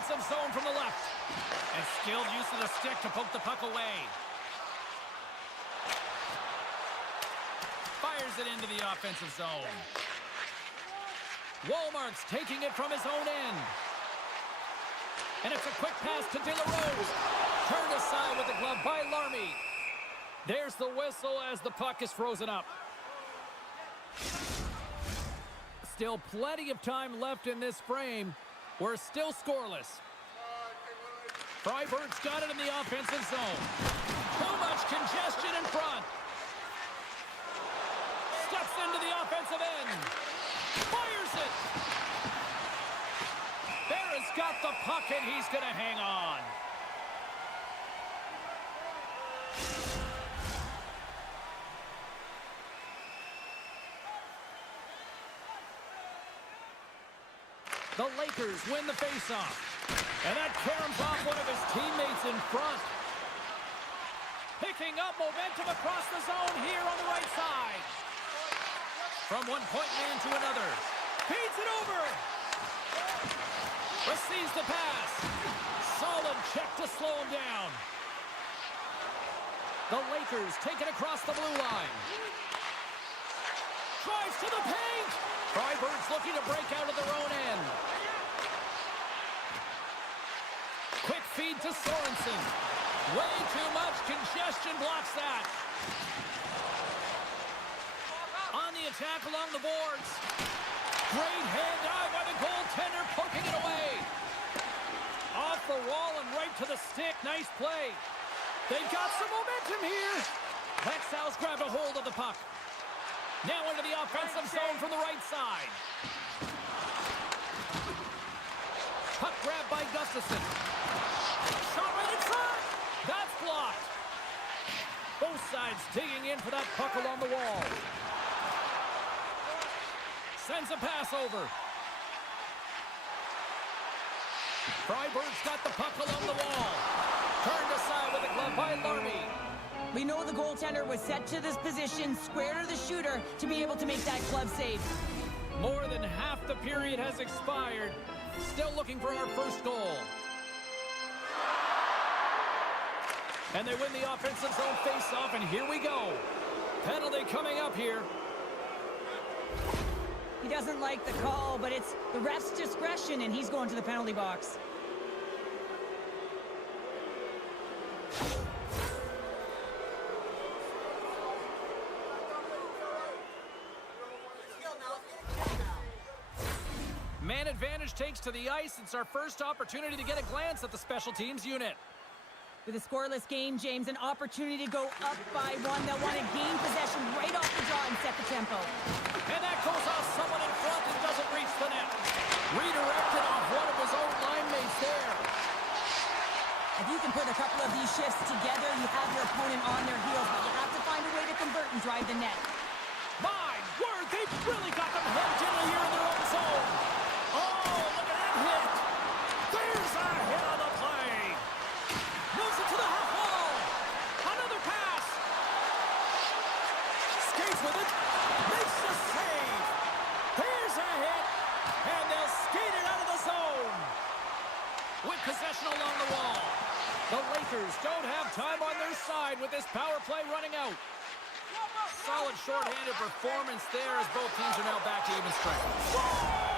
offensive zone from the left. And skilled use of the stick to poke the puck away. Fires it into the offensive zone. Walmart's taking it from his own end. And it's a quick pass to De La Rose. Turned aside with the glove by Larmy. There's the whistle as the puck is frozen up. Still plenty of time left in this frame. We're still scoreless. Freiburg's got it in the offensive zone. Too much congestion in front. Steps into the offensive end. Fires it. Barra's got the puck and he's going to hang on. The Lakers win the faceoff. And that caroms off one of his teammates in front. Picking up momentum across the zone here on the right side. From one point man to another. Feeds it over. Receives the pass. Solid check to slow him down. The Lakers take it across the blue line. Drives to the paint. Freiburg's looking to break out of their own end. Quick feed to Sorensen. Way too much congestion blocks that. On the attack along the boards. Great hand eye by the goaltender, poking it away. Off the wall and right to the stick. Nice play. They've got some momentum here. Vaxjo's grabbed a hold of the puck. Now into the offensive zone from the right side. Puck grab by Gustafsson. Shot right in front. That's blocked. Both sides digging in for that puck along the wall. Sends a pass over. Freiburg's got the puck along the wall. Turned aside with a glove by Larmy. We know the goaltender was set to this position, square to the shooter, to be able to make that glove save. More than half the period has expired. Still looking for our first goal. And they win the offensive zone face-off, and here we go. Penalty coming up here. He doesn't like the call, but it's the ref's discretion, and he's going to the penalty box. Man advantage takes to the ice. It's our first opportunity to get a glance at the special teams unit. With a scoreless game, James, an opportunity to go up by one. They'll want to gain possession right off the draw and set the tempo. And that goes off someone in front and doesn't reach the net. Redirected off one of his own line mates there. If you can put a couple of these shifts together, you have your opponent on their heels, but you have to find a way to convert and drive the net. My word, they've really got them hemmed in here in their own zone. Oh, look at that hit. There's a hit on the play. Moves it to the half wall. Another pass. Skates with it. Makes the save. Here's a hit. And they'll skate it out of the zone. With possession along the wall. The Lakers don't have time on their side with this power play running out. Solid short-handed performance there as both teams are now back to even strength. Scores!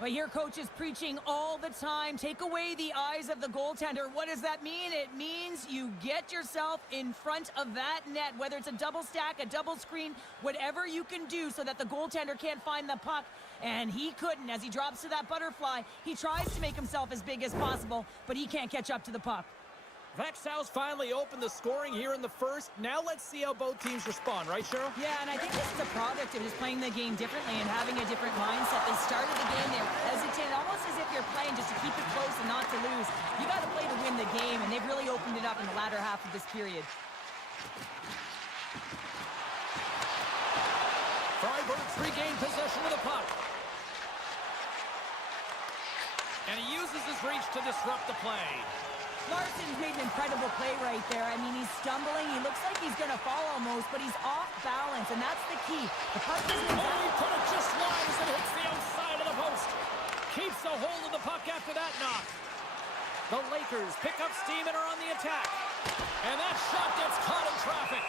Well, your coach is preaching all the time. Take away the eyes of the goaltender. What does that mean? It means you get yourself in front of that net, whether it's a double stack, a double screen, whatever you can do so that the goaltender can't find the puck. And he couldn't. As he drops to that butterfly, he tries to make himself as big as possible, but he can't catch up to the puck. Vaxjo's finally opened the scoring here in the first. Now let's see how both teams respond, right, Cheryl? Yeah, and I think this is a product of just playing the game differently and having a different mindset. They started the game, they were hesitant, almost as if you're playing just to keep it close and not to lose. You got to play to win the game, and they've really opened it up in the latter half of this period. Freiburg's regained possession of the puck. And he uses his reach to disrupt the play. Larson's made an incredible play right there. I mean, he's stumbling. He looks like he's going to fall almost, but he's off balance, and that's the key. The puck isn't Oh, he put it just wide as it hits the outside of the post. Keeps a hold of the puck after that knock. The Lakers pick up steam and are on the attack. And that shot gets caught in traffic.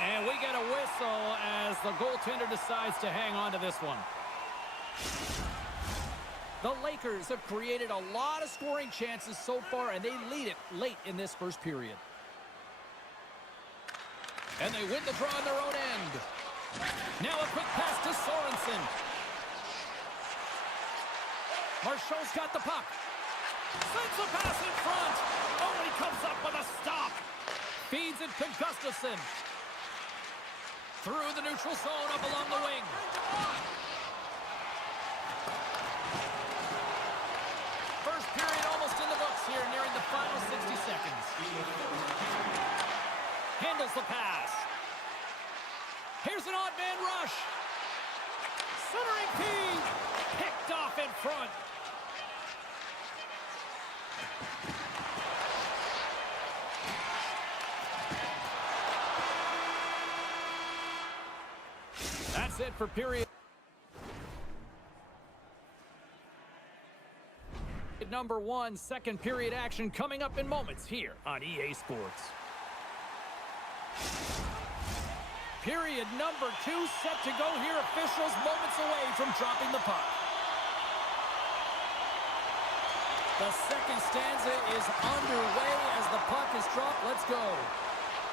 And we get a whistle as the goaltender decides to hang on to this one. The Lakers have created a lot of scoring chances so far, and they lead it late in this first period. And they win the draw on their own end. Now a quick pass to Sorensen. Marchand's got the puck. Sends the pass in front. Oh, he comes up with a stop. Feeds it to Gustafsson. Through the neutral zone up along the wing. First period almost in the books here, nearing the final 60 seconds. Handles the pass. Here's an odd man rush. Centering feed. Picked off in front. That's it for period number 1. Second period action coming up in moments here on EA Sports. Period number 2 set to go here. Officials moments away from dropping the puck. The second stanza is underway as the puck is dropped. Let's go.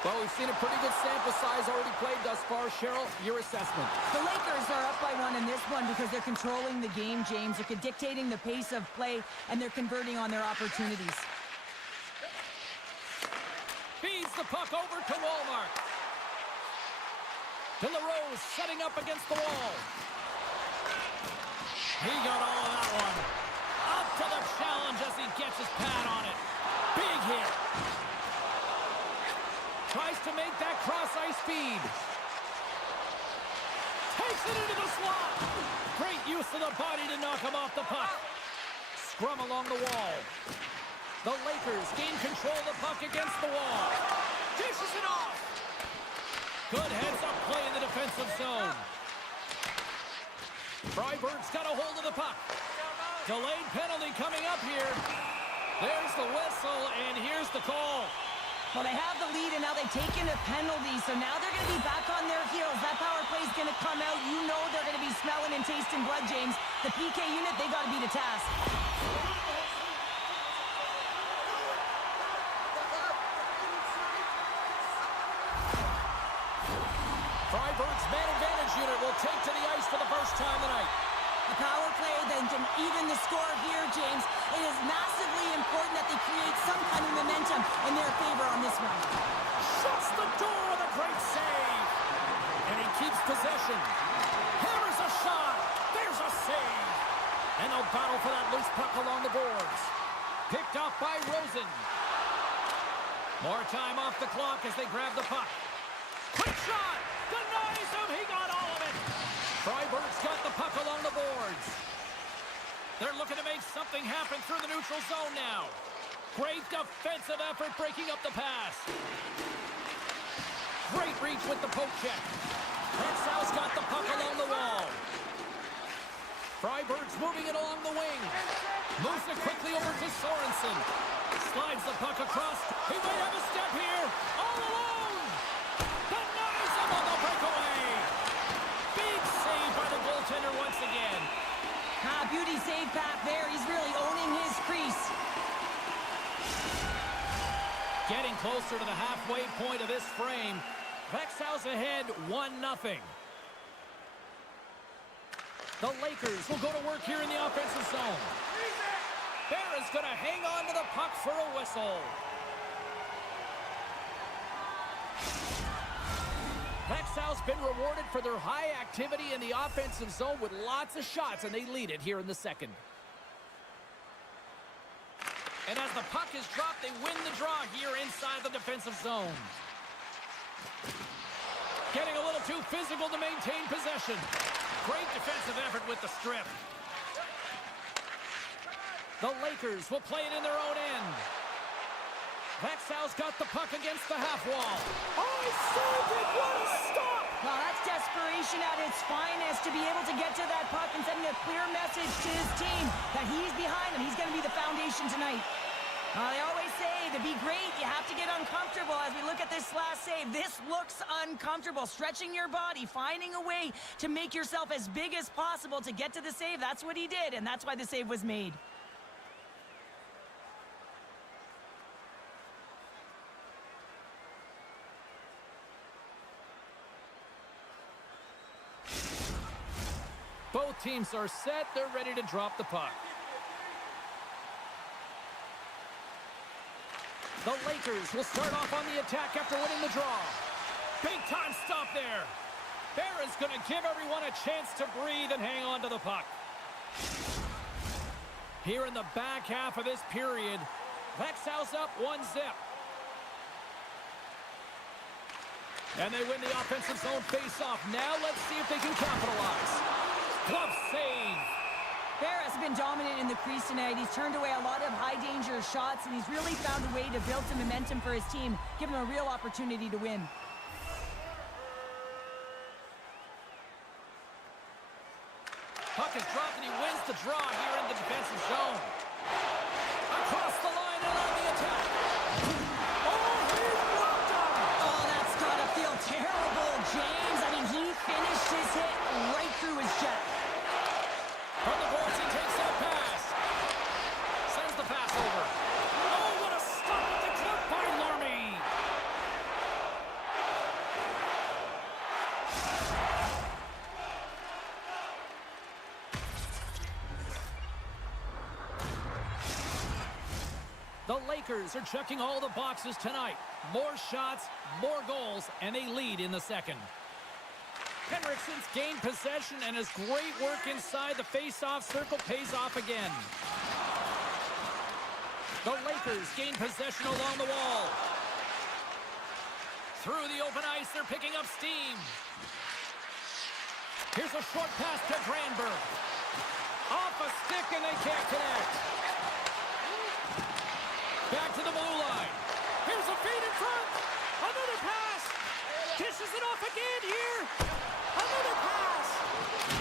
Well, we've seen a pretty good sample size already played thus far. Cheryl, your assessment. The Lakers are up by 1 in this one because they're controlling the game, James. They're dictating the pace of play, and they're converting on their opportunities. Feeds the puck over to Walmart. De La Rose setting up against the wall. He got all of that one. Up to the challenge as he gets his pad on it. Big hit. Tries to make that cross-ice feed. Takes it into the slot. Great use of the body to knock him off the puck. Scrum along the wall. The Lakers gain control of the puck against the wall. Dishes it off. Good heads-up play in the defensive zone. Freiburg's got a hold of the puck. Delayed penalty coming up here. There's the whistle, and here's the call. Well, they have the lead, and now they've taken a penalty, so now they're going to be back on their heels. That power play is going to come out. You know they're going to be smelling and tasting blood, James. The PK unit, they got to be the task. Freiburg's man advantage unit will take to the ice for the first time tonight. A power play then can even the score here, James. It is massively important that they create some kind of momentum in their favor on this one. Shuts the door with a great save. And he keeps possession. Hammers a shot. There's a save. And they'll battle for that loose puck along the boards. Picked off by Rosen. More time off the clock as they grab the puck. Quick shot. Denies him. He got all of it. Freiburg's got the puck along the boards. They're looking to make something happen through the neutral zone now. Great defensive effort breaking up the pass. Great reach with the poke check. Vaxjo's got the puck along the wall. Freiburg's moving it along the wing. Moves it quickly over to Sorensen. Slides the puck across. He might have a step here. All alone. Denies him on the breakaway. Big save by the goaltender once again. Beauty save back there. He's really owning his crease. Getting closer to the halfway point of this frame. Vaxjo's ahead 1-0. The Lakers will go to work here in the offensive zone. Barra's going to hang on to the puck for a whistle. Vaxjo's been rewarded for their high activity in the offensive zone with lots of shots, and they lead it here in the second. And as the puck is dropped, they win the draw here inside the defensive zone. Getting a little too physical to maintain possession. Great defensive effort with the strip. The Lakers will play it in their own end. Vaxjo's got the puck against the half wall. Oh, he saved it! What a stop! Well, that's desperation at its finest, to be able to get to that puck and sending a clear message to his team that he's behind them. He's going to be the foundation tonight. They always say to be great, you have to get uncomfortable. As we look at this last save, this looks uncomfortable. Stretching your body, finding a way to make yourself as big as possible to get to the save. That's what he did, and that's why the save was made. Both teams are set. They're ready to drop the puck. The Lakers will start off on the attack after winning the draw. Big time stop there. Barron's going to give everyone a chance to breathe and hang on to the puck. Here in the back half of this period, Vaxjo's up 1-0. And they win the offensive zone face-off. Now let's see if they can capitalize. Glove save. Ferris has been dominant in the crease tonight. He's turned away a lot of high-danger shots, and he's really found a way to build some momentum for his team, give him a real opportunity to win. Puck is dropped, and he wins the draw here in the defensive zone. Across the line and on the attack. Oh, he blocked him! Oh, that's gotta feel terrible, James. I mean, he finished his hit right through his jet. From the boards, he takes that pass. Sends the pass over. Oh, what a stop at the clip by Larmy. The Lakers are checking all the boxes tonight. More shots, more goals, and they lead in the second. Henriksen's gained possession, and his great work inside the face-off circle pays off again. The Lakers gain possession along the wall. Through the open ice, they're picking up steam. Here's a short pass to Granberg. Off a stick, and they can't connect. Back to the blue line. Here's a feed in front. Another pass. Kisses it off again here. Another pass.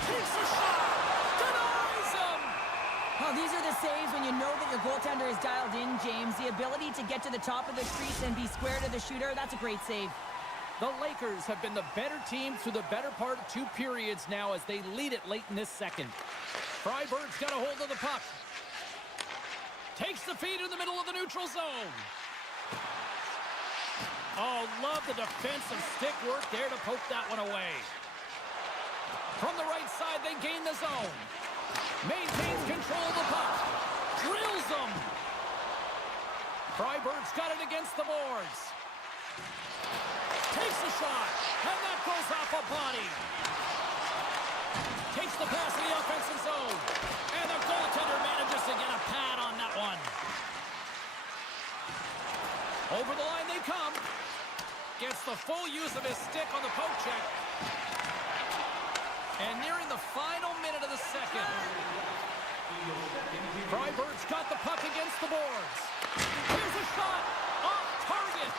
Takes a shot. Denies him. Well, these are the saves when you know that your goaltender is dialed in, James. The ability to get to the top of the crease and be square to the shooter, that's a great save. The Lakers have been the better team through the better part of 2 periods now as they lead it late in this second. Freiburg's got a hold of the puck. Takes the feed in the middle of the neutral zone. Oh, love the defensive stick work there to poke that one away. From the right side, they gain the zone. Maintains control of the puck. Drills them. Freiburg's got it against the boards. Takes the shot, and that goes off a body. Takes the pass in the offensive zone. And the goaltender manages to get a pad on that one. Over the line they come. Gets the full use of his stick on the poke check. And nearing the final minute of the second. Freiburg's got the puck against the boards. Here's a shot off target.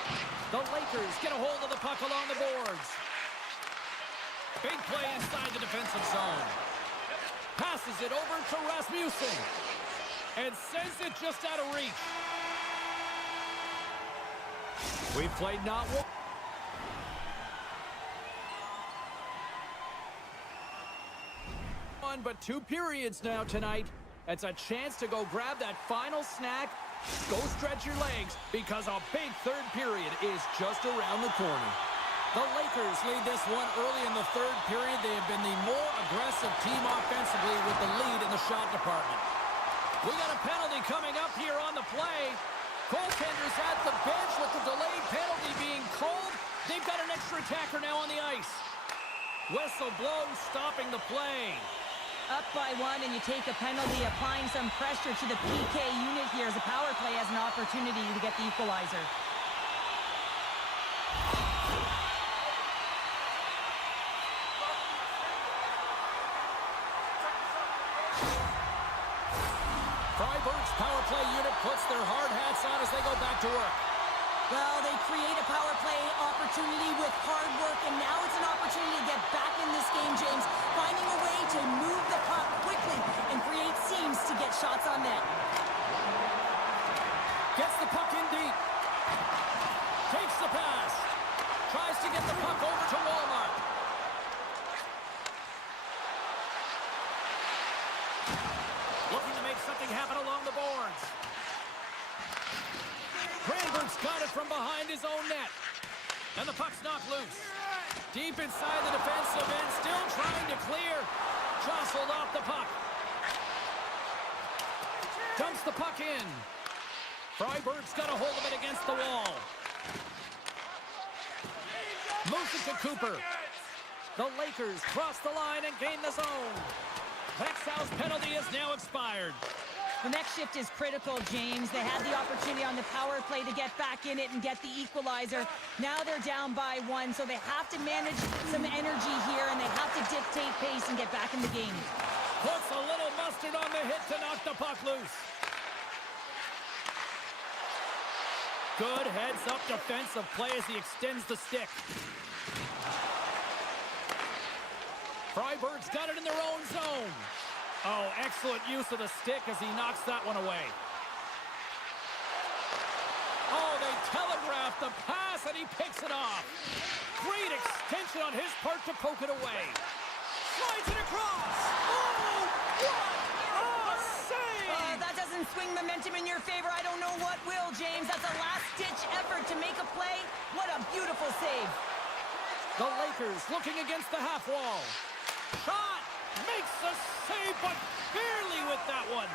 The Lakers get a hold of the puck along the boards. Big play inside the defensive zone. Passes it over to Rasmussen. And sends it just out of reach. We've played not one, but 2 periods now tonight. It's a chance to go grab that final snack. Go stretch your legs because a big third period is just around the corner. The Lakers lead this one early in the third period. They have been the more aggressive team offensively with the lead in the shot department. We got a penalty coming up here on the play. Goaltenders at the bench with the delayed penalty being called. They've got an extra attacker now on the ice. Whistle blows, stopping the play. Up by 1, and you take a penalty, applying some pressure to the PK unit here as the power play has an opportunity to get the equalizer. Freiburg's power play unit puts their hard hats on as they go back to work. Well, they create a power play opportunity with hard work, and now it's an opportunity to get back in this game, James, finding a way to move the puck quickly and create seams to get shots on net. Gets the puck in deep. Takes the pass. Tries to get the puck over to Walmart. Looking to make something happen along the boards. Brandberg's got it from behind his own net. And the puck's knocked loose. Deep inside the defensive end, still trying to clear. Jostled off the puck. Dumps the puck in. Freiburg's got a hold of it against the wall. Moves it to Cooper. The Lakers cross the line and gain the zone. Vaxjo's penalty is now expired. The next shift is critical, James. They had the opportunity on the power play to get back in it and get the equalizer. Now they're down by 1, so they have to manage some energy here, and they have to dictate pace and get back in the game. Puts a little mustard on the hit to knock the puck loose. Good heads-up defensive play as he extends the stick. Freiburg's got it in their own zone. Oh, excellent use of the stick as he knocks that one away. Oh, they telegraph the pass, and he picks it off. Great extension on his part to poke it away. Slides it across. Oh, what a save! That doesn't swing momentum in your favor. I don't know what will, James. That's a last-ditch effort to make a play. What a beautiful save. The Lakers looking against the half wall. Shot! Makes the save, but barely with that one.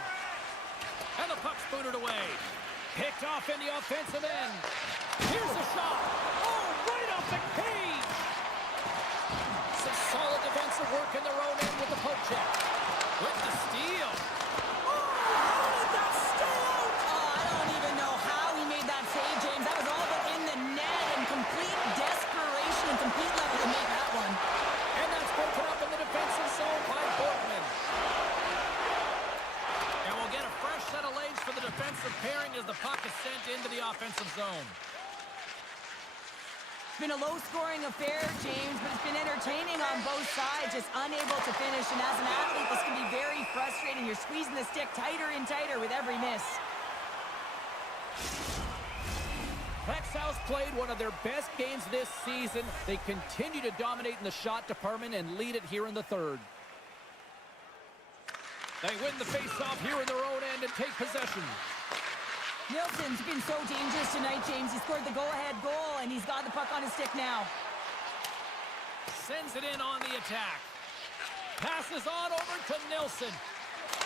And the puck's booted away. Picked off in the offensive end. Here's a shot. Oh, right off the cage. Some solid defensive work in their own end with the poke check. With the steal. Oh, how did that stay out? I don't even know how he made that save, James. That was all but in the net and complete desperation and complete level to make that one. And that's broken up in the defensive zone by Borkman. And we'll get a fresh set of legs for the defensive pairing as the puck is sent into the offensive zone. It's been a low-scoring affair, James, but it's been entertaining on both sides, just unable to finish. And as an athlete, this can be very frustrating. You're squeezing the stick tighter and tighter with every miss. Vaxjo's played one of their best games this season. They continue to dominate in the shot department and lead it here in the third. They win the face-off here in their own end and take possession. Nilsson's been so dangerous tonight, James. He scored the go-ahead goal, and he's got the puck on his stick now. Sends it in on the attack. Passes on over to Nilsson.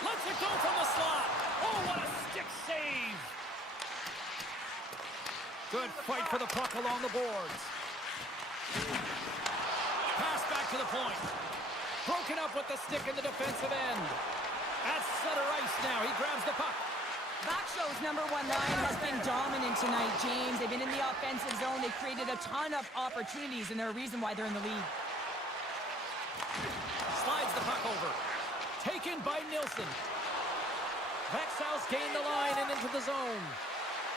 Lets it go from the slot. Oh, what a stick save. Good fight for the puck along the boards. Pass back to the point. Broken up with the stick in the defensive end. At center ice now. He grabs the puck. Vaxjo's number 1 line has been dominant tonight, James. They've been in the offensive zone. They've created a ton of opportunities, and they're a reason why they're in the lead. Slides the puck over. Taken by Nilsson. Vaxjo's gained the line and into the zone.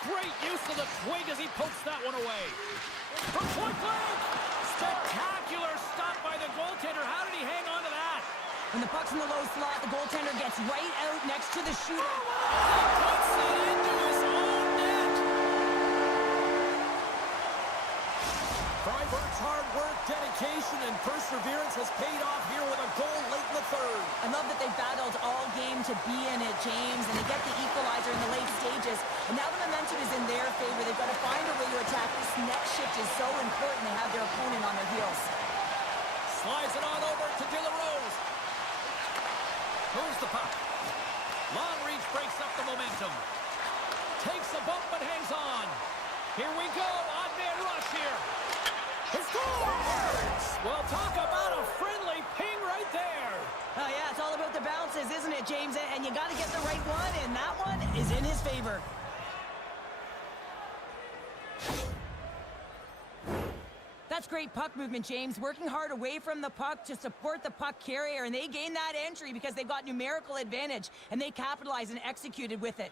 Great use of the twig as he pokes that one away. From point blank! Spectacular stop by the goaltender. How did he hang on to that? When the puck's in the low slot, the goaltender gets right out next to the shooter. Puts it into his own net. Freiburg's hard work, dedication, and perseverance has paid off here with a goal late in the third. I love that they battled all game to be in it, James, and they get the equalizer in the late stages. And now the momentum is in their favor. They've got to find a way to attack. This next shift is so important. They have their opponent on their heels. Slides it on over to De La Rose. Moves the puck. Long reach breaks up the momentum. Takes a bump but hangs on. Here we go. Odd man rush here. He scores! Well, talk about a friendly ping right there. Oh, yeah, it's all about the bounces, isn't it, James? And you got to get the right one, and that one is in his favor. That's great puck movement, James. Working hard away from the puck to support the puck carrier, and they gain that entry because they've got numerical advantage, and they capitalized and executed with it.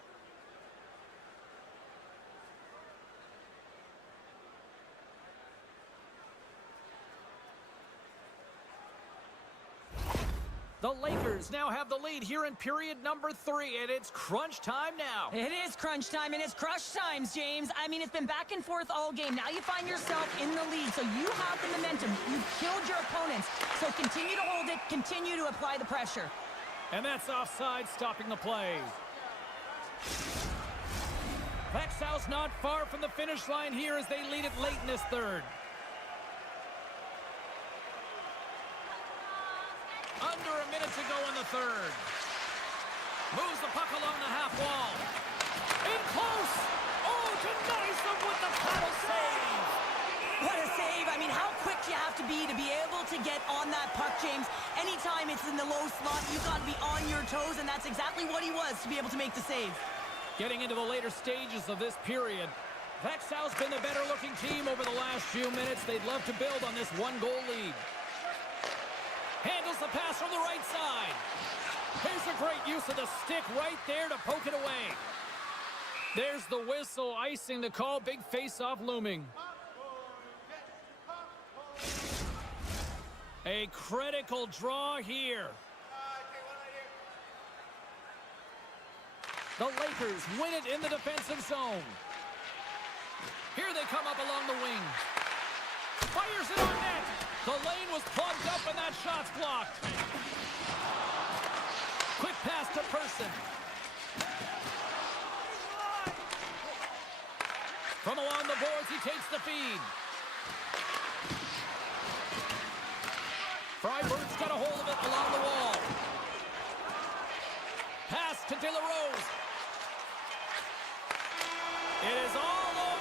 The Lakers now have the lead here in period number 3, and it's crunch time now. It is crunch time, and it's crush times, James. I mean, it's been back and forth all game. Now you find yourself in the lead, so you have the momentum. You've killed your opponents, so continue to hold it, continue to apply the pressure. And that's offside, stopping the play. Vaxjo's not far from the finish line here as they lead it late in this third. Under a minute to go in the third. Moves the puck along the half wall. In close. Oh, denies them with the paddle save. What a save. I mean, how quick you have to be able to get on that puck, James. Anytime it's in the low slot, you've got to be on your toes, and that's exactly what he was to be able to make the save. Getting into the later stages of this period, Vaxjo's been the better-looking team over the last few minutes. They'd love to build on this one-goal lead. Handles the pass from the right side. Here's a great use of the stick right there to poke it away. There's the whistle, icing the call. Big face-off looming. A critical draw here. The Lakers win it in the defensive zone. Here they come up along the wing. Fires it on net. The lane was plugged up and that shot's blocked. Quick pass to Person. From along the boards, he takes the feed. Freiburg's got a hold of it along the wall. Pass to De La Rose. It is all over.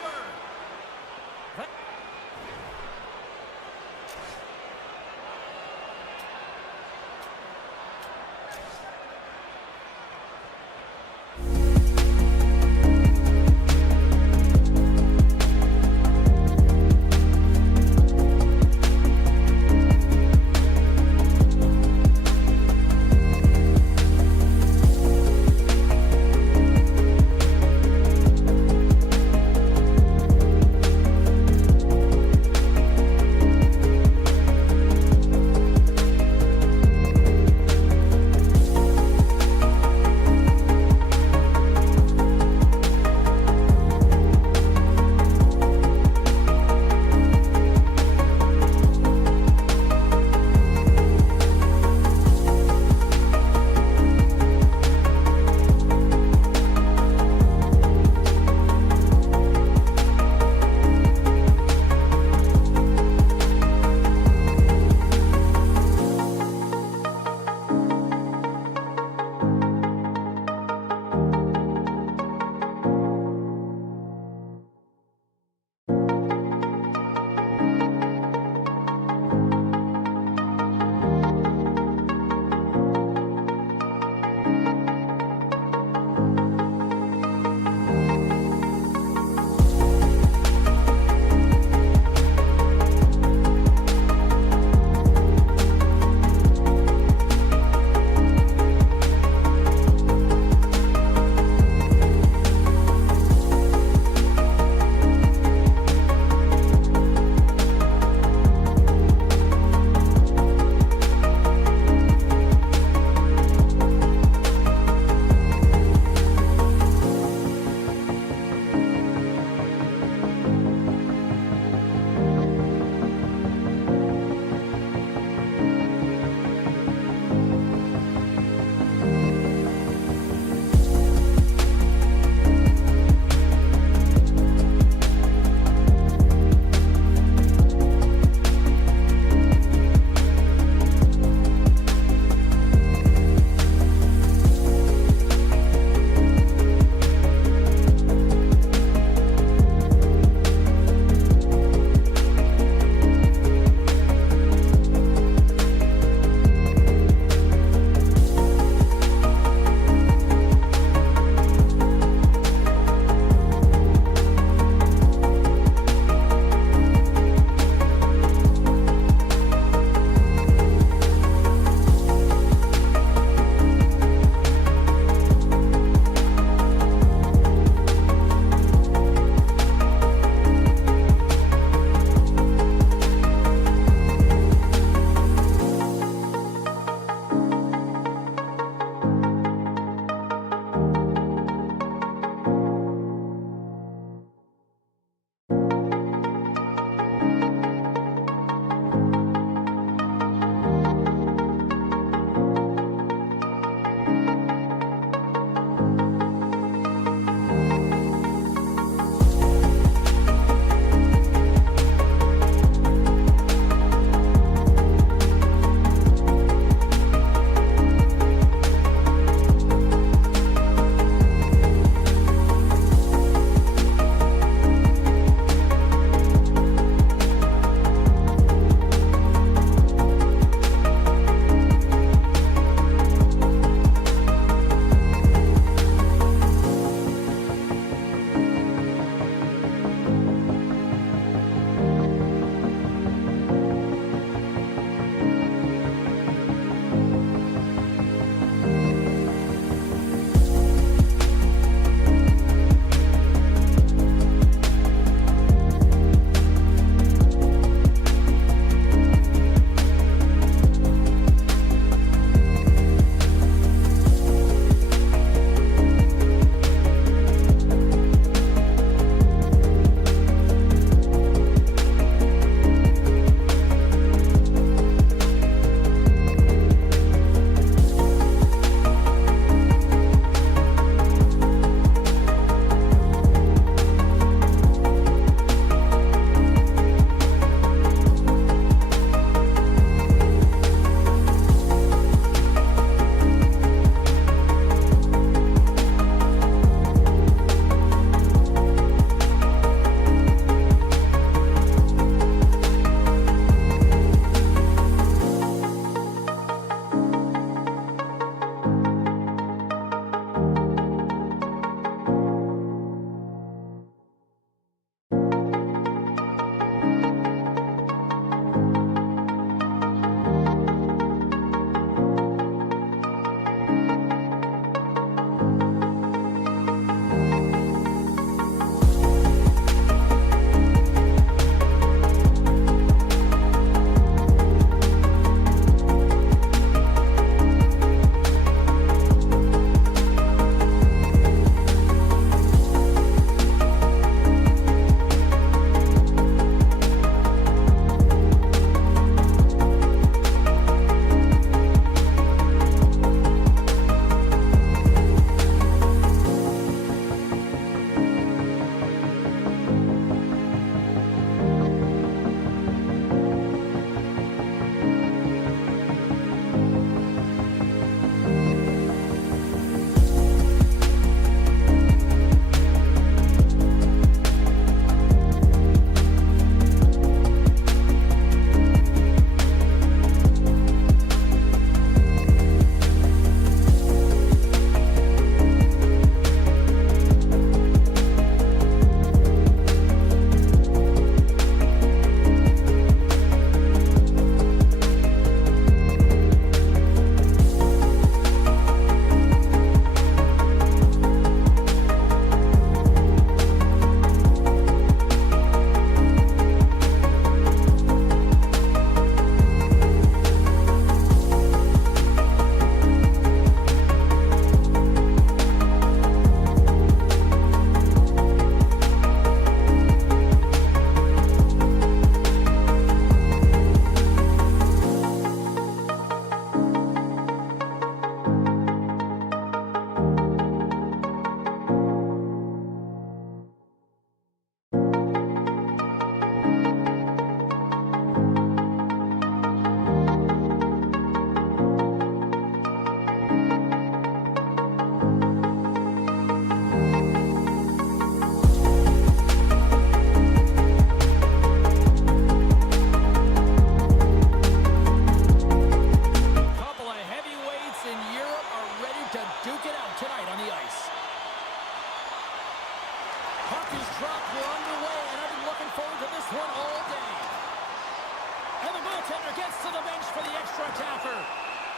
goaltender gets to the bench for the extra attacker.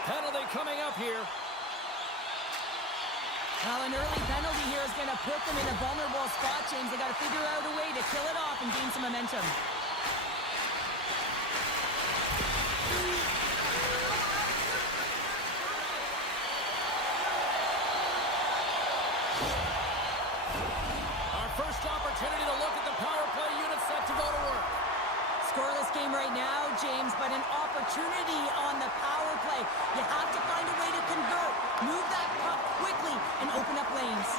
Penalty coming up here. Well, an early penalty here is going to put them in a vulnerable spot, James. They got to figure out a way to kill it off and gain some momentum. Our first opportunity to look at the power play unit set to go to work. Scoreless game right now, James, but an opportunity on the power play. You have to find a way to convert. Move that puck quickly and open up lanes.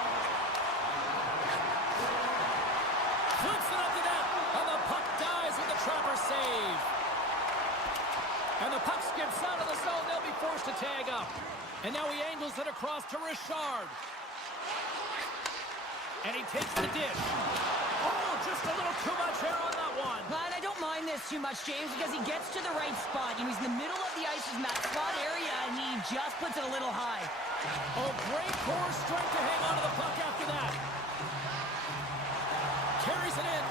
Flips it up to net, and the puck dies with the trapper save. And the puck skips out of the zone. They'll be forced to tag up. And now he angles it across to Richard. And he takes the dish. Oh, just a little too much air on that one. But I don't mind this too much, James, because he gets to the right spot. He's in the middle of the ice, in that spot area, and he just puts it a little high. Oh, great core strength to hang onto the puck after that. Carries it in.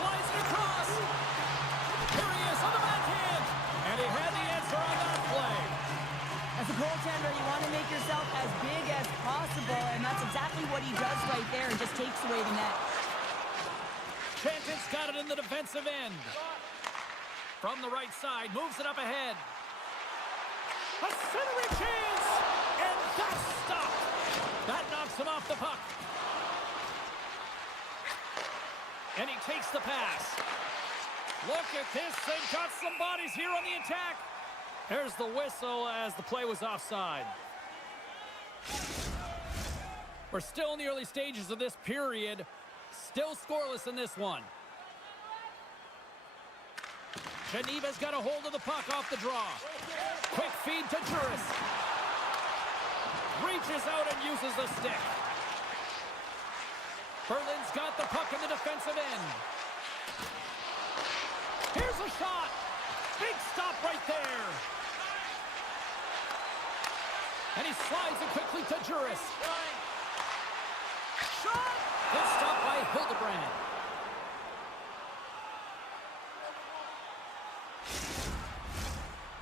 Slides it across. Here he is on the backhand. And he had the answer on that play. As a goaltender, you want to make yourself as big as possible, and that's exactly what he does right there and just takes away the net. Chanton's got it in the defensive end. From the right side, moves it up ahead. A centering chance! And that's stopped! That knocks him off the puck. And he takes the pass. Look at this. They've got some bodies here on the attack. There's the whistle as the play was offside. We're still in the early stages of this period. Still scoreless in this one. Geneva's got a hold of the puck off the draw. Quick feed to Juris. Reaches out and uses the stick. Berlin's got the puck in the defensive end. Here's a shot. Big stop right there. And he slides it quickly to Juris. Shot! Good stop by Hildebrand.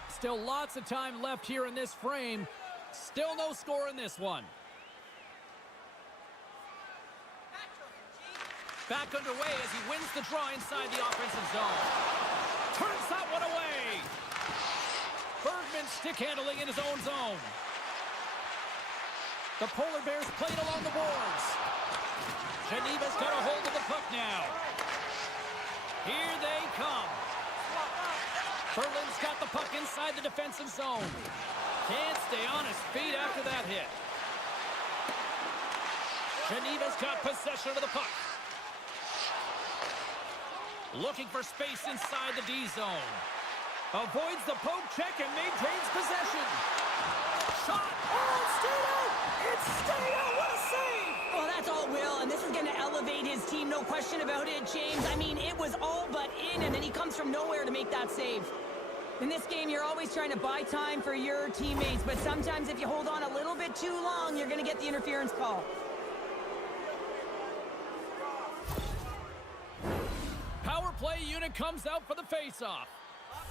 Still lots of time left here in this frame. Still no score in this one. Back underway as he wins the draw inside the offensive zone. Turns that one away. Bergman stick handling in his own zone. The Polar Bears played along the boards. Geneva's got a hold of the puck now. Here they come. Berlin's got the puck inside the defensive zone. Can't stay on his feet after that hit. Geneva's got possession of the puck. Looking for space inside the D zone. Avoids the poke check and maintains possession. Shot! Oh, it's stayed out! It's stayed out! What a save! Well, that's all Will, and this is going to elevate his team, no question about it, James. I mean, it was all but in, and then he comes from nowhere to make that save. In this game, you're always trying to buy time for your teammates, but sometimes if you hold on a little bit too long, you're going to get the interference call. Power play unit comes out for the face-off.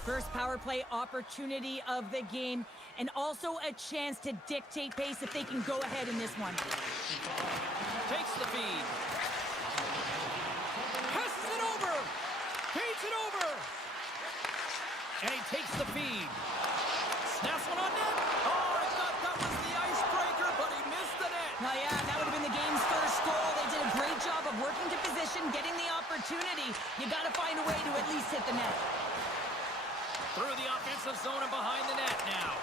First power play opportunity of the game, and also a chance to dictate pace if they can go ahead in this one. Takes the feed. Passes it over. Feeds it over. And he takes the feed. Snaps one on net. Oh, I thought that was the icebreaker, but he missed the net. Oh yeah, that would have been the game's first goal. They did a great job of working to position, getting the opportunity. You got to find a way to at least hit the net. Through the offensive zone and behind the net now.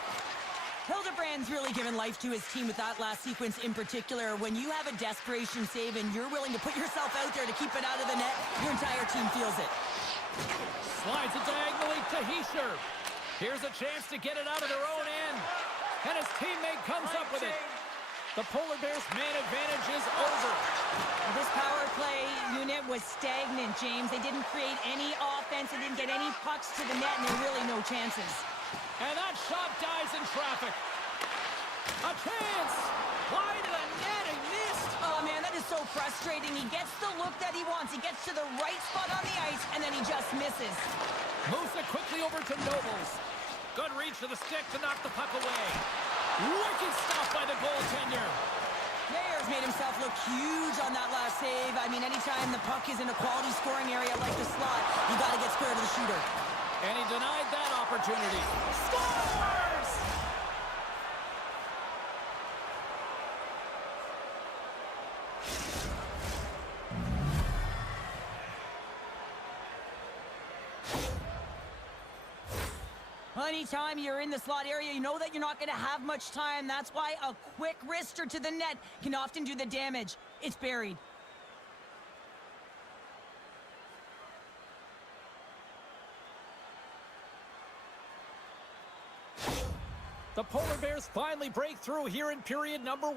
Hildebrand's really given life to his team with that last sequence in particular. When you have a desperation save and you're willing to put yourself out there to keep it out of the net, your entire team feels it. Slides it diagonally to Heischer. Here's a chance to get it out of their own end. And his teammate comes up with it. The Polar Bears' man advantage is over. This power play unit was stagnant, James. They didn't create any offense. They didn't get any pucks to the net, and there were really no chances. And that shot dies in traffic. A chance! Wide of the net, he missed! Oh, man, that is so frustrating. He gets the look that he wants. He gets to the right spot on the ice, and then he just misses. Moves it quickly over to Nobles. Good reach to the stick to knock the puck away. Wicked stop by the goaltender. Mayer's made himself look huge on that last save. I mean, anytime the puck is in a quality scoring area like the slot, you got to get square to the shooter. And he denied that opportunity. Scores! Well, anytime you're in the slot area, you know that you're not going to have much time. That's why a quick wrister to the net can often do the damage. It's buried. The Polar Bears finally break through here in period number 1.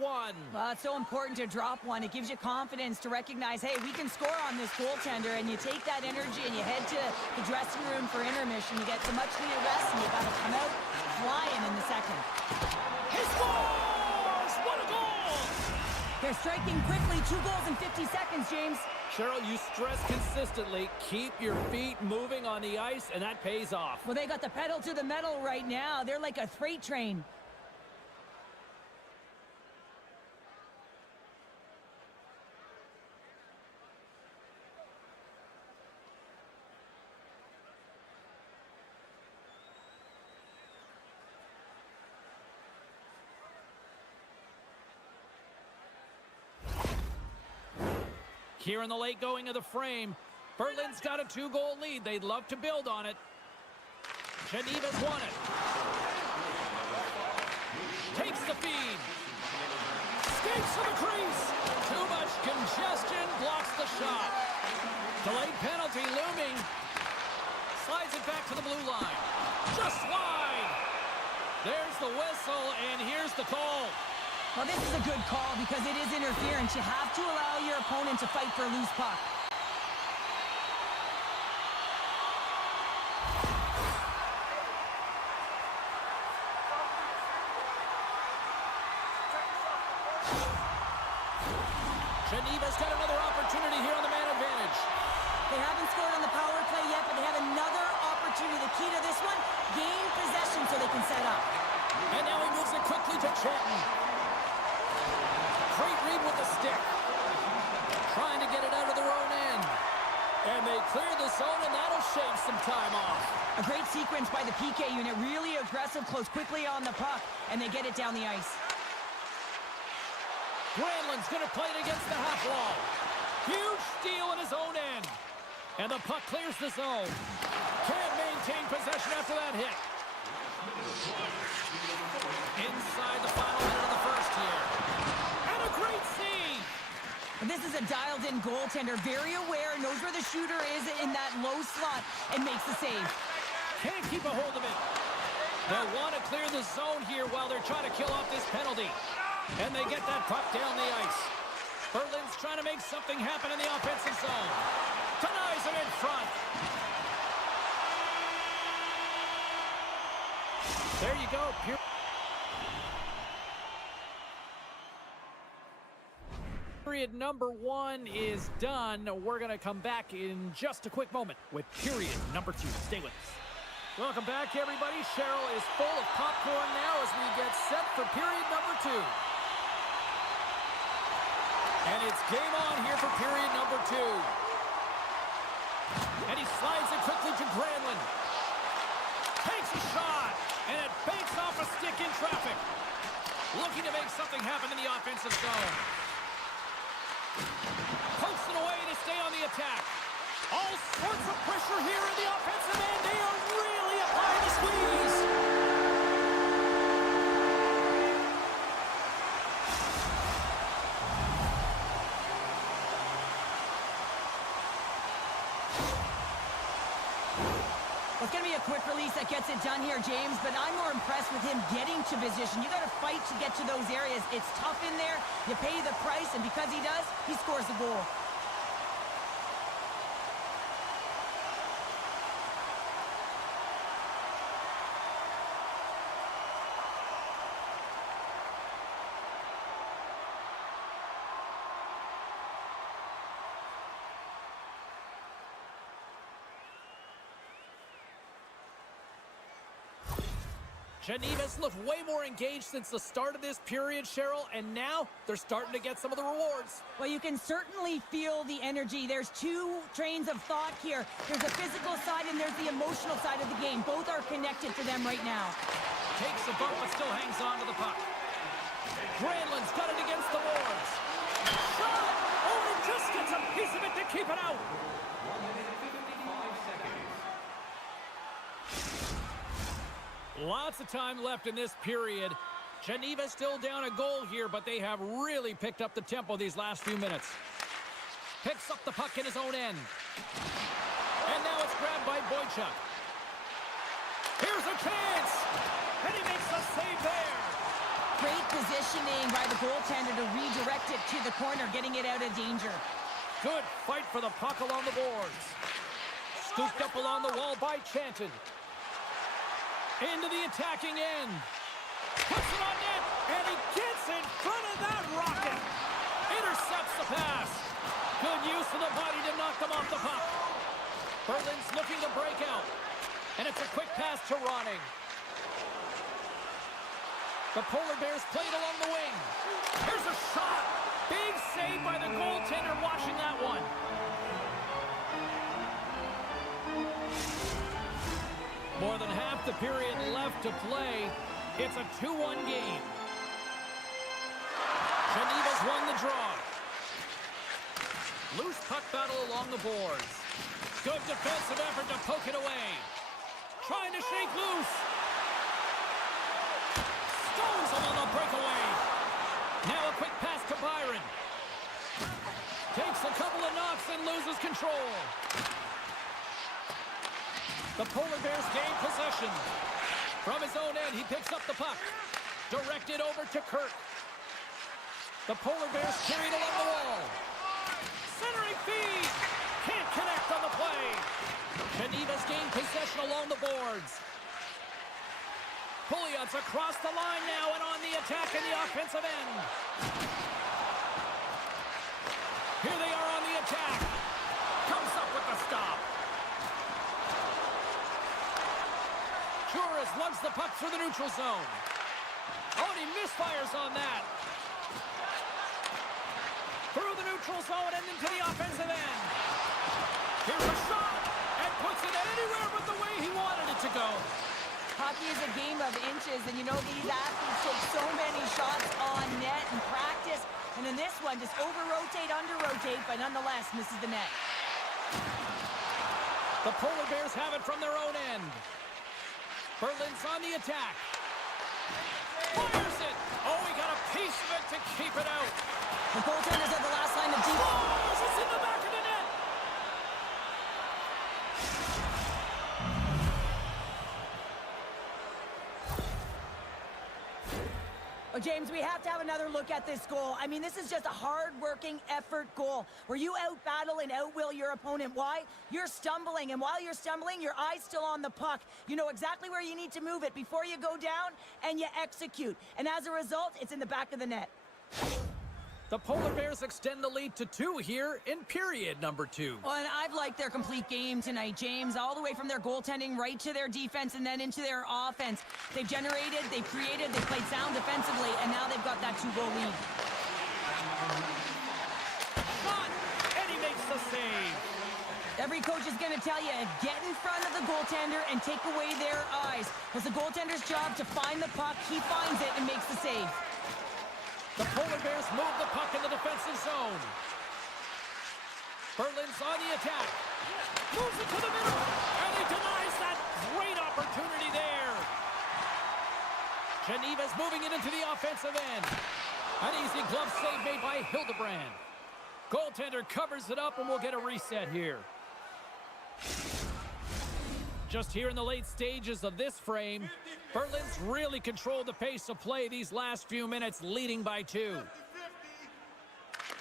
Well, it's so important to drop one. It gives you confidence to recognize, hey, we can score on this goaltender, and you take that energy and you head to the dressing room for intermission. You get some much-needed rest, and you got to come out flying in the second. He scores! What a goal! They're striking quickly. 2 goals in 50 seconds, James. Cheryl, you stress consistently, keep your feet moving on the ice, and that pays off. Well, they got the pedal to the metal right now. They're like a freight train. Here in the late going of the frame, Berlin's got a 2-goal lead. They'd love to build on it. Geneva's won it. Takes the feed. Skates to the crease. Too much congestion, blocks the shot. Delayed penalty looming. Slides it back to the blue line. Just wide. There's the whistle, and here's the call. Well, this is a good call because it is interference. You have to allow your opponent to fight for a loose puck. Geneva's got another opportunity here on the man advantage. They haven't scored on the power play yet, but they have another opportunity. The key to this one, gain possession so they can set up. And now he moves it quickly to Trenton. Great read with the stick. Trying to get it out of their own end. And they clear the zone, and that'll shave some time off. A great sequence by the PK unit. Really aggressive, close quickly on the puck, and they get it down the ice. Granlund's going to play it against the half wall. Huge steal in his own end. And the puck clears the zone. Can't maintain possession after that hit. Inside the final minute of the first here. And a great save. This is a dialed-in goaltender, very aware, knows where the shooter is in that low slot, and makes the save. Can't keep a hold of it. They'll want to clear the zone here while they're trying to kill off this penalty. And they get that puck down the ice. Berlin's trying to make something happen in the offensive zone. Denies him in front. There you go. Period number 1 is done. We're going to come back in just a quick moment with period number 2. Stay with us. Welcome back, everybody. Cheryl is full of popcorn now as we get set for period number 2. And it's game on here for period number 2. And he slides it quickly to Granlund. Takes a shot, and it banks off a stick in traffic. Looking to make something happen in the offensive zone. Pokes it away to stay on the attack. All sorts of pressure here in the offensive end. They are really applying the squeeze. Well, it's going to be a quick release that gets it done here, James, but I'm more impressed with him getting to position. You got to fight to get to those areas. It's tough in there. You pay the price, and because he does, he scores the goal. Geneva's looked way more engaged since the start of this period, Cheryl, and now they're starting to get some of the rewards. Well, you can certainly feel the energy. There's two trains of thought here. There's a physical side and there's the emotional side of the game. Both are connected for them right now. Takes a bump but still hangs on to the puck. Granlund's got it against the boards. Shot! Oh, he just gets a piece of it to keep it out. Lots of time left in this period. Geneva's still down a goal here, but they have really picked up the tempo these last few minutes. Picks up the puck in his own end. And now it's grabbed by Boychuk. Here's a chance! And he makes the save there. Great positioning by the goaltender to redirect it to the corner, getting it out of danger. Good fight for the puck along the boards. Scooped up along the wall by Chanton. Into the attacking end. Puts it on net, and he gets in front of that rocket. Intercepts the pass. Good use of the body to knock them off the puck. Berlin's looking to break out. And it's a quick pass to Ronning. The Polar Bears play it along the wing. Here's a shot. Big save by the goaltender watching that one. More than half the period left to play. It's a 2-1 game. Geneva's won the draw. Loose puck battle along the boards. Good defensive effort to poke it away. Trying to shake loose. Stones him on the breakaway. Now a quick pass to Byron. Takes a couple of knocks and loses control. The Polar Bears gain possession. From his own end, he picks up the puck. Directed over to Kirk. The Polar Bears carried along the wall. Centering feed. Can't connect on the play. Geneva's gained possession along the boards. Pouliot's across the line now and on the attack in the offensive end. Here they are on the attack. Comes up with the stop. Juris lugs the puck through the neutral zone. Oh, and he misfires on that. Through the neutral zone and into the offensive end. Here's a shot, and puts it anywhere but the way he wanted it to go. Hockey is a game of inches, and you know these athletes take so many shots on net in practice. And in this one, just over-rotate, under-rotate, but nonetheless misses the net. The Polar Bears have it from their own end. Berlin's on the attack. Fires it! Oh, he got a piece of it to keep it out. The goaltenders are the last line of defense. Scores! It's in the back of the net! Oh, James, we have to have another look at this goal. I mean, this is just a hard-working effort goal where you out-battle and out-will your opponent. Why? You're stumbling, and while you're stumbling, your eye's still on the puck. You know exactly where you need to move it before you go down, and you execute. And as a result, it's in the back of the net. The Polar Bears extend the lead to 2 here in period number 2. Well, and I've liked their complete game tonight, James, all the way from their goaltending right to their defense and then into their offense. They've generated, they've created, they've played sound defensively, and now they've got that 2-goal lead. Shot, and he makes the save. Every coach is going to tell you, get in front of the goaltender and take away their eyes. It's the goaltender's job to find the puck, he finds it and makes the save. The Polar Bears move the puck in the defensive zone. Berlin's on the attack. Moves it to the middle, and he denies that great opportunity there. Geneva's moving it into the offensive end. An easy glove save made by Hildebrand. Goaltender covers it up, and we'll get a reset here. Just here in the late stages of this frame, Berlin's really controlled the pace of play these last few minutes, leading by 2.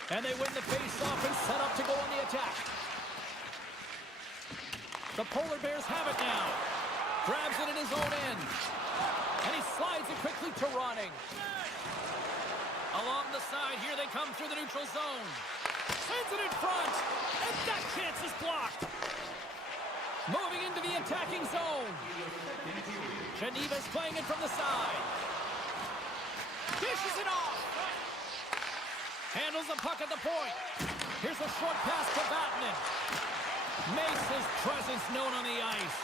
And they win the face-off and set up to go on the attack. The Polar Bears have it now. Grabs it in his own end. And he slides it quickly to Ronning. Along the side, here they come through the neutral zone. Sends it in front, and that chance is blocked. Moving into the attacking zone. Geneva's playing it from the side. Dishes it off. Handles the puck at the point. Here's a short pass to Vatanen. Makes his presence known on the ice.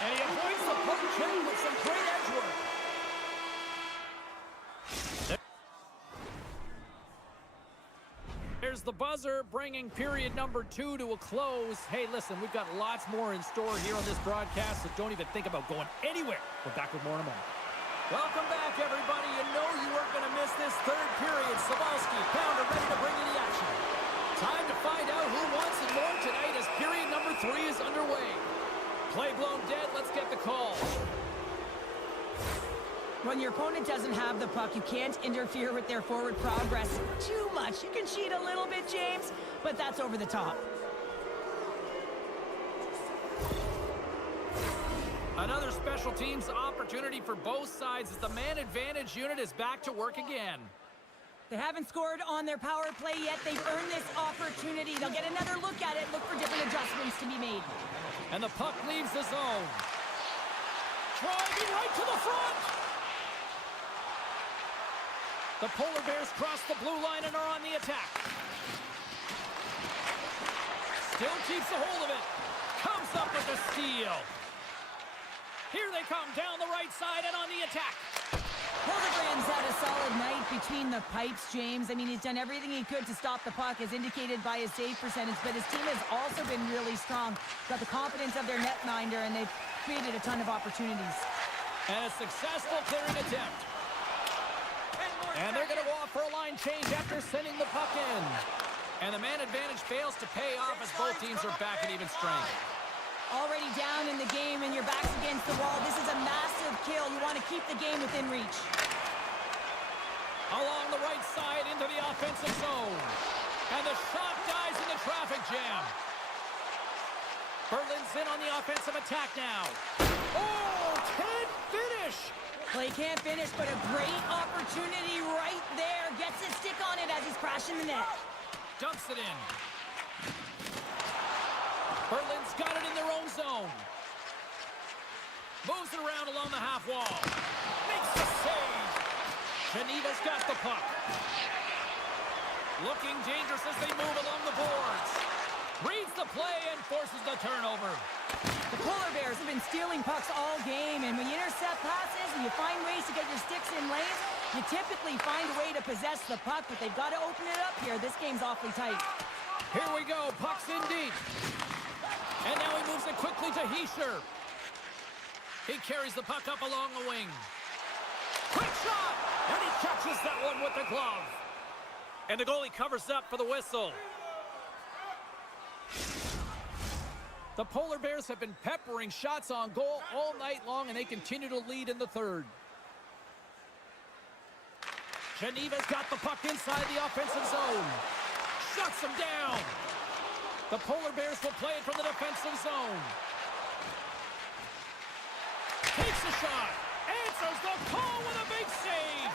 And he avoids the puck check with some great edge work. There's the buzzer, bringing period number 2 to a close. Hey, listen, we've got lots more in store here on this broadcast, so don't even think about going anywhere. We're back with more in a moment. Welcome back, everybody. You know you weren't going to miss this third period. Sabalski, Pounder ready to bring you the action. Time to find out who wants it more tonight as period number 3 is underway. Play blown dead. Let's get the call. When your opponent doesn't have the puck, you can't interfere with their forward progress too much. You can cheat a little bit, James, but that's over the top. Another special teams opportunity for both sides as the man advantage unit is back to work again. They haven't scored on their power play yet. They've earned this opportunity. They'll get another look at it, look for different adjustments to be made. And the puck leaves the zone. Driving right to the front. The Polar Bears cross the blue line and are on the attack. Still keeps a hold of it. Comes up with the steal. Here they come down the right side and on the attack. Hildegard's had a solid night between the pipes, James. I mean, he's done everything he could to stop the puck, as indicated by his save percentage, but his team has also been really strong. Got the confidence of their netminder, and they've created a ton of opportunities. And a successful clearing attempt. And they're going to go off for a line change after sending the puck in. And the man advantage fails to pay off as both teams are back at even strength. Already down in the game and your back's against the wall. This is a massive kill. You want to keep the game within reach. Along the right side into the offensive zone. And the shot dies in the traffic jam. Berlin's in on the offensive attack now. Oh, can't finish. Well, he can't finish, but a great opportunity right there. Gets his stick on it as he's crashing the net. Dumps it in. Berlin's got it in their own zone. Moves it around along the half wall. Makes the save. Geneva's got the puck. Looking dangerous as they move along the boards. Reads the play and forces the turnover. The Polar Bears have been stealing pucks all game, and when you intercept passes and you find ways to get your sticks in lanes, you typically find a way to possess the puck, but they've got to open it up here. This game's awfully tight. Here we go. Puck's in deep. And now he moves it quickly to Heischer. He carries the puck up along the wing. Quick shot! And he catches that one with the glove. And the goalie covers up for the whistle. The Polar Bears have been peppering shots on goal all night long, and they continue to lead in the third. Geneva's got the puck inside the offensive zone. Shuts him down. The Polar Bears will play it from the defensive zone. Takes a shot. Answers the call with a big save.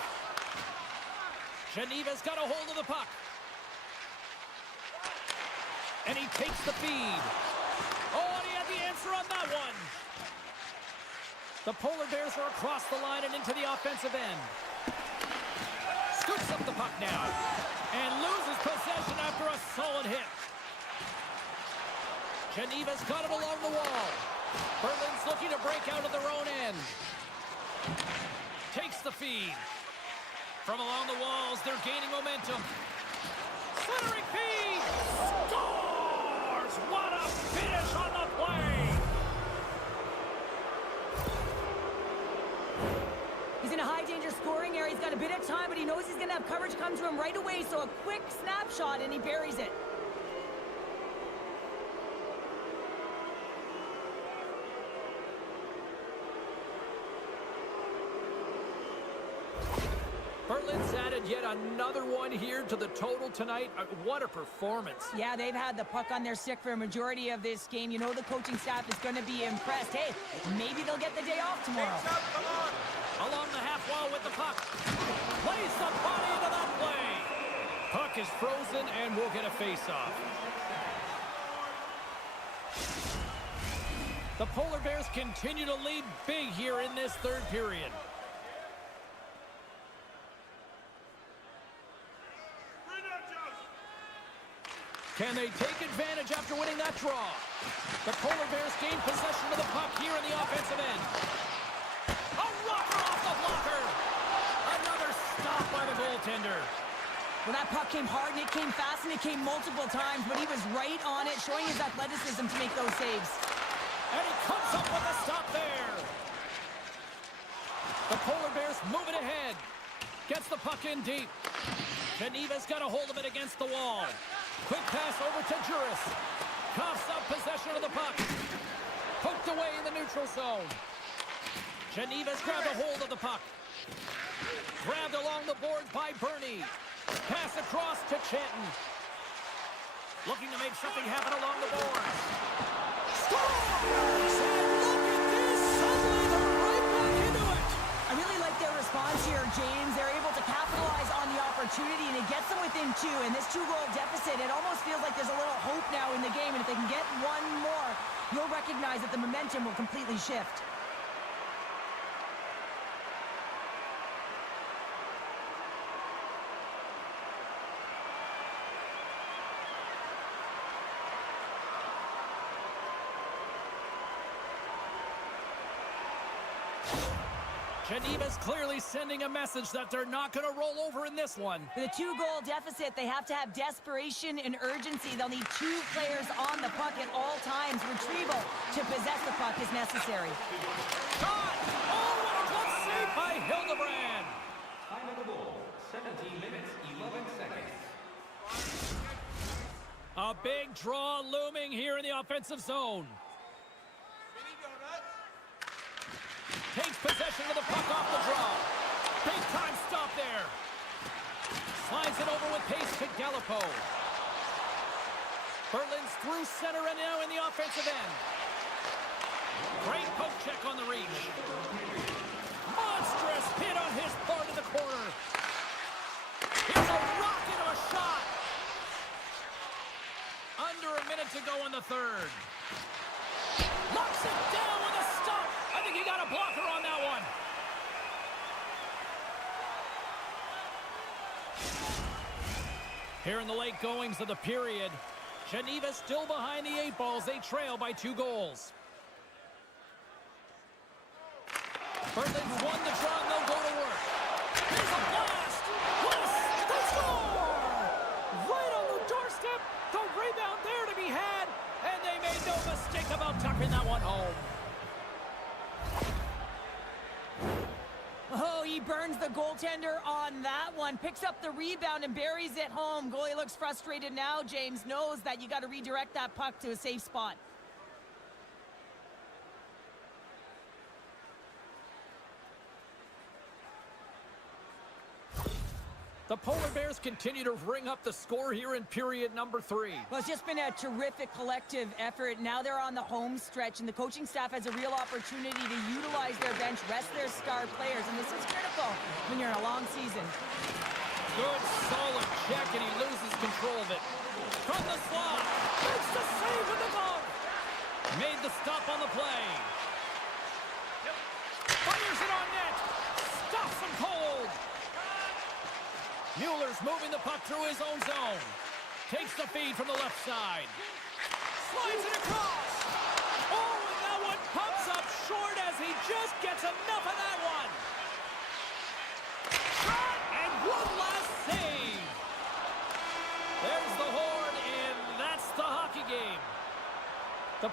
Geneva's got a hold of the puck. And he takes the feed. Oh, and he had the answer on that one. The Polar Bears are across the line and into the offensive end. Scoops up the puck now. And loses possession after a solid hit. Geneva's got it along the wall. Berlin's looking to break out of their own end. Takes the feed. From along the walls, they're gaining momentum. Slithering feed! Scores! What a finish on the play! He's in a high-danger scoring area. He's got a bit of time, but he knows he's going to have coverage come to him right away, so a quick snapshot, and he buries it. Berlin's added yet another one here to the total tonight. What a performance. Yeah, they've had the puck on their stick for a majority of this game. You know the coaching staff is going to be impressed. Hey, maybe they'll get the day off tomorrow. Along the half wall with the puck. Plays the body into that play. Puck is frozen and we'll get a face-off. The Polar Bears continue to lead big here in this third period. Can they take advantage after winning that draw? The Polar Bears gain possession of the puck here in the offensive end. A rocker off the blocker. Another stop by the goaltender. Well, that puck came hard, and it came fast, and it came multiple times, but he was right on it, showing his athleticism to make those saves. And he comes up with a stop there. The Polar Bears move it ahead. Gets the puck in deep. Geneva's got a hold of it against the wall. Quick pass over to Juris. Coughs up possession of the puck. Poked away in the neutral zone. Geneva's grabbed a hold of the puck. Grabbed along the boards by Bernie. Pass across to Chanton. Looking to make something happen along the boards. Scores! And look at this! Suddenly they're right back into it! I really like their response here, James. They're able to capitalize on the opportunity, and it gets them within two. And this two-goal deficit, it almost feels like there's a little hope now in the game. And if they can get one more, you'll recognize that the momentum will completely shift. Geneva's clearly sending a message that they're not going to roll over in this one. With a two-goal deficit, they have to have desperation and urgency. They'll need two players on the puck at all times. Retrieval to possess the puck is necessary. Shot! Oh, what a glove save by Hildebrand! Time of the goal, 17 minutes, 11 seconds. A big draw looming here in the offensive zone. Takes possession of the puck off the draw. Big time stop there. Slides it over with pace to Gallipo. Berlin's through center and now in the offensive end. Great poke check on the reach. Monstrous hit on his part of the corner. Here's a rocket of a shot. Under a minute to go in the third. Locks it down with a stop. I think he got a blocker on that one. Here in the late goings of the period, Geneva still behind the 8 balls. They trail by 2 goals. Berlin's won the draw and they'll go to work. Here's a blast. They score! Right on the doorstep. The rebound there to be had. And they made no mistake about tucking that one home. Oh, he burns the goaltender on that one. Picks up the rebound and buries it home. Goalie looks frustrated now. James knows that you got to redirect that puck to a safe spot. The Polar Bears continue to ring up the score here in period number 3. Well, it's just been a terrific collective effort. Now they're on the home stretch, and the coaching staff has a real opportunity to utilize their bench, rest their star players, and this is critical when you're in a long season. Good, solid check, and he loses control of it. From the slot, makes the save with the glove. Made the stop on the play. Fires it on net. Stops him cold. Mueller's moving the puck through his own zone. Takes the feed from the left side. Slides it across. Oh, and that one pumps up short as he just gets enough of that one. Shot, and one last save. There's the horn, and that's the hockey game. The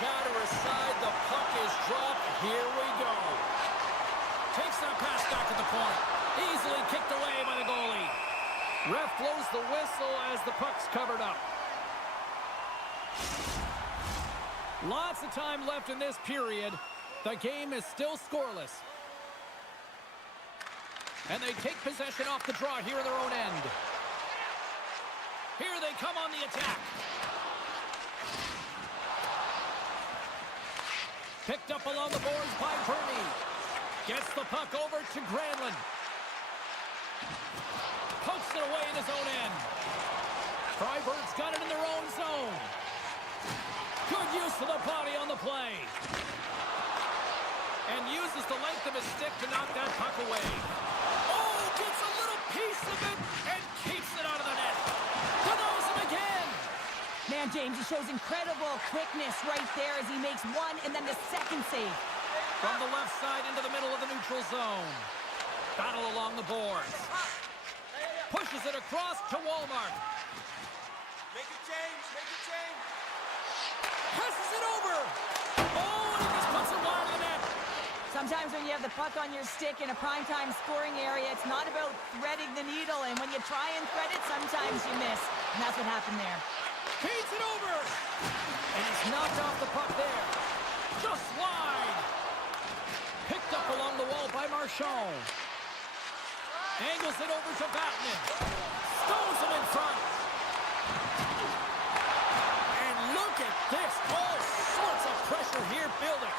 chatter aside, the puck is dropped. Here we go. Takes that pass back at the point. Easily kicked away by the goalie. Ref blows the whistle as the puck's covered up. Lots of time left in this period. The game is still scoreless. And they take possession off the draw here in their own end. Here they come on the attack. Picked up along the boards by Bernie. Gets the puck over to Granlund. Pokes it away in his own end. Freiburg's got it in their own zone. Good use of the body on the play. And uses the length of his stick to knock that puck away. Oh, gets a little piece of it and keeps it out of the net. Throws him again. Man, James, he shows incredible quickness right there as he makes one and then the second save. From the left side into the middle of the neutral zone. Battle along the boards. Pushes it across to Walmart. Make it change, make it change. Passes it over. Oh, and he just puts it wide of the net. Sometimes when you have the puck on your stick in a primetime scoring area, it's not about threading the needle, and when you try and thread it, sometimes you miss. And that's what happened there. Feeds it over. And he's knocked off the puck there. Just wide. Picked up along the wall by Marchand. Angles it over to Vatanen. Stones him in front. And look at this. All sorts of pressure here building.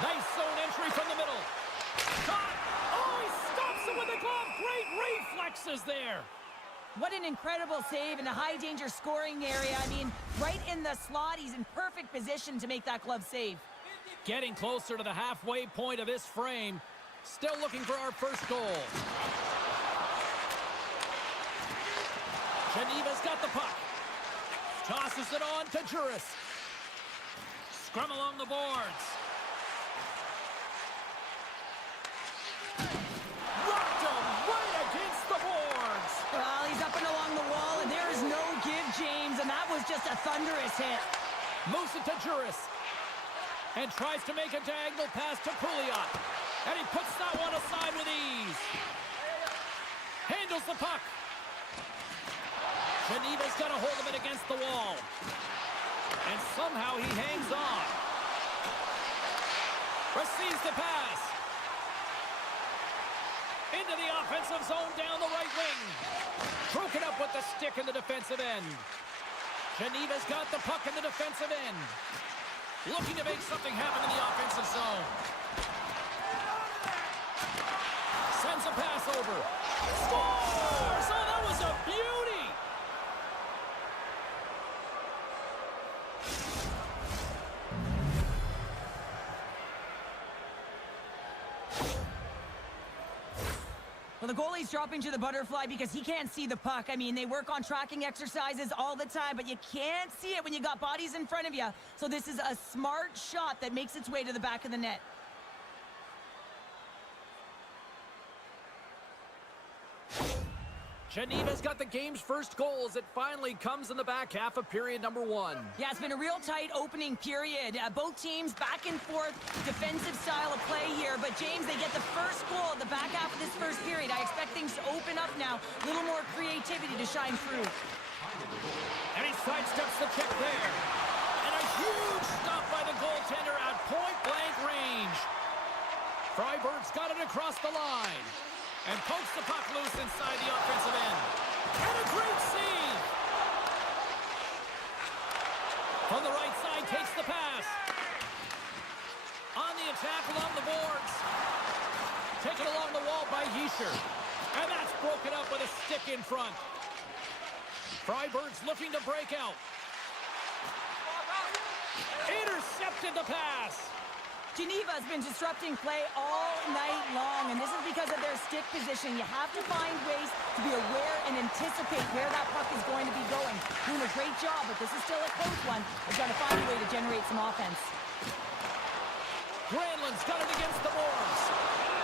Nice zone entry from the middle. Shot. Oh, he stops it with the glove. Great reflexes there. What an incredible save in a high-danger scoring area. I mean, right in the slot, he's in perfect position to make that glove save. Getting closer to the halfway point of this frame. Still looking for our first goal. Geneva's got the puck. Tosses it on to Juris. Scrum along the boards. Rocked him right against the boards. Well, he's up and along the wall, and there is no give, James, and that was just a thunderous hit. Moves it to Juris. And tries to make a diagonal pass to Pouliot. And he puts that one aside with ease. Handles the puck. Geneva's got a hold of it against the wall. And somehow he hangs on. Receives the pass. Into the offensive zone down the right wing. Broken up with the stick in the defensive end. Geneva's got the puck in the defensive end. Looking to make something happen in the offensive zone. Sends a pass over. Scores! Oh, that was a beauty! Well, the goalie's dropping to the butterfly because he can't see the puck. I mean, they work on tracking exercises all the time, but you can't see it when you got bodies in front of you. So this is a smart shot that makes its way to the back of the net. Geneva's got the game's first goal as it finally comes in the back half of period number 1. Yeah, it's been a real tight opening period. Both teams back and forth, defensive style of play here. But, James, they get the first goal at the back half of this first period. I expect things to open up now. A little more creativity to shine through. And he sidesteps the check there. And a huge stop by the goaltender at point-blank range. Freiburg's got it across the line. And pokes the puck loose inside the offensive end. And a great save! From the right side, takes the pass. On the attack along the boards. Taken along the wall by Yesher. And that's broken up with a stick in front. Freiburg's looking to break out. Intercepted the pass. Geneva has been disrupting play all night long, and this is because of their stick position. You have to find ways to be aware and anticipate where that puck is going to be going. Doing a great job, but this is still a close one. They've got to find a way to generate some offense. Granlund's got it against the boards.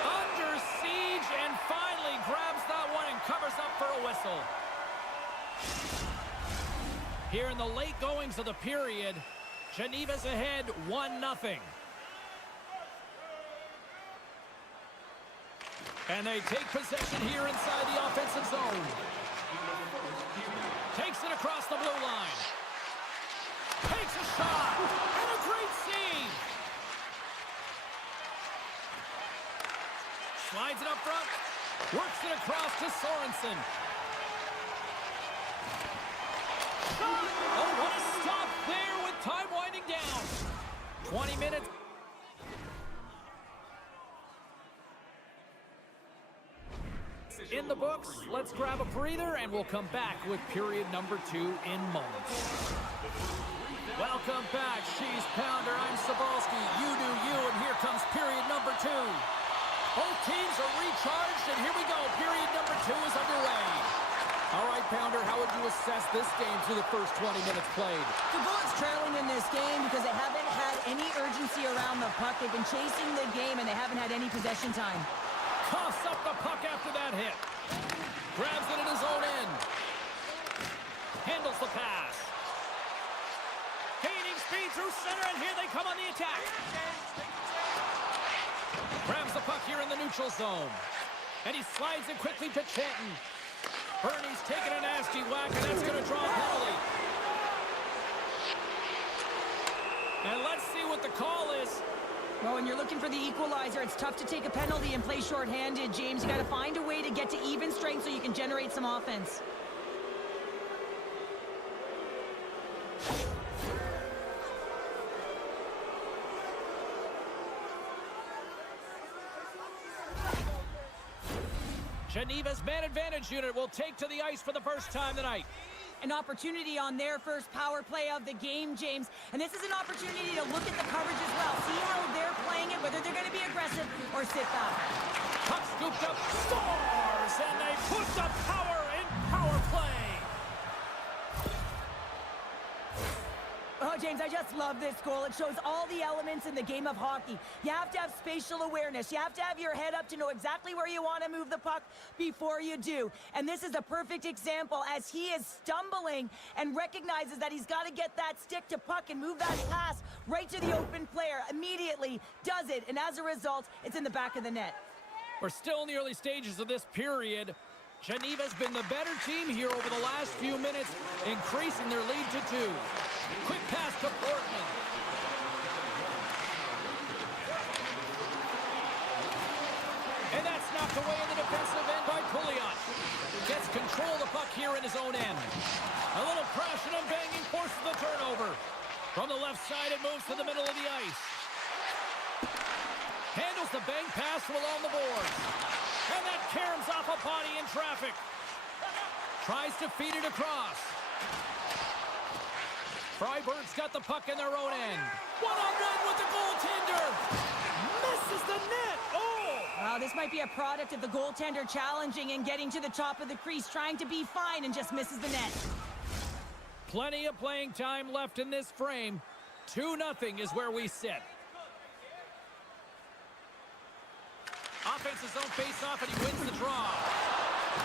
Under siege, and finally grabs that one and covers up for a whistle. Here in the late goings of the period, Geneva's ahead 1-0. And they take possession here inside the offensive zone. Takes it across the blue line. Takes a shot. And a great save. Slides it up front. Works it across to Sorensen. Shot! Oh, what a stop there with time winding down. 20 minutes. In the books, let's grab a breather and we'll come back with period number 2 in moments. Welcome back, Cheese Pounder. I'm Sabalski. You do you, and here comes period number 2. Both teams are recharged, and here we go. Period number 2 is underway. All right, Pounder, how would you assess this game through the first 20 minutes played? The Bullets trailing in this game because they haven't had any urgency around the puck. They've been chasing the game, and they haven't had any possession time. Coughs up the puck after that hit. Grabs it in his own end. Handles the pass. Gaining speed through center, and here they come on the attack. Grabs the puck here in the neutral zone. And he slides it quickly to Chanton. Bernie's taking a nasty whack, and that's going to draw a penalty. And let's see what the call is. Well, when you're looking for the equalizer, it's tough to take a penalty and play shorthanded, James. You got to find a way to get to even strength so you can generate some offense. Geneva's man advantage unit will take to the ice for the first time tonight. An opportunity on their first power play of the game, James. And this is an opportunity to look at the coverage as well. See how they're playing it, whether they're going to be aggressive or sit back. Puck scooped up, scores, and they put the power in power play. Oh, James, I just love this goal. It shows all the elements in the game of hockey. You have to have spatial awareness. You have to have your head up to know exactly where you want to move the puck before you do. And this is a perfect example as he is stumbling and recognizes that he's got to get that stick to puck and move that pass right to the open player. Immediately does it, and as a result, it's in the back of the net. We're still in the early stages of this period. Geneva's been the better team here over the last few minutes, increasing their lead to 2. Quick pass to Portman. And that's knocked away in the defensive end by Pouliot. Gets control of the puck here in his own end. A little crashing and banging forces the turnover. From the left side, it moves to the middle of the ice. Handles the bang pass from along the boards. And that caroms off a body in traffic. Tries to feed it across. Freiburg's got the puck in their own end. One-on-one with the goaltender. Misses the net. Oh! Wow, this might be a product of the goaltender challenging and getting to the top of the crease, trying to be fine, and just misses the net. Plenty of playing time left in this frame. 2-0 is where we sit. Offense's own face-off, and he wins the draw.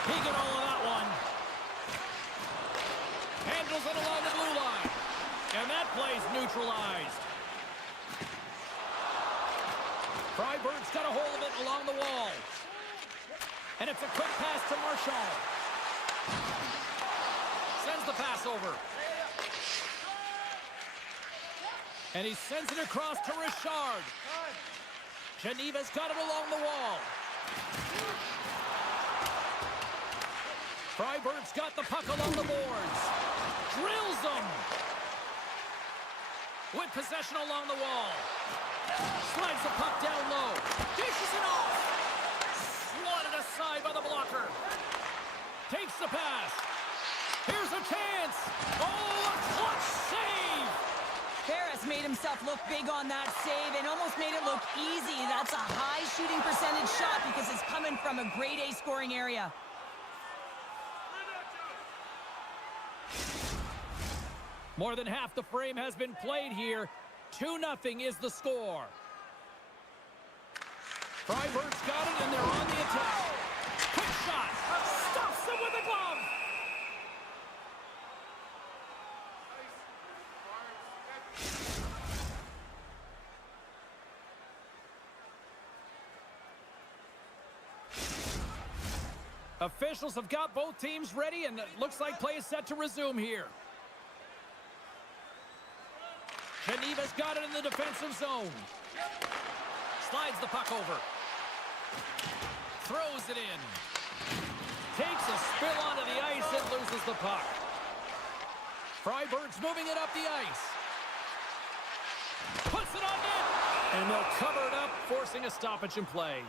He got all of that one. Handles it along the blue line. And that play's neutralized. Freiburg's got a hold of it along the wall. And it's a quick pass to Marchand. Sends the pass over. And he sends it across to Richard. Geneva's got it along the wall. Freiburg's got the puck along the boards. Drills them. With possession along the wall. Slides the puck down low. Dishes it off. Swatted aside by the blocker. Takes the pass. Here's a chance. Oh, a clutch save. Ferris made himself look big on that save and almost made it look easy. That's a high shooting percentage shot because it's coming from a grade A scoring area. More than half the frame has been played here. 2-0 is the score. Freiburg's got it, and they're on the attack. Quick shot. Stuffs him with a glove. Officials have got both teams ready, and it looks like play is set to resume here. Geneva's got it in the defensive zone. Slides the puck over. Throws it in. Takes a spill onto the ice and loses the puck. Freiburg's moving it up the ice. Puts it on net. And they'll cover it up, forcing a stoppage in play.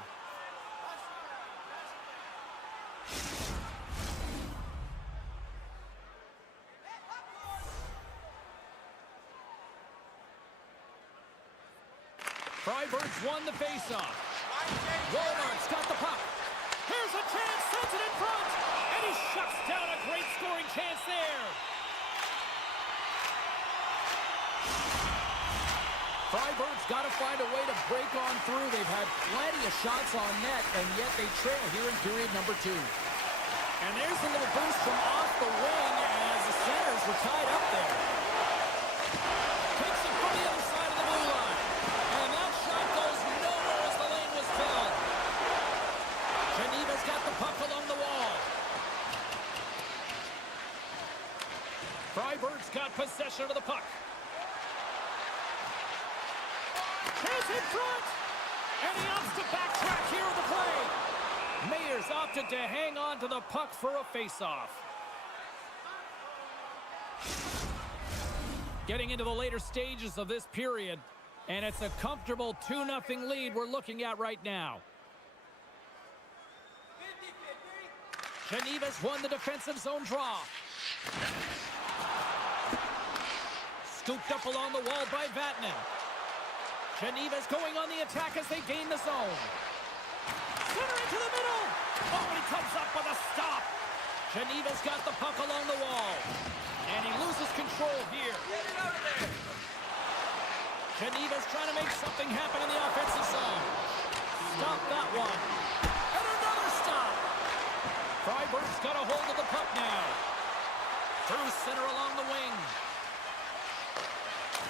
Freiburg's won the faceoff. Walmart's got the puck. Here's a chance, sends it in front, and he shuts down a great scoring chance there. Freiburg's got to find a way to break on through. They've had plenty of shots on net, and yet they trail here in period number 2. And there's a little boost from off the wing as the centers were tied up there. Takes it from the other side of the blue line. And that shot goes nowhere as the lane was filled. Geneva's got the puck along the wall. Freiburg's got possession of the puck. Chance in front! And he opts to backtrack here in the play. Mayers opted to hang on to the puck for a face-off. Getting into the later stages of this period, and it's a comfortable 2-0 lead we're looking at right now. Geneva's won the defensive zone draw. Scooped up along the wall by Vatanen. Geneva's going on the attack as they gain the zone. Center into the middle. Oh, and he comes up with a stop. Geneva's got the puck along the wall. And he loses control here. Get it out of there. Geneva's trying to make something happen in the offensive zone. Stop that one. And another stop. Freiburg's got a hold of the puck now. Through center along the wing.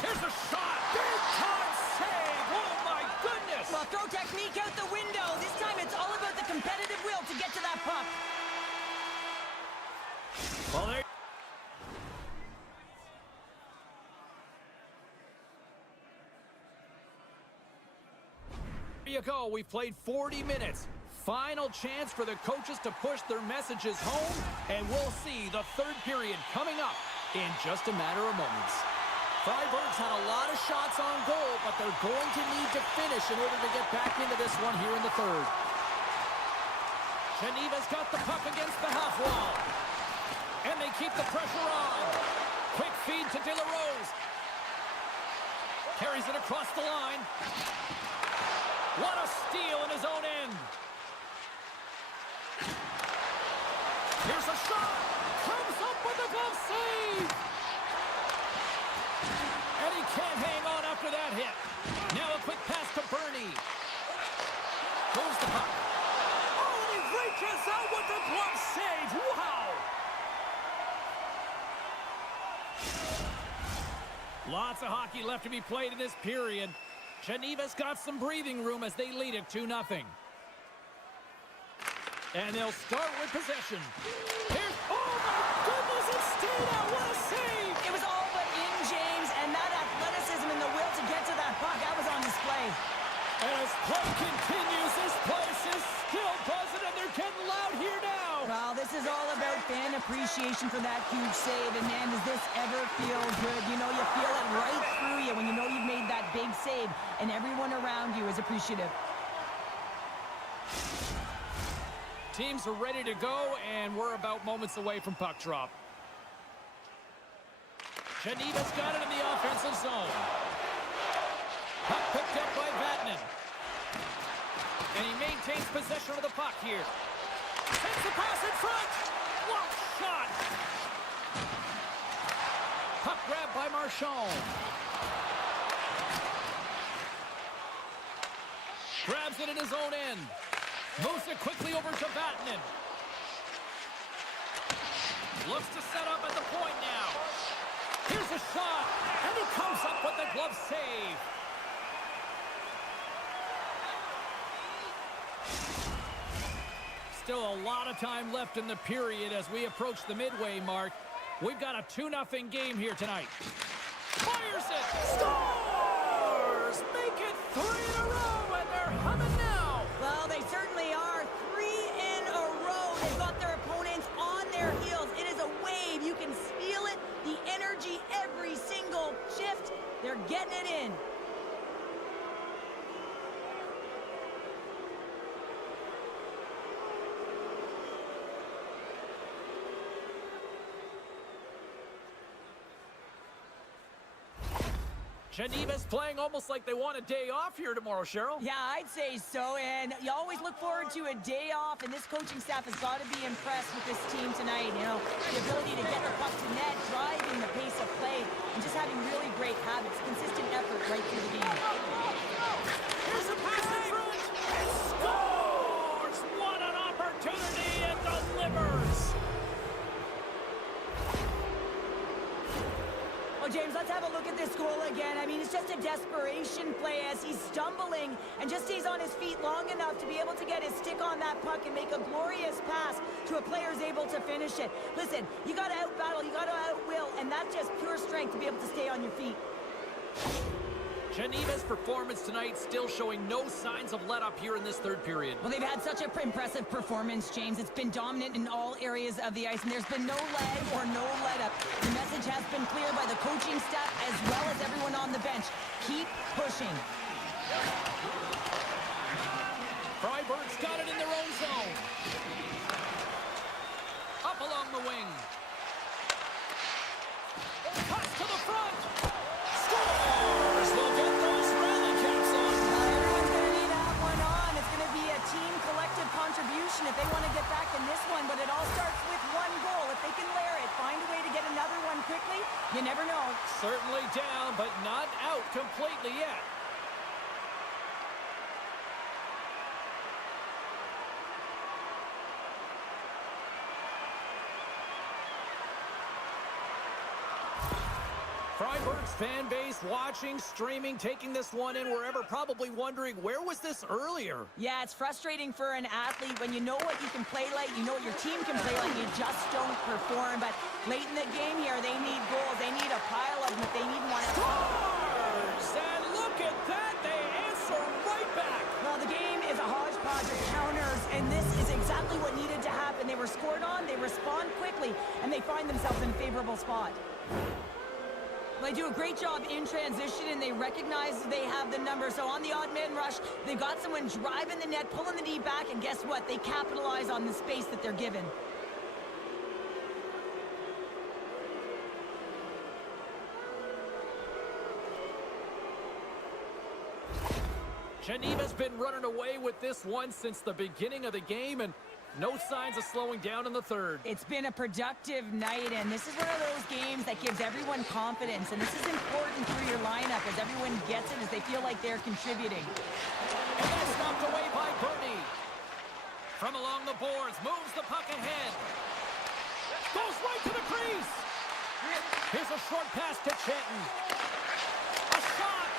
Here's a shot. Big time save. Oh, my goodness. Well, throw technique out the window. This time it's all about the competitive will to get to that puck. Well, there you go. We've played 40 minutes. Final chance for the coaches to push their messages home, and we'll see the third period coming up in just a matter of moments. Freiburg's had a lot of shots on goal, but they're going to need to finish in order to get back into this one here in the third. Geneva's got the puck against the half wall. And they keep the pressure on. Quick feed to De La Rose. Carries it across the line. What a steal in his own end. Here's a shot. Comes up with a glove save. And he can't hang on after that hit. Now a quick pass to Bernie. Goes the puck. Oh, and he reaches out with the glove save. Wow. Lots of hockey left to be played in this period. Geneva's got some breathing room as they lead it 2-0. And they'll start with possession. Here's, oh my goodness, it stayed out. What a save. It was all but in, James, and that athleticism and the will to get to that puck, that was on display. As play continues, this place is still buzzing, and they're getting loud here now. Well, this is all about fan appreciation for that huge save, and man, does this ever feel good. You know, you feel it right through you when you know you've made that big save, and everyone around you is appreciative. Teams are ready to go, and we're about moments away from puck drop. Geneva's got it in the offensive zone. Puck picked up by Vatanen. And he maintains possession of the puck here. Takes the pass in front. What shot! Puck grabbed by Marchand. Grabs it in his own end. Moves it quickly over to Vatanen. Looks to set up at the point now. Here's a shot. And he comes up with the glove save. Still a lot of time left in the period as we approach the midway mark. We've got a 2-0 game here tonight. Fires it! Scores! Make it 3 in a row, and they're humming now! Well, they certainly are. 3 in a row. They've got their opponents on their heels. It is a wave. You can feel it. The energy every single shift. They're getting it in. Geneva's playing almost like they want a day off here tomorrow, Cheryl. Yeah, I'd say so, and you always look forward to a day off, and this coaching staff has got to be impressed with this team tonight. You know, the ability to get the puck to net, driving the pace of play, and just having really great habits, consistent effort right through the game. Here's a pass in front, and scores! What an opportunity, and delivers! Well, James, let's have a look at this goal again. I mean, it's just a desperation play as he's stumbling and just stays on his feet long enough to be able to get his stick on that puck and make a glorious pass to a player who's able to finish it. Listen, you got to out-battle, you got to out-will, and that's just pure strength to be able to stay on your feet. Geneva's performance tonight still showing no signs of let-up here in this third period. Well, they've had such an impressive performance, James. It's been dominant in all areas of the ice, and there's been no lag or no let-up. The message has been clear by the coaching staff as well as everyone on the bench. Keep pushing. Freiburg's got it in their own zone. Up along the wing. Pass to the front. Scores! They'll get those rally caps on. Everyone's going to need that one on. It's going to be a team collective contribution if they want to get back in this one, but it all starts with one goal. If they can layer it, find a way to get another one quickly, you never know. Certainly down, but not out completely yet. Freiburg's fan base watching, streaming, taking this one in wherever, probably wondering, where was this earlier? Yeah, it's frustrating for an athlete when you know what you can play like, you know what your team can play like, you just don't perform. But late in the game here, they need goals. They need a pile of them if they need one. Scores! And look at that, they answer right back. Well, the game is a hodgepodge of counters, and this is exactly what needed to happen. They were scored on, they respond quickly, and they find themselves in a favorable spot. They do a great job in transition, and they recognize they have the number. So on the odd man rush, they've got someone driving the net, pulling the D back, and guess what? They capitalize on the space that they're given. Geneva's been running away with this one since the beginning of the game, and no signs of slowing down in the third. It's been a productive night, and this is one of those games that gives everyone confidence, and this is important for your lineup as everyone gets it, as they feel like they're contributing. And that's knocked away by Bernie. From along the boards, moves the puck ahead. Goes right to the crease. Here's a short pass to Chenton. A shot.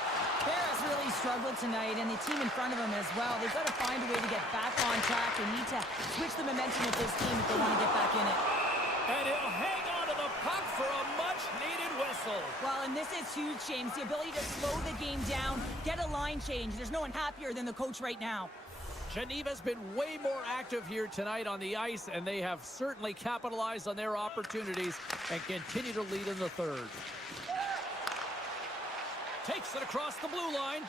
Harris really struggled tonight, and the team in front of him as well. They've got to find a way to get back on track. They need to switch the momentum of this team if they want to get back in it. And he'll hang on to the puck for a much-needed whistle. Well, and this is huge, James. The ability to slow the game down, get a line change. There's no one happier than the coach right now. Geneva's been way more active here tonight on the ice, and they have certainly capitalized on their opportunities and continue to lead in the third. Takes it across the blue line.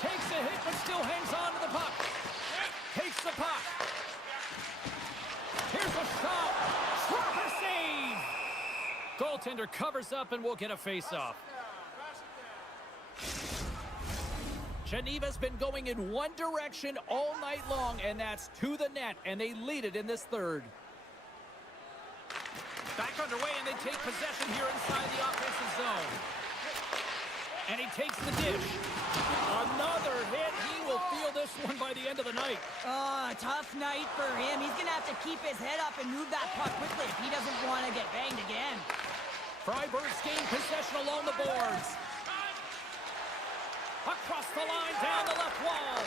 Takes a hit, but still hangs on to the puck. Takes the puck. Here's a shot. Proper save. Goaltender covers up and will get a face-off. Geneva's been going in one direction all night long, and that's to the net, and they lead it in this third. Back underway, and they take possession here inside the offensive zone. And he takes the dish. Another hit. He will feel this one by the end of the night. Oh, tough night for him. He's going to have to keep his head up and move that puck quickly if he doesn't want to get banged again. Freiburg's gained possession along the boards. Across the line, down the left wall.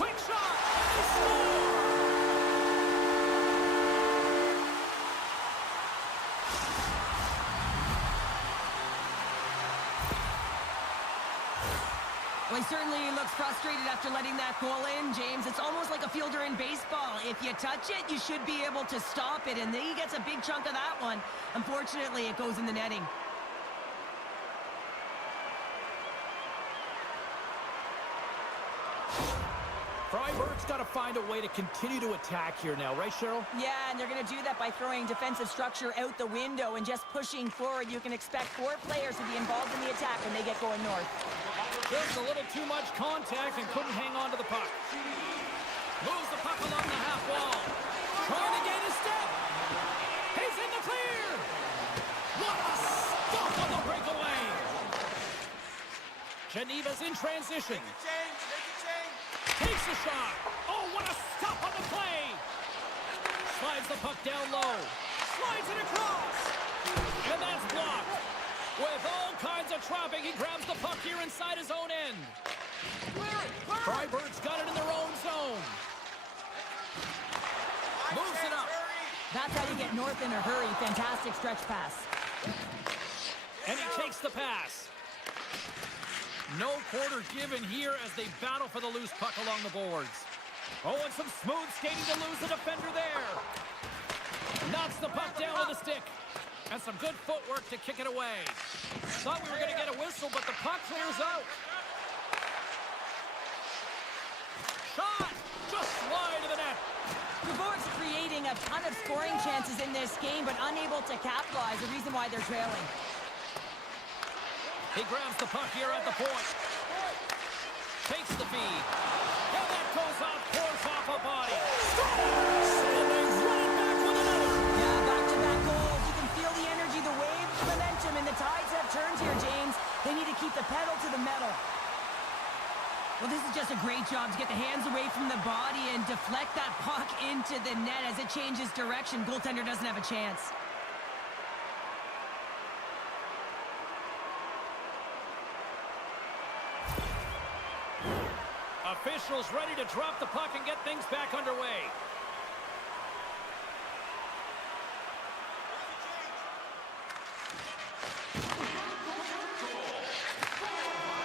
Quick shot, and they score! Well, he certainly looks frustrated after letting that goal in, James. It's almost like a fielder in baseball. If you touch it, you should be able to stop it, and he gets a big chunk of that one. Unfortunately, it goes in the netting. Freiburg's got to find a way to continue to attack here now, right, Cheryl? Yeah, and they're going to do that by throwing defensive structure out the window and just pushing forward. You can expect 4 players to be involved in the attack when they get going north. Just a little too much contact and couldn't hang on to the puck. Moves the puck along the half wall. Trying to gain a step. He's in the clear. What a stop on the breakaway. Geneva's in transition. Make a change, make a change. Takes a shot. Oh, what a stop on the play. Slides the puck down low. Slides it across. And that's blocked. With all kinds of trapping, he grabs the puck here inside his own end. Freiburg's got it in their own zone. Moves it up. That's how you get north in a hurry. Fantastic stretch pass. And he takes the pass. No quarter given here as they battle for the loose puck along the boards. Oh, and some smooth skating to lose the defender there. Knocks the puck down with a stick. And some good footwork to kick it away. Thought we were going to get a whistle, but the puck clears out. Shot! Just wide of the net. Fribourg's creating a ton of scoring chances in this game, but unable to capitalize, the reason why they're trailing. He grabs the puck here at the point. Takes the feed. And that goes off, pours off a body. Scores! And they run it back with another. Yeah, back-to-back goals. You can feel the energy, the wave, the momentum, and the tides have turned here, James. They need to keep the pedal to the metal. Well, this is just a great job to get the hands away from the body and deflect that puck into the net as it changes direction. Goaltender doesn't have a chance. Officials ready to drop the puck and get things back underway.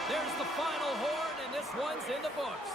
There's the final horn, and this one's in the books.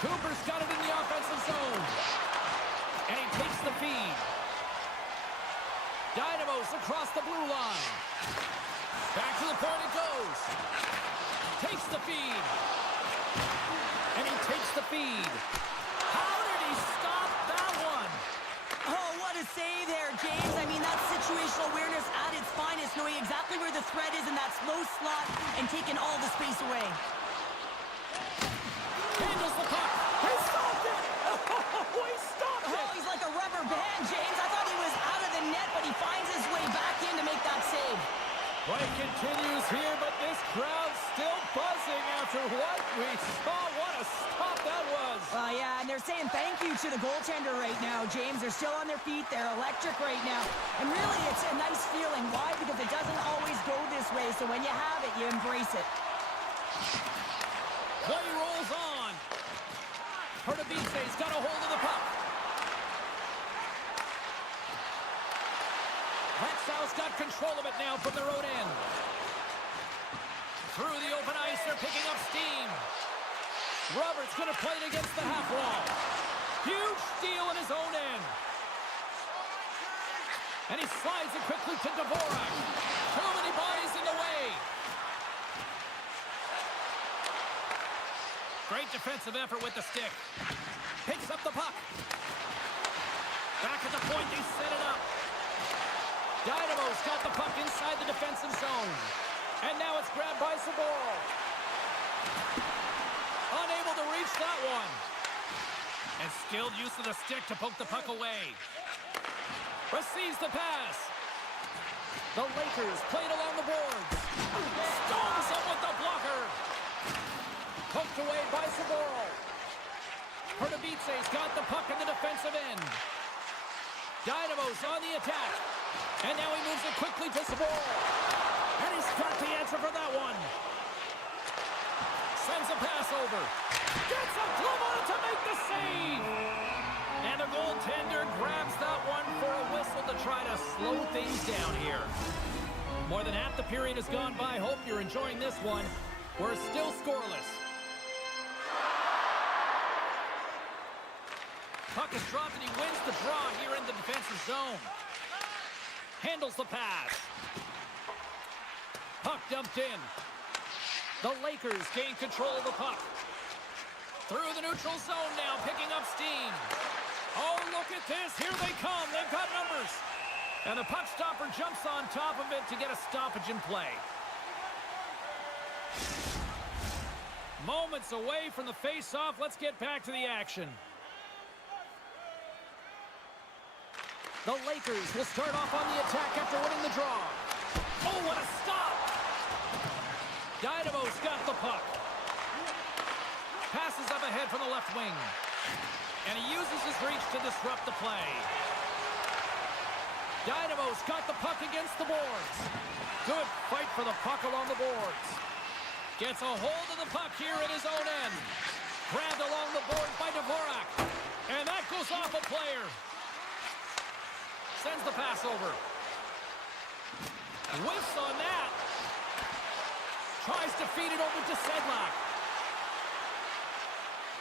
Cooper's got it in the offensive zone. And he takes the feed. Dynamo's across the blue line. Back to the point it goes. Takes the feed. And he takes the feed. How did he stop that one? Oh, what a save there, James. I mean, that's situational awareness at its finest, knowing exactly where the threat is in that slow slot and taking all the space away. Handles the puck. He stopped it. Oh, he stopped it. Oh, he's like a rubber band, James. I thought he was out of the net, but he finds his way back in to make that save. Play continues here, but this crowd's still buzzing after what we saw. What a stop that was. Yeah, and they're saying thank you to the goaltender right now, James. They're still on their feet. They're electric right now. And really, it's a nice feeling. Why? Because it doesn't always go this way, so when you have it, you embrace it. Play rolls on. Pardubice's got a hold of the puck. Vaxjo's got control of it now from their own end. Through the open ice, they're picking up steam. Roberts going to play it against the half wall. Huge steal in his own end. And he slides it quickly to Dvorak. Too many bodies in the way. Great defensive effort with the stick. Picks up the puck. Back at the point, they set it up. Dynamo's got the puck inside the defensive zone. And now it's grabbed by Saboro. Unable to reach that one. And skilled use of the stick to poke the puck away. Receives the pass. The Lakers played along the boards. Stones him with the blocker. Poked away by Saboro. Pardubice's got the puck in the defensive end. Dynamo's on the attack. And now he moves it quickly to Saboro. And he's got the answer for that one. Sends a pass over. Gets a glove on it to make the save. And the goaltender grabs that one for a whistle to try to slow things down here. More than half the period has gone by. Hope you're enjoying this one. We're still scoreless. Puck is dropped and he wins the draw here in the defensive zone. Handles the pass. Puck dumped in. The Lakers gain control of the puck. Through the neutral zone now, picking up steam. Oh, look at this. Here they come. They've got numbers. And the puck stopper jumps on top of it to get a stoppage in play. Moments away from the face-off. Let's get back to the action. The Lakers will start off on the attack after winning the draw. Oh, what a stop! Dynamo's got the puck. Passes up ahead from the left wing. And he uses his reach to disrupt the play. Dynamo's got the puck against the boards. Good fight for the puck along the boards. Gets a hold of the puck here at his own end. Grabbed along the boards by Dvorak. And that goes off a player. Sends the pass over. Whiffs on that. Tries to feed it over to Sedlak.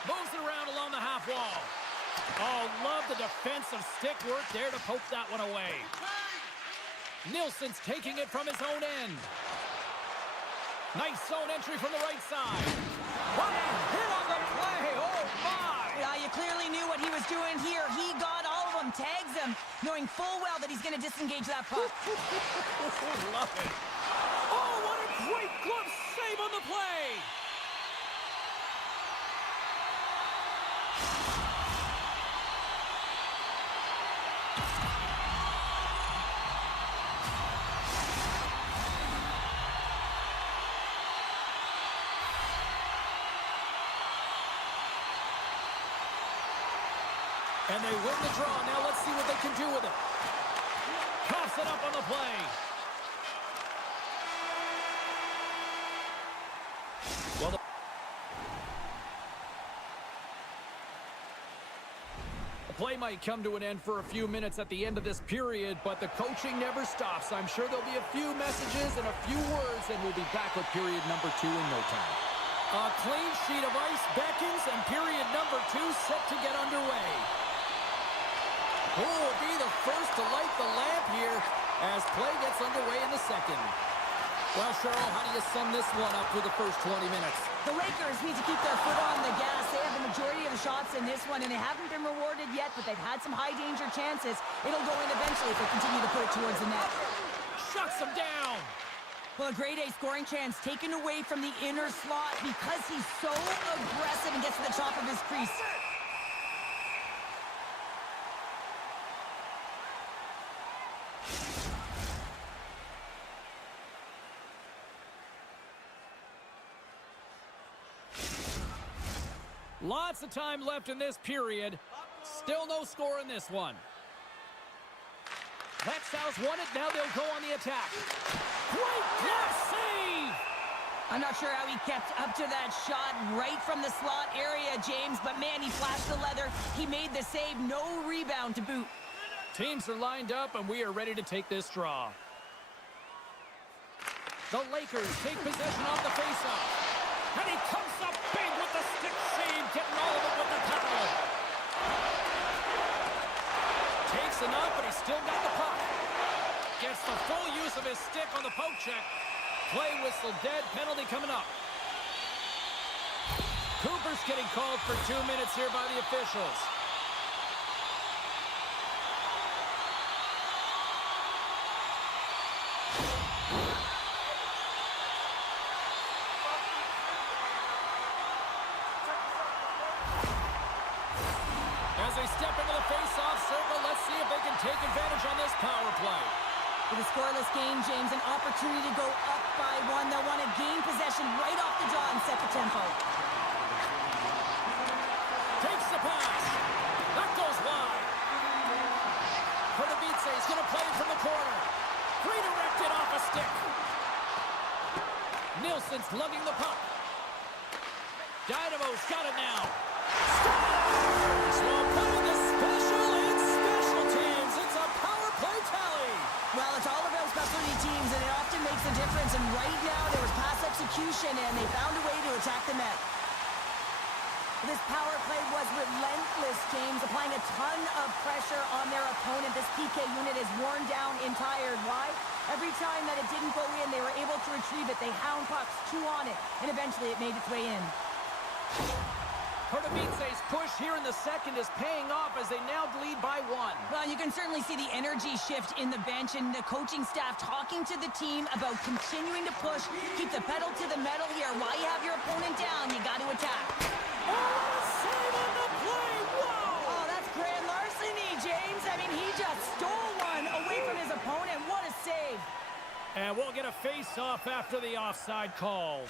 Moves it around along the half wall. Oh, love the defensive stick work there to poke that one away. Nilsson's taking it from his own end. Nice zone entry from the right side. What a hit on the play. Oh, my. Yeah, you clearly knew what he was doing here. He got all of them, tags them, knowing full well that he's going to disengage that puck. Love it. Oh, what a great glove save on the play. And they win the draw. Now let's see what they can do with it. Coughs it up on the play. Well, the play might come to an end for a few minutes at the end of this period, but the coaching never stops. I'm sure there'll be a few messages and a few words, and we'll be back with period number 2 in no time. A clean sheet of ice beckons, and period number two set to get underway. Who will be the first to light the lamp here as play gets underway in the second? Well, Cheryl, how do you sum this one up for the first 20 minutes? The Lakers need to keep their foot on the gas. They have the majority of the shots in this one, and they haven't been rewarded yet, but they've had some high-danger chances. It'll go in eventually if they continue to put it towards the net. Shuts him down. Well, a grade A scoring chance taken away from the inner slot because he's so aggressive and gets to the top of his crease. Lots of time left in this period. Still no score in this one. Vaxjo's won it. Now they'll go on the attack. Great block save! I'm not sure how he kept up to that shot right from the slot area, James, but man, he flashed the leather. He made the save. No rebound to boot. Teams are lined up, and we are ready to take this draw. The Lakers take possession off the faceoff. And he comes up big with the stick save, getting all of it with the towel. Takes enough, but he's still got the puck. Gets the full use of his stick on the poke check. Play whistle dead, penalty coming up. Cooper's getting called for 2 minutes here by the officials. As they step into the face-off circle, let's see if they can take advantage on this power play. With a scoreless game, James, an opportunity to go up by one. They'll want to gain possession right off the draw and set the tempo. Takes the pass. That goes wide. Pardubice is going to play it from the corner. Redirected off a stick. Nielsen's lugging the puck. Dynamo's got it now. Scores! Well, playing the special in special teams. It's a power play tally. Well, it's all about specialty teams, and it often makes a difference. And right now, there was pass execution, and they found a way to attack the net. This power play was relentless, James, applying a ton of pressure on their opponent. This PK unit is worn down and tired. Why? Every time that it didn't go in, they were able to retrieve it. They hound pucks, chew on it, and eventually it made its way in. Pardubice's push here in the second is paying off as they now lead by one. Well, you can certainly see the energy shift in the bench and the coaching staff talking to the team about continuing to push, keep the pedal to the metal here. While you have your opponent down, you got to attack. Oh, save on the play! Whoa! Oh, that's grand larceny, James. I mean, he just stole one away from his opponent. What a save. And we'll get a face-off after the offside call.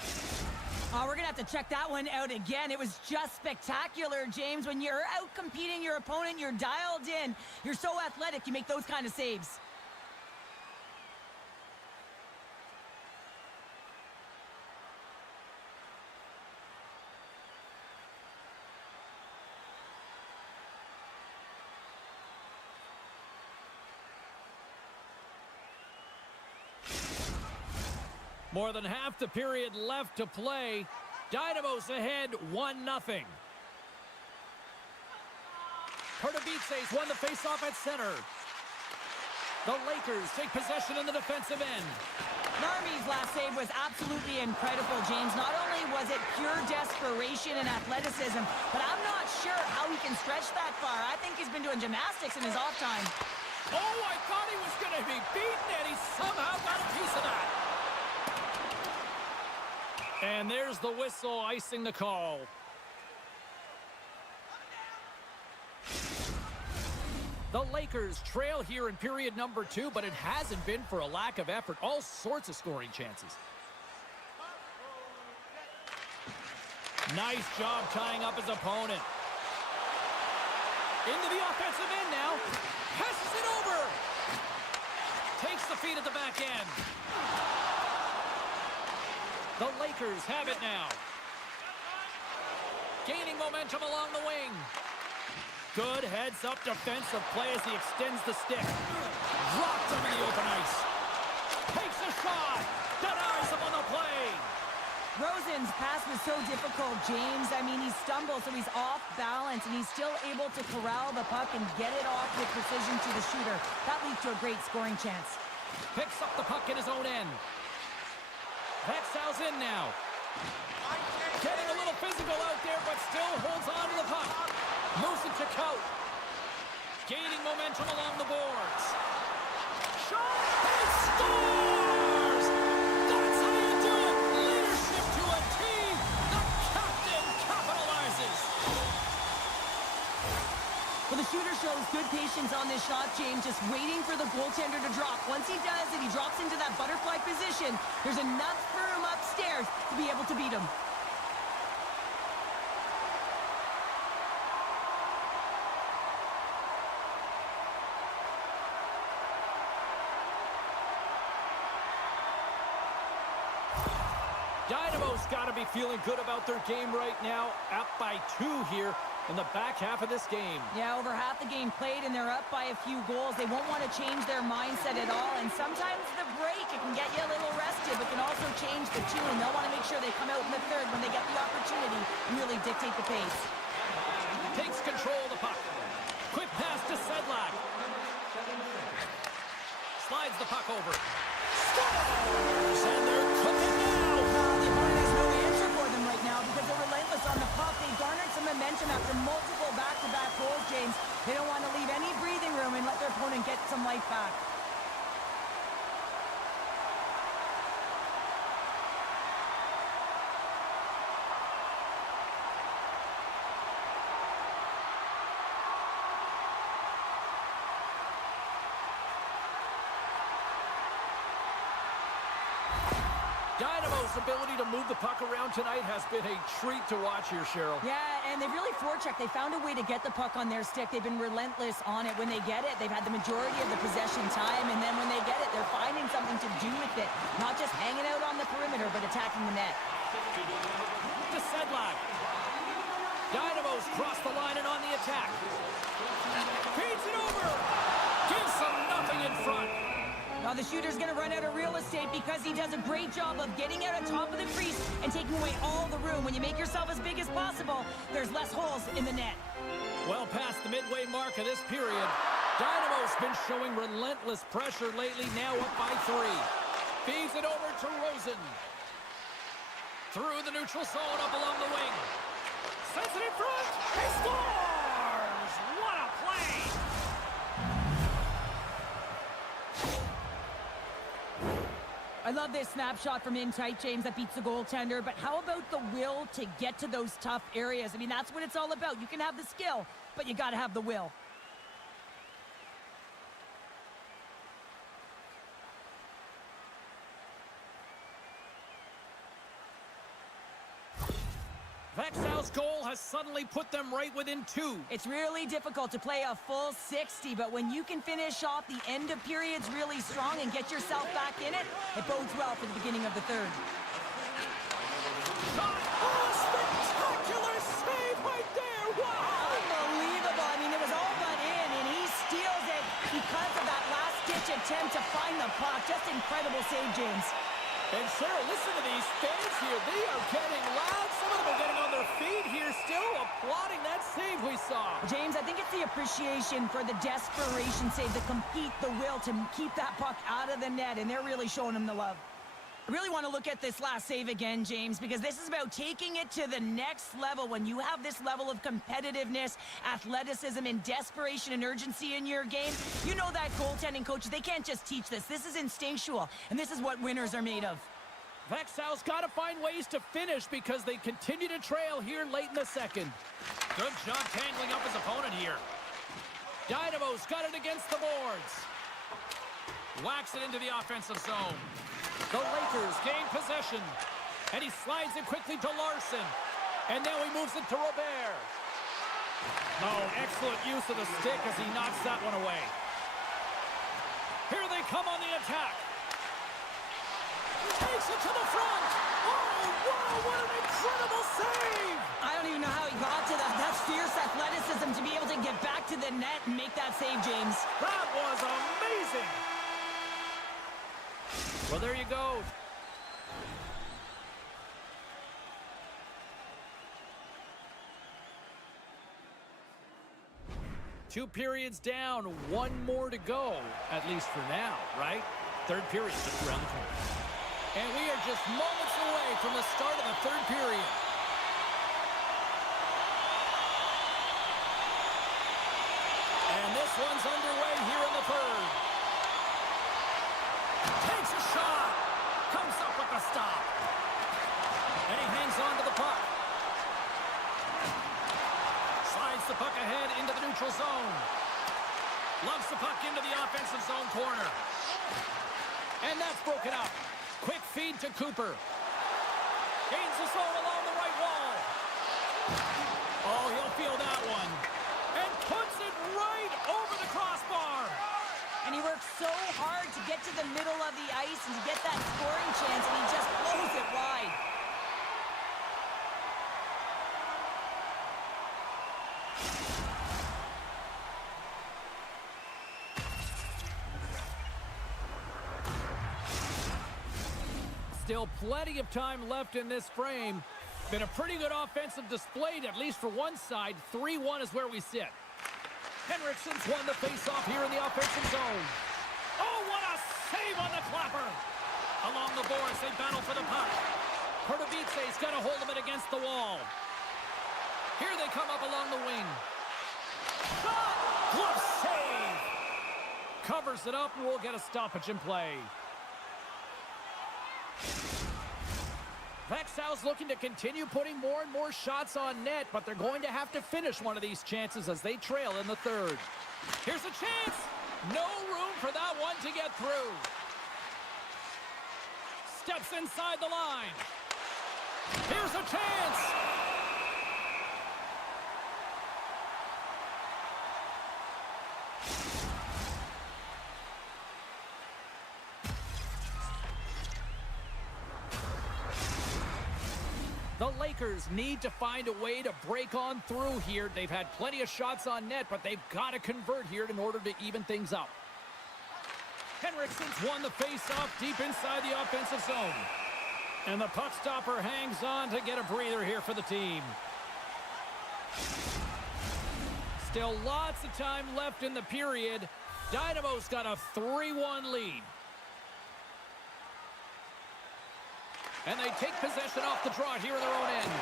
Oh, we're going to have to check that one out again. It was just spectacular, James. When you're out competing your opponent, you're dialed in. You're so athletic, you make those kind of saves. More than half the period left to play. Dynamo's ahead 1-0. Pardubice's won the faceoff at center. The Lakers take possession in the defensive end. Narmi's last save was absolutely incredible, James. Not only was it pure desperation and athleticism, but I'm not sure how he can stretch that far. I think he's been doing gymnastics in his off time. Oh, I thought he was going to be beaten, and he somehow got a piece of that. And there's the whistle icing the call. The Lakers trail here in period number 2, but it hasn't been for a lack of effort. All sorts of scoring chances. Nice job tying up his opponent. Into the offensive end now. Passes it over. Takes the feed at the back end. The Lakers have it now. Gaining momentum along the wing. Good heads-up defensive play as he extends the stick. Dropped him in the open ice. Takes a shot. Denies him on the play. Rosen's pass was so difficult, James. I mean, he stumbles, so he's off balance, and he's still able to corral the puck and get it off with precision to the shooter. That leads to a great scoring chance. Picks up the puck in his own end. Vaxjo's in now. Getting a little physical out there, but still holds on to the puck. Moves it to Coat. Gaining momentum along the boards. Shot! He scores! That's how you do it! Leadership to a team! The captain capitalizes! Well, the shooter shows good patience on this shot, James, just waiting for the goaltender to drop. Once he does and he drops into that butterfly position, there's enough room upstairs to be able to beat him. Dynamo's got to be feeling good about their game right now. Up by 2 here in the back half of this game. Yeah, over half the game played, and they're up by a few goals. They won't want to change their mindset at all, and sometimes the break, it can get you a little rested, but can also change the tune. They'll want to make sure they come out in the third when they get the opportunity and really dictate the pace. Takes control of the puck. Quick pass to Sedlak. Slides the puck over. Scores! And they're cooking now! The opponent has no answer for them right now because they're relentless on the puck. They've garnered some momentum after multiple back-to-back goals, James. They don't want to leave any breathing room and let their opponent get some life back. Dynamo's ability to move the puck around tonight has been a treat to watch here, Cheryl. Yeah, and they really forechecked. They found a way to get the puck on their stick. They've been relentless on it. When they get it, they've had the majority of the possession time, and then when they get it, they're finding something to do with it. Not just hanging out on the perimeter, but attacking the net. To Sedlak. Dynamo's crossed the line and on the attack. Feeds it over. Gives them nothing in front. Now the shooter's going to run out of real estate because he does a great job of getting out on top of the crease and taking away all the room. When you make yourself as big as possible, there's less holes in the net. Well past the midway mark of this period, Dynamo's been showing relentless pressure lately, now up by 3. Feeds it over to Rosen. Through the neutral zone, up along the wing. Sends it in front. He scores! What a play! I love this snapshot from in tight, James, that beats the goaltender, but how about the will to get to those tough areas? I mean, that's what it's all about. You can have the skill, but you got to have the will. Vaxjo's goal has suddenly put them right within 2. It's really difficult to play a full 60, but when you can finish off the end of periods really strong and get yourself back in it, it bodes well for the beginning of the third. Oh, spectacular save right there! Wow! Unbelievable. I mean, it was all but in, and he steals it because of that last-ditch attempt to find the puck. Just incredible save, James. And Cheryl, listen to these fans here. They are getting loud. Some of them are getting on their feet here, still applauding that save we saw. James, I think it's the appreciation for the desperation save, the compete, the will to keep that puck out of the net, and they're really showing him the love. I really want to look at this last save again, James, because this is about taking it to the next level. When you have this level of competitiveness, athleticism, and desperation and urgency in your game, you know that goaltending coaches, they can't just teach this. This is instinctual, and this is what winners are made of. Vaxjo's got to find ways to finish because they continue to trail here late in the second. Good job tangling up his opponent here. Dynamo's got it against the boards. Whacks it into the offensive zone. The Lakers gain possession. And he slides it quickly to Larson. And now he moves it to Robert. Oh, excellent use of the stick as he knocks that one away. Here they come on the attack. Takes it to the front. Oh, wow, what an incredible save. I don't even know how he got to that. That's fierce athleticism to be able to get back to the net and make that save, James. That was amazing. Well, there you go. 2 periods down, 1 more to go, at least for now, right? Third period just around the corner. And we are just moments away from the start of the third period. And this one's underway here in the third. Takes a shot. Comes up with a stop. And he hangs on to the puck. Slides the puck ahead into the neutral zone. Loves the puck into the offensive zone corner. And that's broken up. Quick feed to Cooper. Gains the zone along the right wall. Oh, he'll feel that one. And puts it right over the crossbar. And he works so hard to get to the middle of the ice and to get that scoring chance, and he just blows it wide. Still plenty of time left in this frame. Been a pretty good offensive display, at least for one side. 3-1 is where we sit. Henriksen's won the faceoff here in the offensive zone. Oh, what a save on the clapper! Along the boards, they battle for the puck. Pardubice's got a hold of it against the wall. Here they come up along the wing. Shot! Glove save! Covers it up, and we'll get a stoppage in play. Vaxjo's looking to continue putting more and more shots on net, but they're going to have to finish one of these chances as they trail in the third. Here's a chance! No room for that one to get through. Steps inside the line. Here's a chance! The Lakers need to find a way to break on through here. They've had plenty of shots on net, but they've got to convert here in order to even things up. Henriksen's won the face-off deep inside the offensive zone. And the puck stopper hangs on to get a breather here for the team. Still lots of time left in the period. Dynamo's got a 3-1 lead. And they take possession off the draw here in their own end.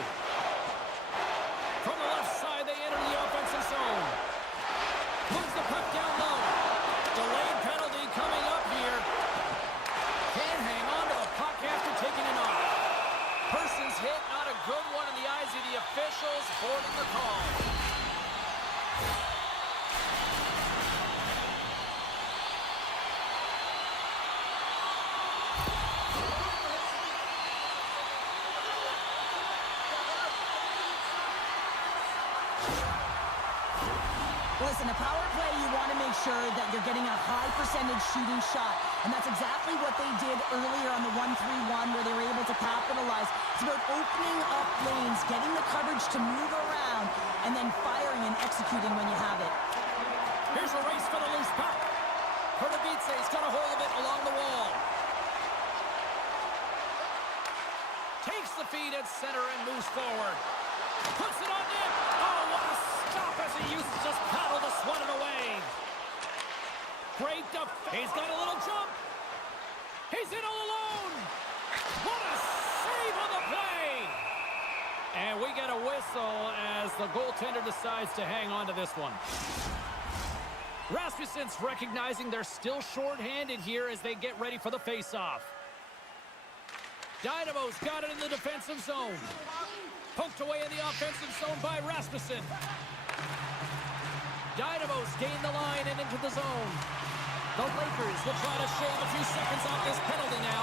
From the left side, they enter the offensive zone. Moves the puck down low. Delayed penalty coming up here. Can't hang on to the puck after taking it off. Person's hit, not a good one in the eyes of the officials, boarding the call. Listen, a power play, you want to make sure that you're getting a high percentage shooting shot. And that's exactly what they did earlier on the 1-3-1 where they were able to capitalize. It's about opening up lanes, getting the coverage to move around, and then firing and executing when you have it. Here's a race for the loose puck. Pardubice's got a hold of it along the wall. Takes the feed at center and moves forward. Puts it on net. Oh, what a stop as he used to just paddle to swat it away. Great defense. He's got a little jump. He's in all alone. What a save on the play. And we get a whistle as the goaltender decides to hang on to this one. Rasmussen's recognizing they're still short-handed here as they get ready for the face-off. Dynamo's got it in the defensive zone. Poked away in the offensive zone by Rasmussen. Dynamo's gained the line and into the zone. The Lakers will try to shave a few seconds off this penalty now.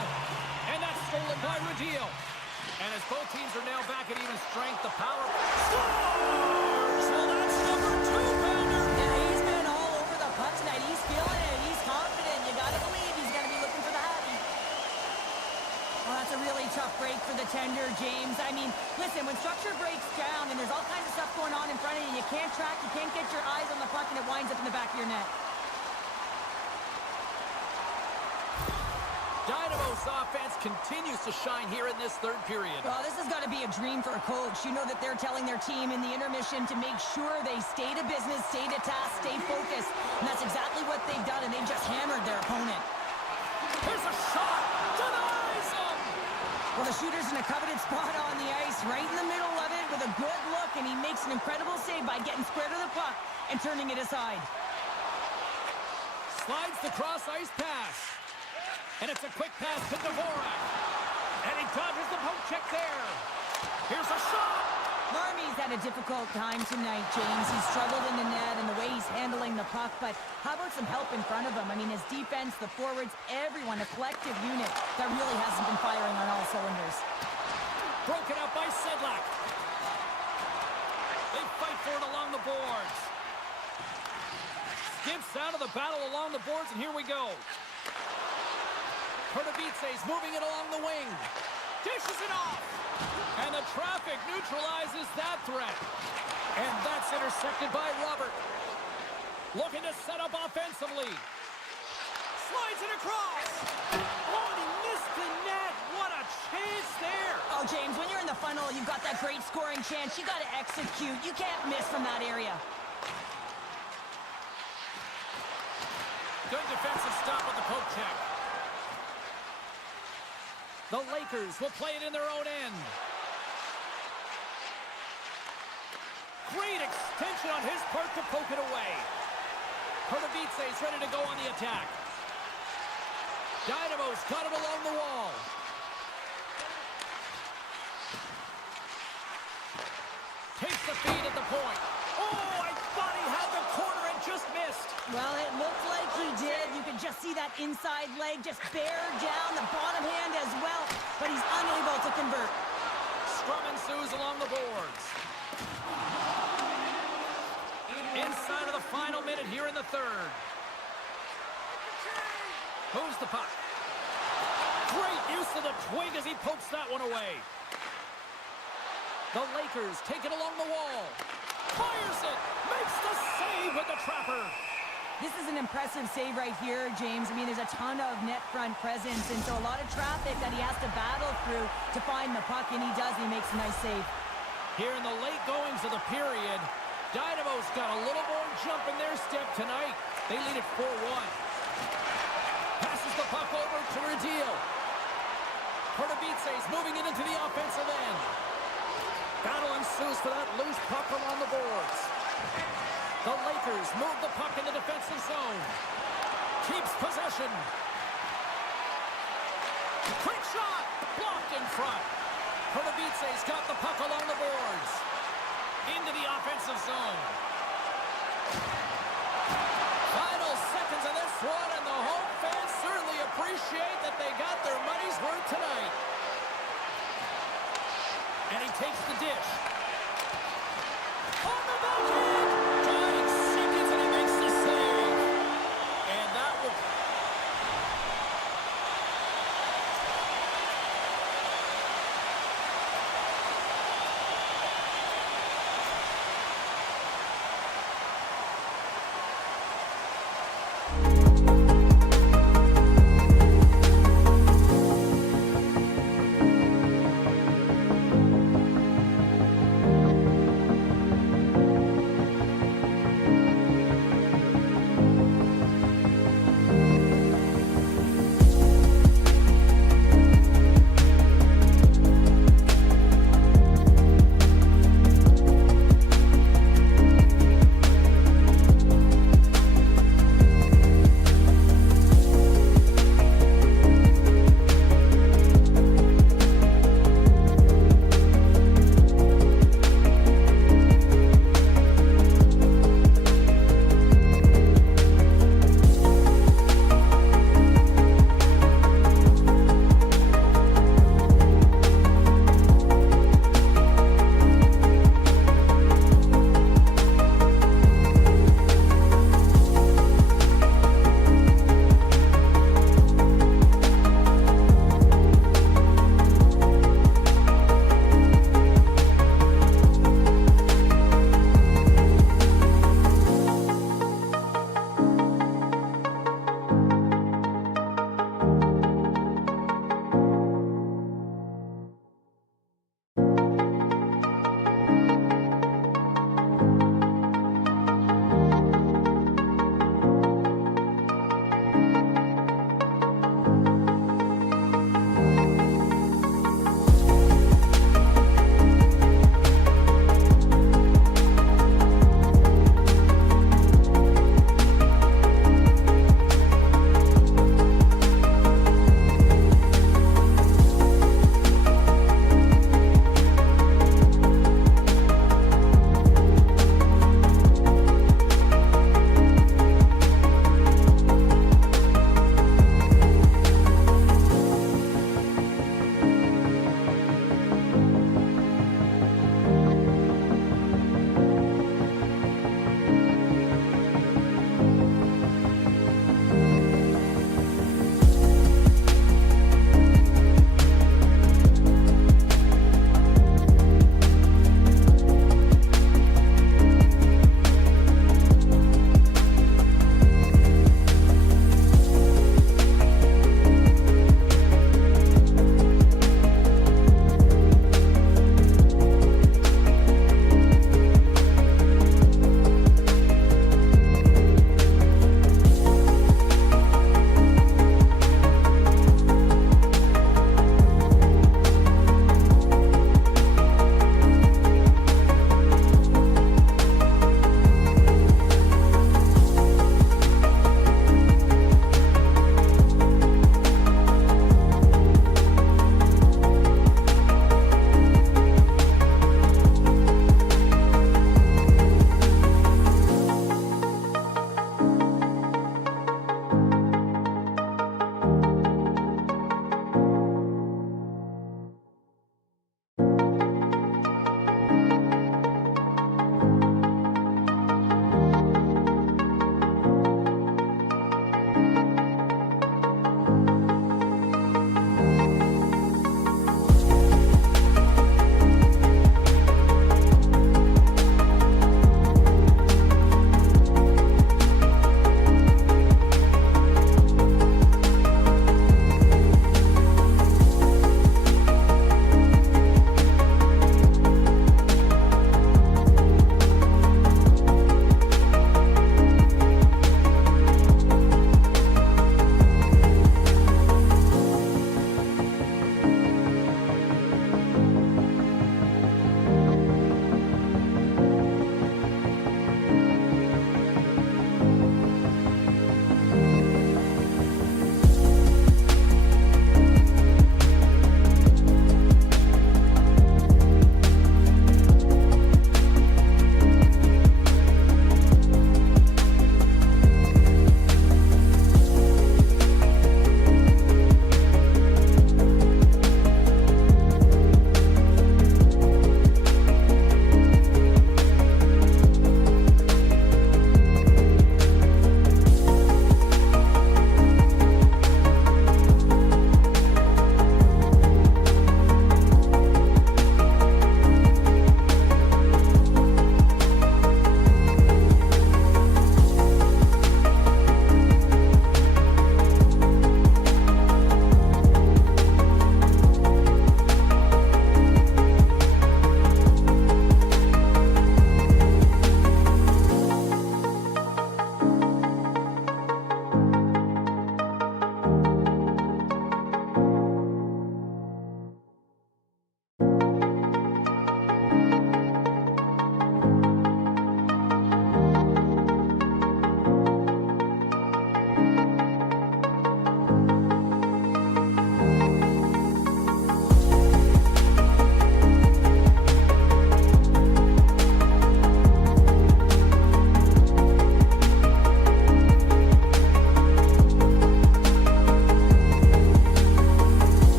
And that's stolen by Radillo. And as both teams are now back at even strength, the power scores! Well, that's number 2-pounder. Yeah, he's been all over the puck tonight. He's feeling it. He's confident. You got to believe he's going to be looking for the happy. Well, that's a really tough break for the tender, James. I mean, listen, when structure breaks down and there's all kinds of stuff going on in front of you, you can't track, you can't get your eyes on the puck, and it winds up in the back of your net. Dynamo's offense continues to shine here in this third period. Well, this has got to be a dream for a coach. You know that they're telling their team in the intermission to make sure they stay to business, stay to task, stay focused. And that's exactly what they've done, and they've just hammered their opponent. Here's a shot! Denies him! Well, the shooter's in a coveted spot on the ice, right in the middle of it with a good look, and he makes an incredible save by getting square to the puck and turning it aside. Slides the cross-ice pass. And it's a quick pass to Dvorak. And he dodges the poke check there. Here's a shot! Marmy's had a difficult time tonight, James. He's struggled in the net and the way he's handling the puck, but how about some help in front of him? I mean, his defense, the forwards, everyone, a collective unit that really hasn't been firing on all cylinders. Broken out by Sedlak. They fight for it along the boards. Skips out of the battle along the boards, and here we go. Pardubice moving it along the wing. Dishes it off. And the traffic neutralizes that threat. And that's intercepted by Robert. Looking to set up offensively. Slides it across. Oh, and he missed the net. What a chance there. Oh, James, when you're in the funnel, you've got that great scoring chance. You got to execute. You can't miss from that area. Good defensive stop with the poke check. The Lakers will play it in their own end. Great extension on his part to poke it away. Pardubice is ready to go on the attack. Dynamo's got it along the wall. Takes the feed at the point. Oh, I thought he had the corner and just missed. Well, it looked like he did. You could just see that inside leg just bear down the bottom hand as well, but he's unable to convert. Scrum ensues along the boards. Inside of the final minute here in the third. Moves the puck. Great use of the twig as he pokes that one away. The Lakers take it along the wall. Fires it. Makes the save with the trapper. This is an impressive save right here, James. I mean, there's a ton of net front presence, and so a lot of traffic that he has to battle through to find the puck, and he does. He makes a nice save. Here in the late goings of the period, Dynamo's got a little more jump in their step tonight. They lead it 4-1. Passes the puck over to Radil. Pardubice's moving it into the offensive end. Battle ensues for that loose puck along the boards. The Lakers move the puck in the defensive zone. Keeps possession. Quick shot! Blocked in front. Pardubice's got the puck along the boards. Into the offensive zone. Final seconds of this one, and the home fans certainly appreciate that they got their money's worth tonight. And he takes the dish. On the backhand! Dying seconds, and he makes the save. And that will...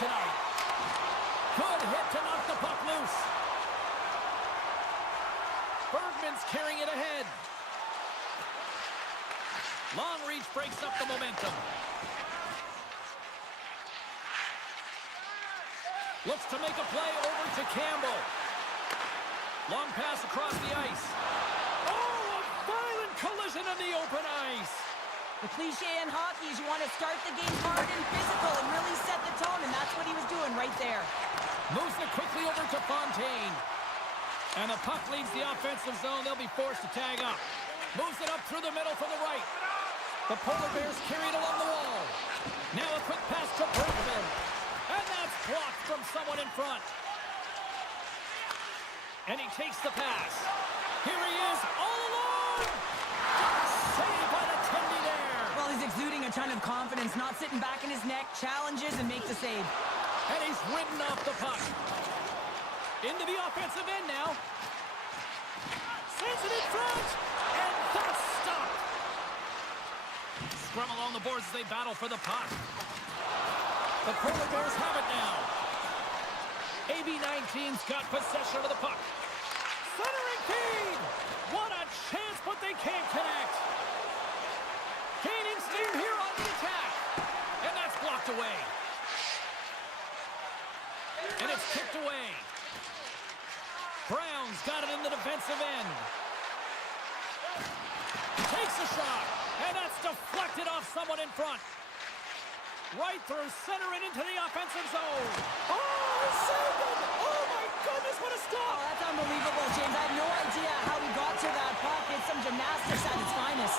tonight. Good hit to knock the puck loose. Bergman's carrying it ahead. Long reach breaks up the momentum. Looks to make a play over to Campbell. Long pass across the ice. Oh, a violent collision in the open ice. The cliche in hockey is you want to start the game hard and physical and really set the tone, and that's what he was doing right there. Moves it quickly over to Fontaine. And the puck leaves the offensive zone. They'll be forced to tag up. Moves it up through the middle from the right. The Polar Bears carry it along the wall. Now a quick pass to Bergman. And that's blocked from someone in front. And he takes the pass. Here he is, all alone! Saved by the Tendy there. Well, he's exuding a ton of confidence, not sitting back in his neck, challenges and makes the save. And he's ridden off the puck. Into the offensive end now. Sends it in front. And that's stopped. Scrum along the boards as they battle for the puck. The Polar Bears have it now. AB-19's got possession of the puck. Centering feed! What a chance, but they can't connect. Gaining steam here on the attack. And that's blocked away. And it's kicked away. Brown's got it in the defensive end. Takes a shot. And that's deflected off someone in front. Right through center and into the offensive zone. Oh, he saved it! Oh, my goodness, what a stop! Oh, that's unbelievable, James. I have no idea how he got to that puck. It's some gymnastics at its finest.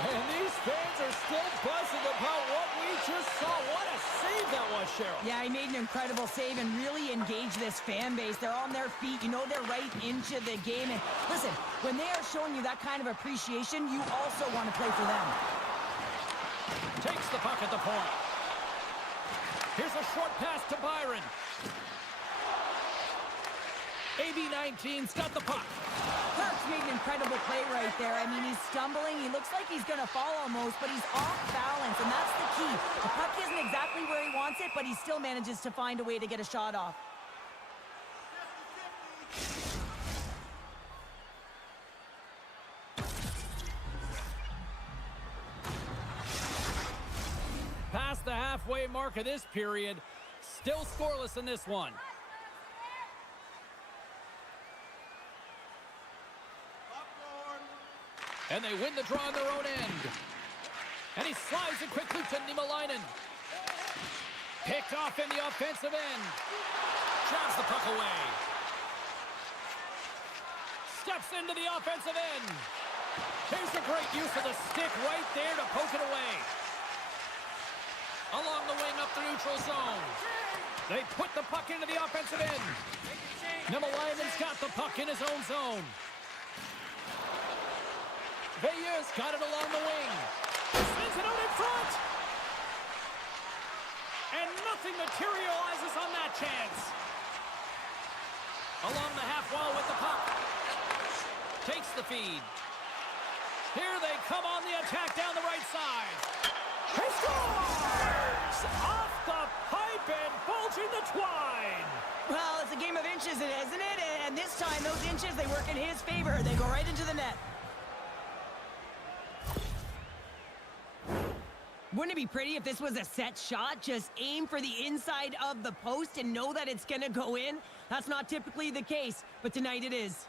And these fans are still buzzing about what we just saw. What a save that was, Cheryl. Yeah, he made an incredible save and really engaged this fan base. They're on their feet. You know they're right into the game. And listen, when they are showing you that kind of appreciation, you also want to play for them. Takes the puck at the point. Here's a short pass to Byron. AB-19's got the puck. Kirk's made an incredible play right there. I mean, he's stumbling. He looks like he's going to fall almost, but he's off balance, and that's the key. The puck isn't exactly where he wants it, but he still manages to find a way to get a shot off. Past the halfway mark of this period. Still scoreless in this one. And they win the draw on their own end. And he slides it quickly to Niemelainen. Picked off in the offensive end. Drives the puck away. Steps into the offensive end. Here's a great use of the stick right there to poke it away. Along the wing up the neutral zone. They put the puck into the offensive end. Niemelainen's got the puck in his own zone. Veilleux's got it along the wing. Sends it out in front. And nothing materializes on that chance. Along the half wall with the puck. Takes the feed. Here they come on the attack down the right side. He scores! Off the pipe and bulging the twine. Well, it's a game of inches, isn't it? And this time, those inches, they work in his favor. They go right into the net. Wouldn't it be pretty if this was a set shot? Just aim for the inside of the post and know that it's going to go in? That's not typically the case, but tonight it is.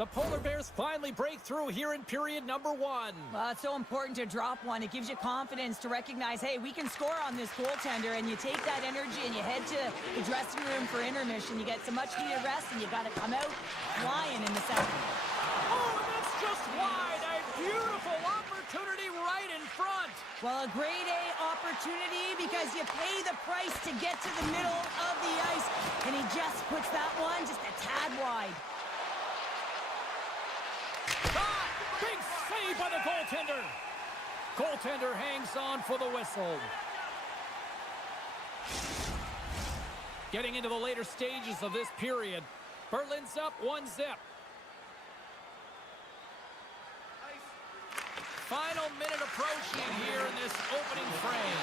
The Polar Bears finally break through here in period number 1. Well, it's so important to drop one. It gives you confidence to recognize, hey, we can score on this goaltender, and you take that energy and you head to the dressing room for intermission. You get some much-needed rest, and you got to come out flying in the second. Oh, and that's just wide. A beautiful opportunity right in front. Well, a grade A opportunity because you pay the price to get to the middle of the ice, and he just puts that one just a tad wide. Big save by the goaltender. Goaltender hangs on for the whistle. Getting into the later stages of this period. Berlin's up 1-0. Final minute approaching here in this opening frame.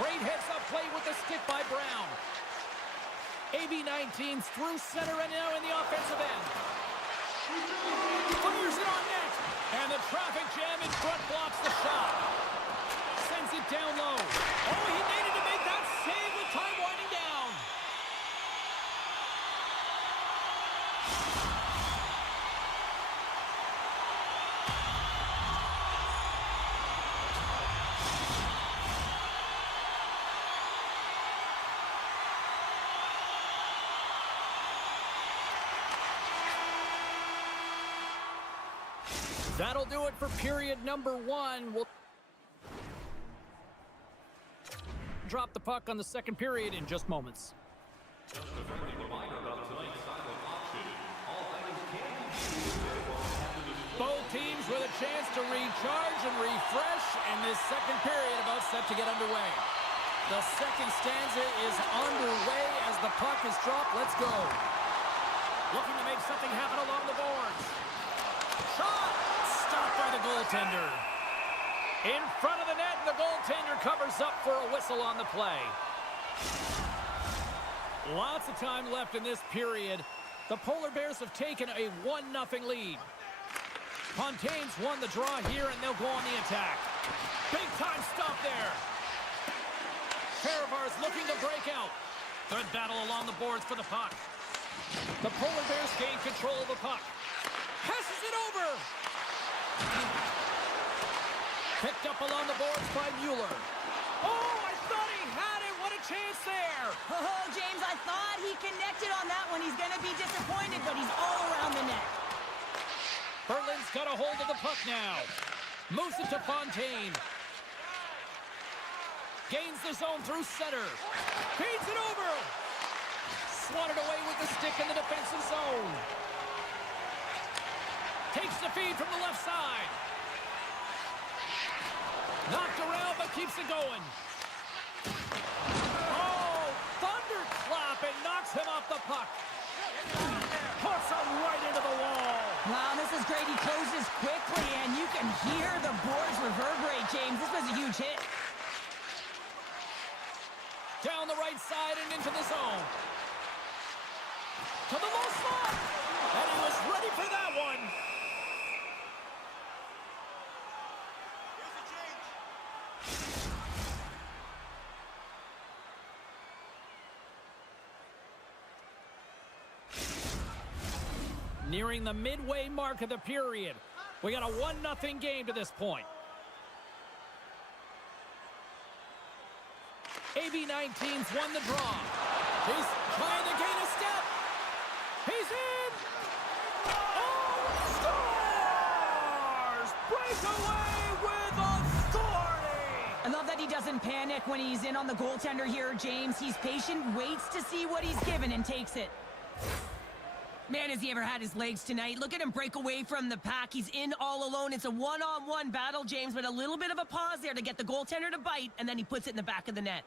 Great heads-up play with the stick by Brown. AB19's through center and now in the offensive end. Fires it on net. And the traffic jam in front blocks the shot. Sends it down low. Oh, he needed to make that save with time winding down. That'll do it for period number 1. We'll drop the puck on the second period in just moments. Just a friendly reminder about tonight's silent auction. All items can be used after the Both teams with a chance to recharge and refresh, and this second period about set to get underway. The second stanza is underway as the puck is dropped. Let's go. Looking to make something happen along the boards. Shot! Stopped by the goaltender. In front of the net, and the goaltender covers up for a whistle on the play. Lots of time left in this period. The Polar Bears have taken a 1-0 lead. Fontaine's won the draw here, and they'll go on the attack. Big time stop there. Fehervar's looking to break out. Good battle along the boards for the puck. The Polar Bears gain control of the puck. Passes it over. Picked up along the boards by Mueller. Oh, I thought he had it. What a chance there. Oh, James, I thought he connected on that one. He's going to be disappointed, but he's all around the net. Berlin's got a hold of the puck now. Moves it to Fontaine. Gains the zone through center. Feeds it over. Swatted away with the stick in the defensive zone. Takes the feed from the left side. Knocked around, but keeps it going. Oh, thunderclap, and knocks him off the puck. Puts him right into the wall. Wow, this is great. He closes quickly, and you can hear the boards reverberate, James. This was a huge hit. Down the right side and into the zone. To the low slot. And he was ready for that one. Nearing the midway mark of the period. We got a 1-0 game to this point. AB19's won the draw. He's trying to gain a step. He's in. Oh, scores! Breakaway with authority. I love that he doesn't panic when he's in on the goaltender here, James. He's patient, waits to see what he's given, and takes it. Man, has he ever had his legs tonight. Look at him break away from the pack. He's in all alone. It's a one-on-one battle, James, but a little bit of a pause there to get the goaltender to bite, and then he puts it in the back of the net.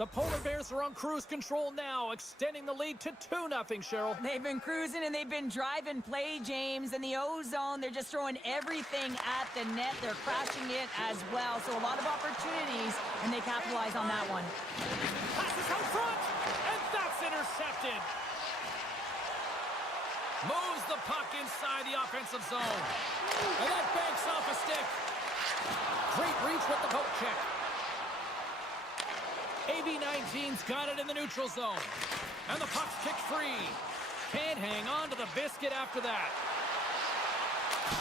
The Polar Bears are on cruise control now, extending the lead to 2-0, Cheryl. They've been cruising and they've been driving play, James. In the O-zone, they're just throwing everything at the net. They're crashing it as well. So a lot of opportunities, and they capitalize on that one. Passes out front, and that's intercepted. Moves the puck inside the offensive zone. And that banks off a stick. Great reach with the poke check. AB19's got it in the neutral zone. And the puck's kicked free. Can't hang on to the biscuit after that.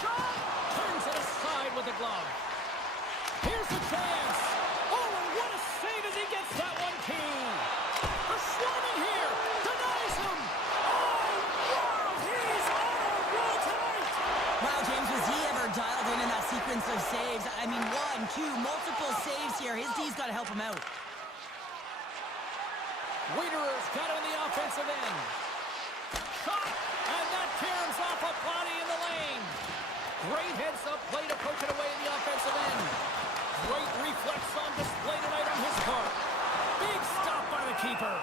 Shot! Turns it aside with the glove. Here's a chance. Oh, and what a save as he gets that one, too. A swarming here. Denies him. Oh, wow, he's on a roll tonight. Wow, James, was he ever dialed in that sequence of saves? I mean, 1, 2, multiple saves here. His D's got to help him out. Wiederer's got it on the offensive end. Shot, and off a body in the lane. Great heads-up play to poke it away in the offensive end. Great reflex on display tonight on his part. Big stop by the keeper.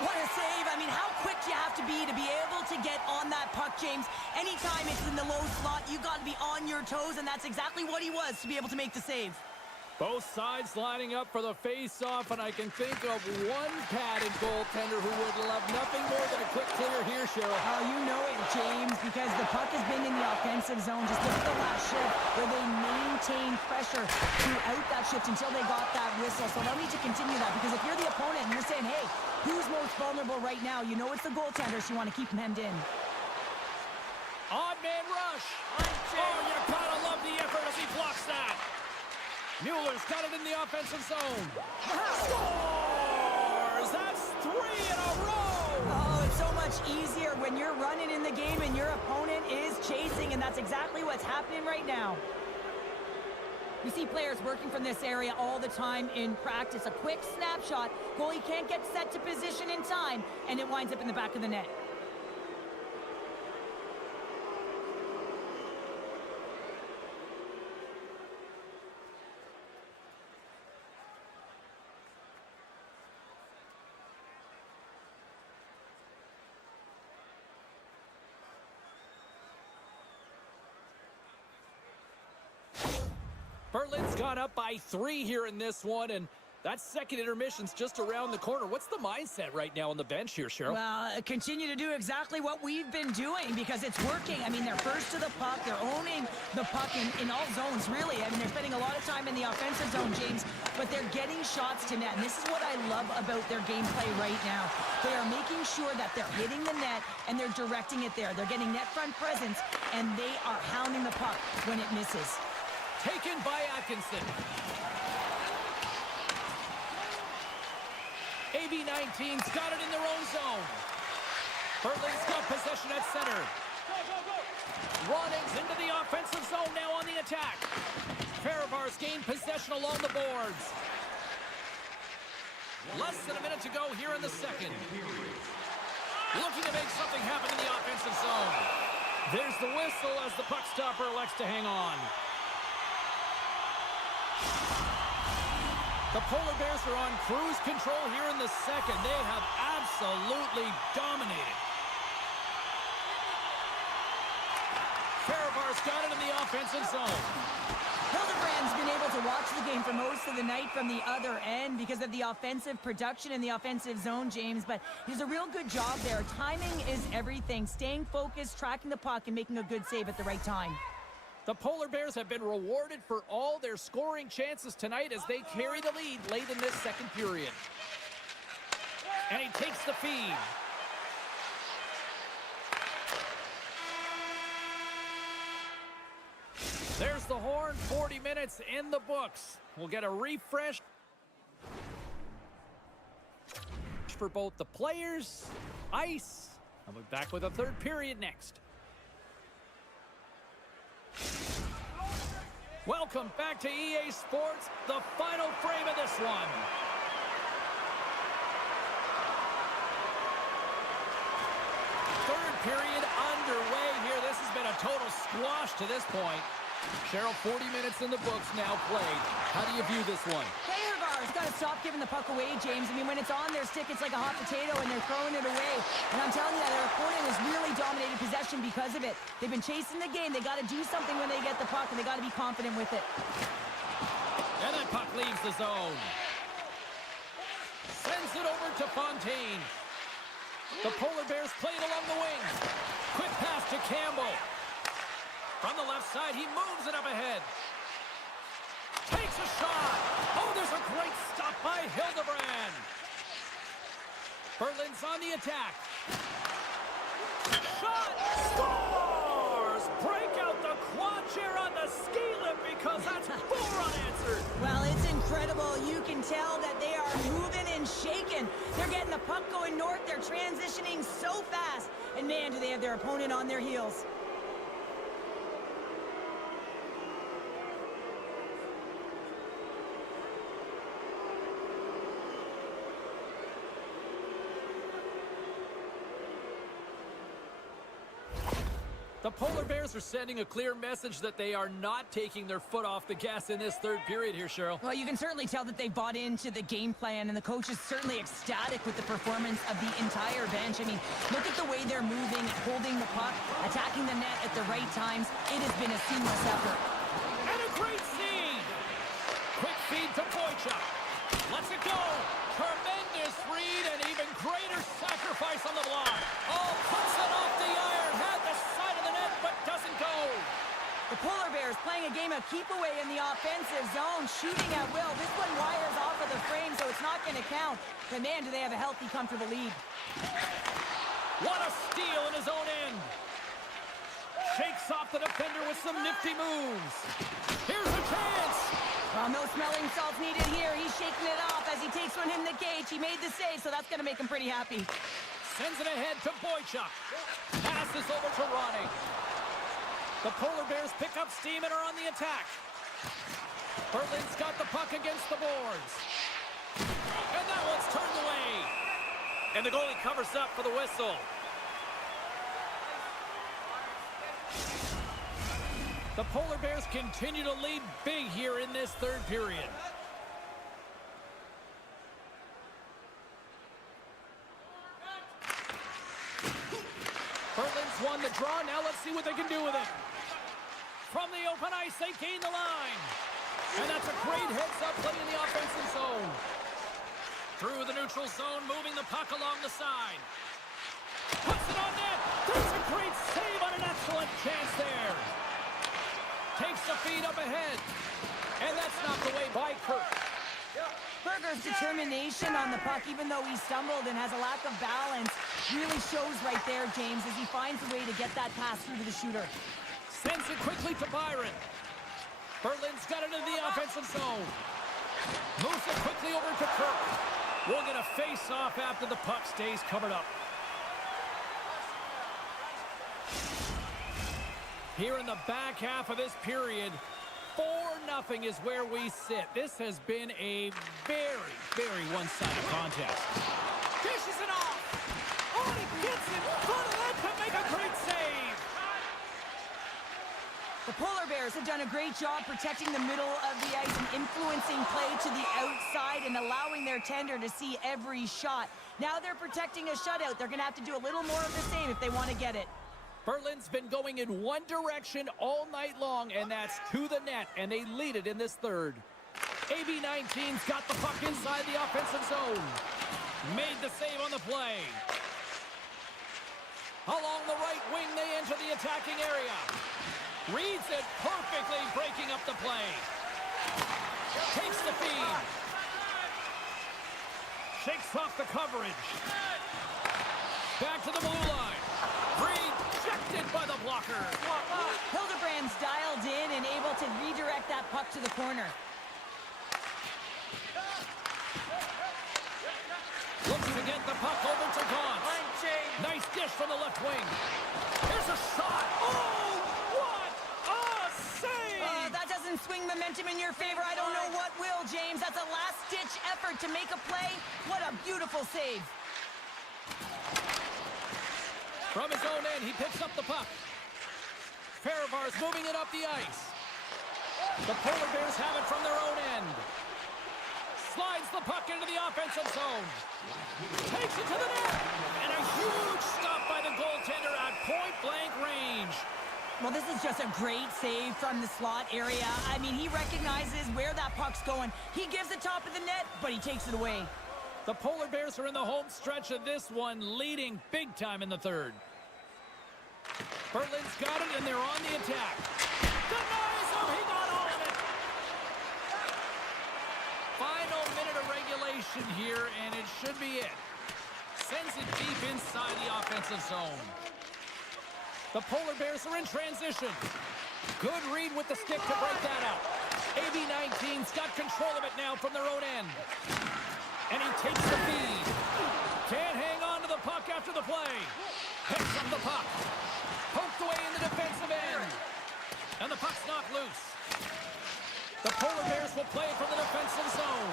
What a save. I mean, how quick do you have to be able to get on that puck, James? Anytime it's in the low slot, you got to be on your toes, and that's exactly what he was to be able to make the save. Both sides lining up for the face-off, and I can think of one padded goaltender who would love nothing more than a quick clear here, Cheryl. Oh, you know it, James, because the puck has been in the offensive zone. Just look at the last shift where they maintained pressure throughout that shift until they got that whistle. So they'll need to continue that, because if you're the opponent and you're saying, hey, who's most vulnerable right now? You know it's the goaltender, so you want to keep him hemmed in. Odd man rush. Oh, you gotta love the effort as he blocks that. Mueller's got it in the offensive zone. Scores! That's 3 in a row! Oh, it's so much easier when you're running in the game and your opponent is chasing, and that's exactly what's happening right now. We see players working from this area all the time in practice. A quick snapshot, goalie can't get set to position in time, and it winds up in the back of the net. Berlin's gone up by 3 here in this one, and that second intermission's just around the corner. What's the mindset right now on the bench here, Cheryl? Well, continue to do exactly what we've been doing because it's working. I mean, they're first to the puck. They're owning the puck in all zones, really. I mean, they're spending a lot of time in the offensive zone, James, but they're getting shots to net. And this is what I love about their gameplay right now. They are making sure that they're hitting the net and they're directing it there. They're getting net front presence, and they are hounding the puck when it misses. Taken by Atkinson. AB19's got it in their own zone. Berlin's got possession at center. Ronings into the offensive zone now on the attack. Fehervar's gained possession along the boards. Less than a minute to go here in the second. Looking to make something happen in the offensive zone. There's the whistle as the puck stopper elects to hang on. The Polar Bears are on cruise control here in the second. They have absolutely dominated. Fehervar's got it in the offensive zone. Hildebrand's been able to watch the game for most of the night from the other end because of the offensive production in the offensive zone, James, but he does a real good job there. Timing is everything. Staying focused, tracking the puck, and making a good save at the right time. The Polar Bears have been rewarded for all their scoring chances tonight as they carry the lead late in this second period. And he takes the feed. There's the horn, 40 minutes in the books. We'll get a refresh for both the players, ice. I'll be back with a third period next. Welcome back to EA Sports, the final frame of this one. Third period underway here. This has been a total squash to this point. Cheryl, 40 minutes in the books now played. How do you view this one? Fehervar's got to stop giving the puck away, James. I mean, when it's on their stick, it's like a hot potato, and they're throwing it away. And I'm telling you that their opponent has really dominated possession because of it. They've been chasing the game. They got to do something when they get the puck, and they got to be confident with it. And that puck leaves the zone. Sends it over to Fontaine. The Polar Bears play it along the wing. Quick pass to Campbell. From the left side, he moves it up ahead. Takes a shot. Oh, there's a great stop by Hildebrand. Berlin's on the attack. Shot! Scores! Break out the quad chair on the ski lift because that's 4 unanswered. Well, it's incredible. You can tell that they are moving and shaking. They're getting the puck going north. They're transitioning so fast. And man, do they have their opponent on their heels. Polar Bears are sending a clear message that they are not taking their foot off the gas in this third period here, Cheryl. Well, you can certainly tell that they bought into the game plan, and the coach is certainly ecstatic with the performance of the entire bench. I mean, look at the way they're moving, holding the puck, attacking the net at the right times. It has been a seamless effort. And a great scene! Quick feed to Boychuk. Lets it go. Tremendous read and even greater sacrifice on the block. Oh, puts it off the iron. Had the side of the net, but doesn't go. The Polar Bears playing a game of keep away in the offensive zone, shooting at will. This one wires off of the frame, so it's not going to count. But man, do they have a healthy, comfortable lead. What a steal in his own end. Shakes off the defender with some nifty moves. Here's a chance. Well, no smelling salts needed here. He's shaking it off as he takes one in the cage. He made the save, so that's going to make him pretty happy. Sends it ahead to Boychuk. Passes over to Ronning. The Polar Bears pick up steam and are on the attack. Berlin's got the puck against the boards. And that one's turned away. And the goalie covers up for the whistle. The Polar Bears continue to lead big here in this third period. Berlin's won the draw. Now let's see what they can do with it. From the open ice, they gain the line. And that's a great heads-up play in the offensive zone. Through the neutral zone, moving the puck along the side. Puts it on net. There's a great save on an excellent chance there. Takes the feed up ahead. And that's knocked away by Kirk. Berger's determination on the puck, even though he stumbled and has a lack of balance, really shows right there, James, as he finds a way to get that pass through to the shooter. Sends it quickly to Byron. Berlin's got it in the offensive zone. Moves it quickly over to Kirk. We'll get a face-off after the puck stays covered up. Here in the back half of this period, 4-0 is where we sit. This has been a very, very one-sided contest. Dishes it off. Oh, and he gets in front of that to make a great save. The Polar Bears have done a great job protecting the middle of the ice and influencing play to the outside and allowing their tender to see every shot. Now they're protecting a shutout. They're going to have to do a little more of the same if they want to get it. Berlin's been going in one direction all night long, and that's to the net, and they lead it in this third. AB19's got the puck inside the offensive zone. Made the save on the play. Along the right wing, they enter the attacking area. Reads it perfectly, breaking up the play. Takes the feed. Shakes off the coverage. Back to the blue line. Rejected by the blocker. Hildebrand's dialed in and able to redirect that puck to the corner. Looking to get the puck over to Gaunt. Nice dish from the left wing. Here's a shot. Oh, what a save! That doesn't swing momentum in your favor. I don't know what will, James. That's a last-ditch effort to make a play. What a beautiful save. From his own end, he picks up the puck. Fehervar's moving it up the ice. The Polar Bears have it from their own end. Slides the puck into the offensive zone. Takes it to the net. And a huge stop by the goaltender at point-blank range. Well, this is just a great save from the slot area. I mean, he recognizes where that puck's going. He gives the top of the net, but he takes it away. The Polar Bears are in the home stretch of this one, leading big time in the third. Berlin's got it, and they're on the attack. Denies him. He got all of it. Final minute of regulation here, and it should be it. Sends it deep inside the offensive zone. The Polar Bears are in transition. Good read with the stick to break that out. AB19's got control of it now from their own end. And he takes the feed. Can't hang on to the puck after the play. Picks up the puck. Poked away in the defensive end. And the puck's knocked loose. The Polar Bears will play from the defensive zone.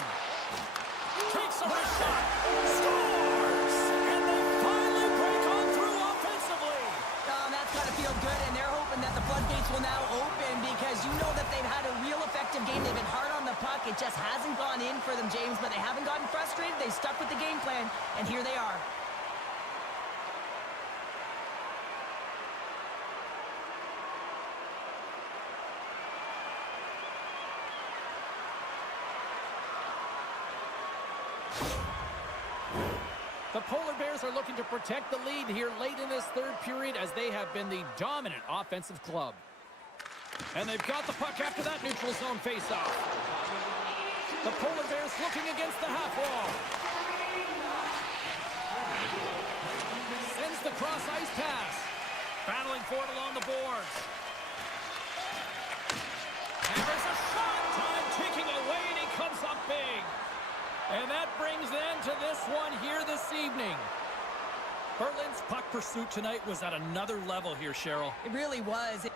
Takes a wrist shot. Scores! And they finally break on through offensively. That's got to feel good, and they're hoping that the floodgates will now open because you know that they've had a real effective game. They've been hard on the puck. It just hasn't gone in for them, James, but they haven't gotten frustrated. They stuck with the game plan, and here they are. The Polar Bears are looking to protect the lead here late in this third period as they have been the dominant offensive club. And they've got the puck after that neutral zone faceoff. The Polar Bears looking against the half wall. Sends the cross-ice pass. Battling for it along the boards. And there's a shot. Time ticking away, and he comes up big. And that brings an end to this one here this evening. Berlin's puck pursuit tonight was at another level here, Cheryl. It really was.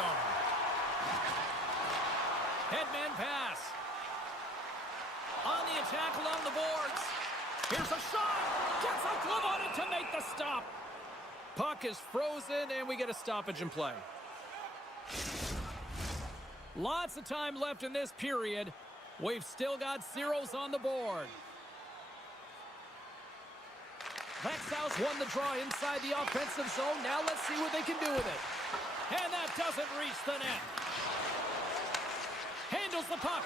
zone. Headman pass. On the attack along the boards. Here's a shot. Gets a glove on it to make the stop. Puck is frozen, and we get a stoppage in play. Lots of time left in this period. We've still got zeros on the board. Vaxjo's won the draw inside the offensive zone. Now let's see what they can do with it. And that doesn't reach the net. Handles the puck.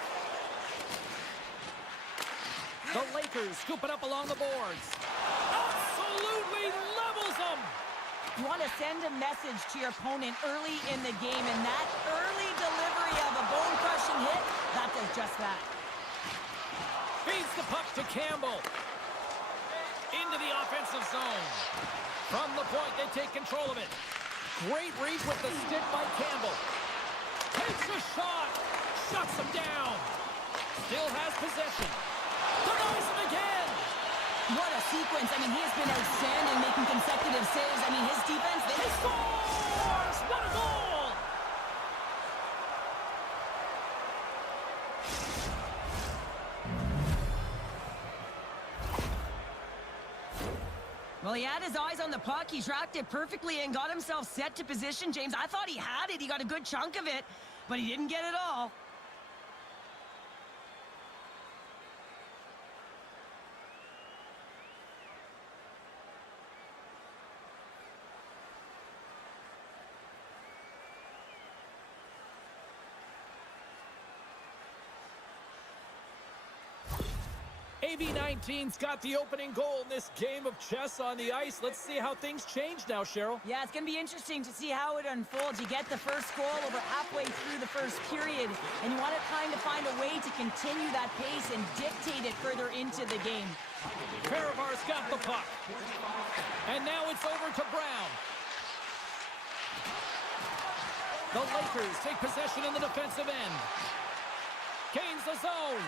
The Lakers scoop it up along the boards. Absolutely levels them. You want to send a message to your opponent early in the game, and that early delivery of a bone-crushing hit, that does just that. Feeds the puck to Campbell. Into the offensive zone. From the point, they take control of it. Great read with the stick by Campbell. Takes a shot. Shuts him down. Still has possession. Denies him again. What a sequence. I mean, he has been outstanding making consecutive saves. I mean, his defense, He scores! What a goal! well, he had his eyes on the puck. He tracked it perfectly and got himself set to position, James. I thought he had it. He got a good chunk of it, but he didn't get it all. AB19's got the opening goal in this game of chess on the ice. Let's see how things change now, Cheryl. Yeah, it's going to be interesting to see how it unfolds. You get the first goal over halfway through the first period, and you want to kind of find a way to continue that pace and dictate it further into the game. Fehervar's got the puck. And now it's over to Brown. The Lakers take possession in the defensive end. Gains the zone.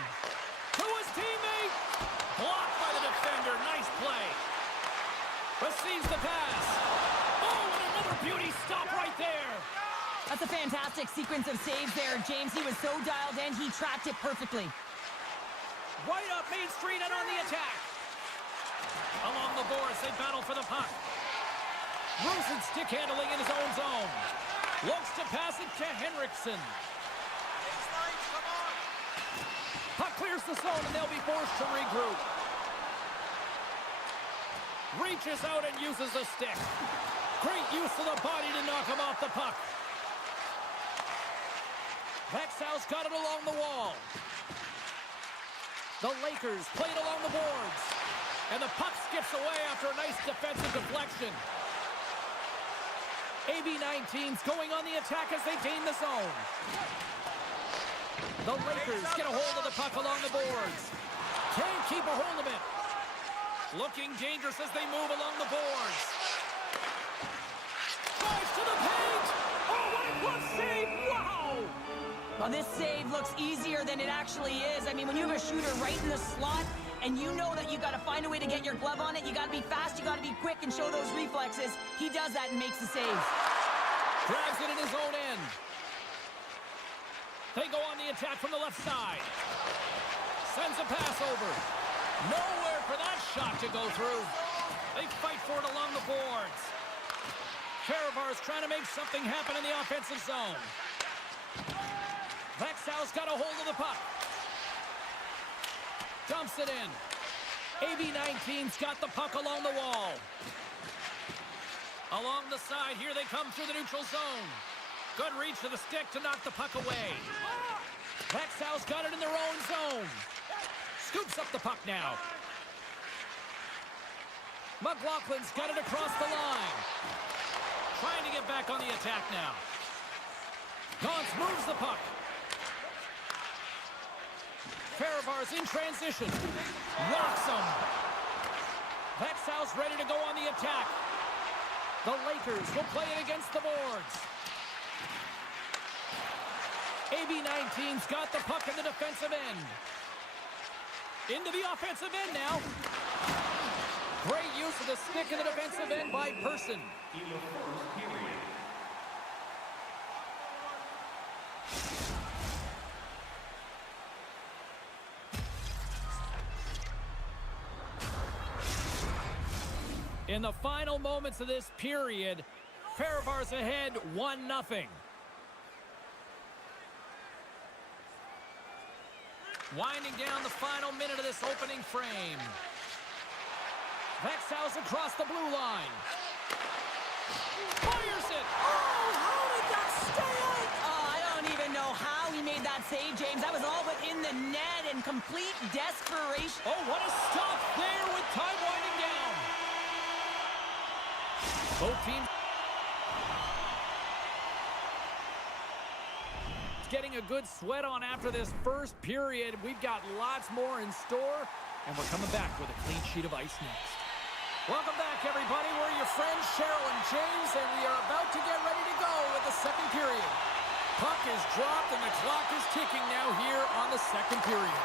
To his teammate. Blocked by the defender. Nice play. Receives the pass. Oh, and another beauty stop right there. That's a fantastic sequence of saves there, James. He was so dialed in, he tracked it perfectly. Right up Main Street and on the attack. Along the boards, they battle for the puck. Bruce's stick handling in his own zone. Looks to pass it to Henriksen. Puck clears the zone, and they'll be forced to regroup. Reaches out and uses the stick. Great use of the body to knock him off the puck. Vaxjo's got it along the wall. The Lakers play it along the boards. And the puck skips away after a nice defensive deflection. AB19's going on the attack as they gain the zone. The Lakers get a hold of the puck along the boards. Can't keep a hold of it. Looking dangerous as they move along the boards. Drives to the paint. Oh, what a glove save. Wow. Well, this save looks easier than it actually is. I mean, when you have a shooter right in the slot and you know that you got to find a way to get your glove on it, you got to be fast, you got to be quick and show those reflexes. He does that and makes the save. Grabs it in his own end. They go on the attack from the left side. Sends a pass over. Nowhere for that shot to go through. They fight for it along the boards. Fehervar's trying to make something happen in the offensive zone. Vaxjo's got a hold of the puck. Dumps it in. AB19's got the puck along the wall. Along the side, here they come through the neutral zone. Good reach to the stick to knock the puck away. Vaxjo's got it in their own zone. Scoops up the puck now. McLaughlin's got it across the line. Trying to get back on the attack now. Gauntz moves the puck. Fehervar's in transition. Knocks him. Vaxjo's ready to go on the attack. The Lakers will play it against the boards. AB19's got the puck in the defensive end. Into the offensive end now. Great use of the stick in the defensive end by Person. In the final moments of this period, Fehervar's ahead 1-0. Winding down the final minute of this opening frame. Vaxjo's across the blue line. Fires it! Oh, how did that stay out? Oh, I don't even know how he made that save, James. That was all but in the net in complete desperation. Oh, what a stop there with time winding down. Both teams getting a good sweat on after this first period. We've got lots more in store, and we're coming back with a clean sheet of ice next. Welcome back, everybody. We're your friends, Cheryl and James, and we are about to get ready to go with the second period. Puck is dropped, and the clock is ticking now here on the second period.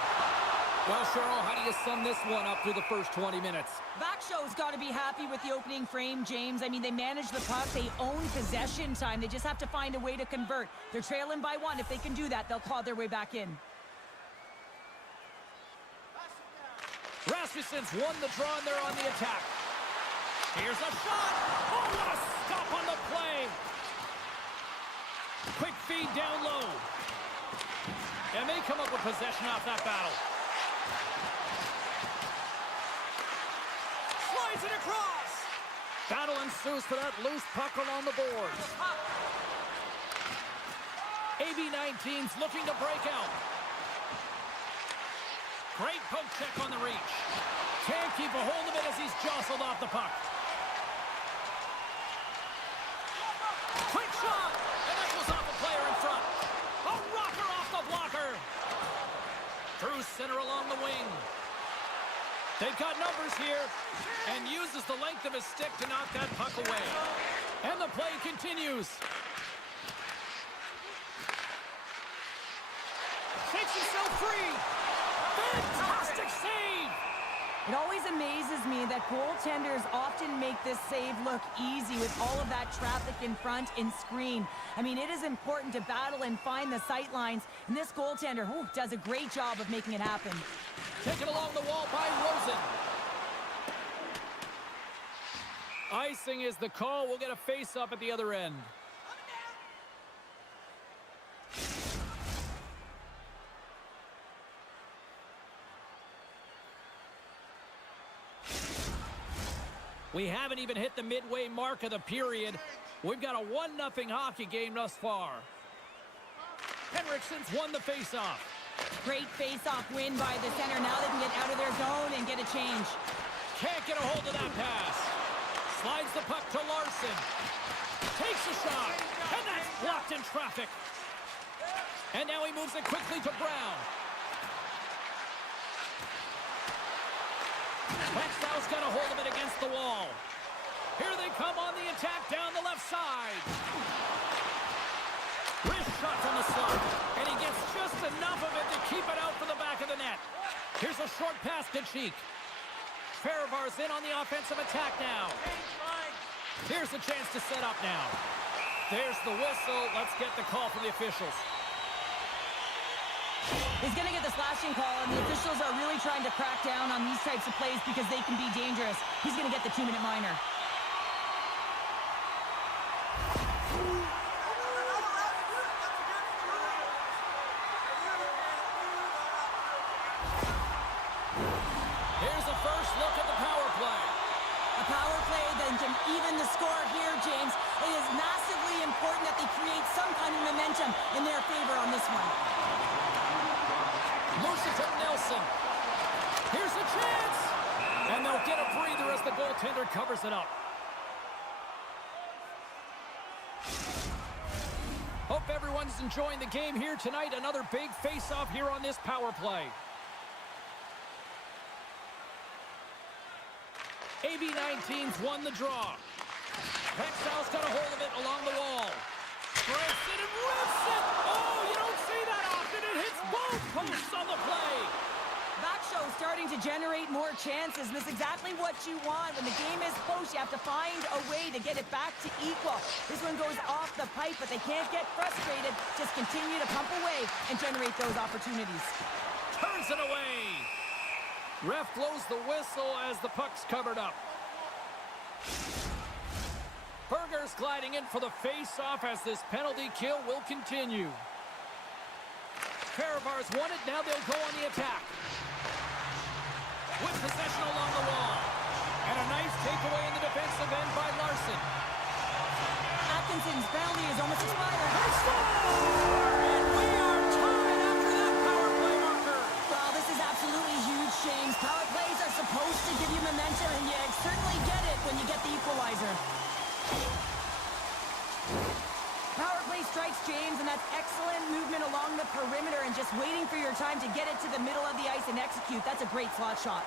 Well, Cheryl, how do you sum this one up through the first 20 minutes? Vaxjo's got to be happy with the opening frame, James. I mean, they manage the puck. They own possession time. They just have to find a way to convert. They're trailing by 1. If they can do that, they'll claw their way back in. Rasmussen's won the draw, and they're on the attack. Here's a shot. Oh, what a stop on the play. Quick feed down low. And they come up with possession off that battle. Slides it across. Battle ensues for that loose puck along the boards. AB-19's looking to break out. Great poke check on the reach. Can't keep a hold of it as he's jostled off the puck. Quick shot! And that was off a player in front. A rocker off the blocker. Through center along the wing. They've got numbers here, and uses the length of his stick to knock that puck away. And the play continues. Shakes himself free. Fantastic save! It always amazes me that goaltenders often make this save look easy with all of that traffic in front and screen. I mean, it is important to battle and find the sight lines, and this goaltender does a great job of making it happen. Taken along the wall by Rosen. Icing is the call. We'll get a face-up at the other end. We haven't even hit the midway mark of the period. We've got a 1-0 hockey game thus far. Henriksen's won the face-off. Great face-off win by the center. Now they can get out of their zone and get a change. Can't get a hold of that pass. Slides the puck to Larson. Takes a shot. And that's blocked in traffic. And now he moves it quickly to Brown. Vaxjo's got a hold of it against the wall. Here they come on the attack down the left side. Wrist shot from the slot. And he gets just enough of it to keep it out for the back of the net. Here's a short pass to Cheek. Fehervar's in on the offensive attack now. Here's a chance to set up now. There's the whistle. Let's get the call from the officials. He's going to get the slashing call, and the officials are really trying to crack down on these types of plays because they can be dangerous. He's going to get the 2-minute minor. Here's a first look at the power play. A power play that can even the score here, James. It is massively important that they create some kind of momentum in their favor on this one. Moves it to Nelson. Here's a chance. And they'll get a breather as the goaltender covers it up. Hope everyone's enjoying the game here tonight. Another big face-off here on this power play. AB-19's won the draw. Vaxjo's got a hold of it along the wall. Strikes it and rips it. Oh, you don't see that often. It hits both posts on the play. Vaxjo starting to generate more chances. And this is exactly what you want. When the game is close, you have to find a way to get it back to equal. This one goes off the pipe, but they can't get frustrated. Just continue to pump away and generate those opportunities. Turns it away. Ref blows the whistle as the puck's covered up. Berger's gliding in for the face-off as this penalty kill will continue. Fehervar's won it. Now they'll go on the attack. With possession along the wall. And a nice takeaway in the defensive end by Larson. Atkinson's penalty is almost expired. They score! And we are tied after that power play marker. Well, this is absolutely huge, James. Power plays are supposed to give you momentum, and you certainly get it when you get the equalizer. Power play strikes, James, and that's excellent movement along the perimeter and just waiting for your time to get it to the middle of the ice and execute. That's a great slot shot.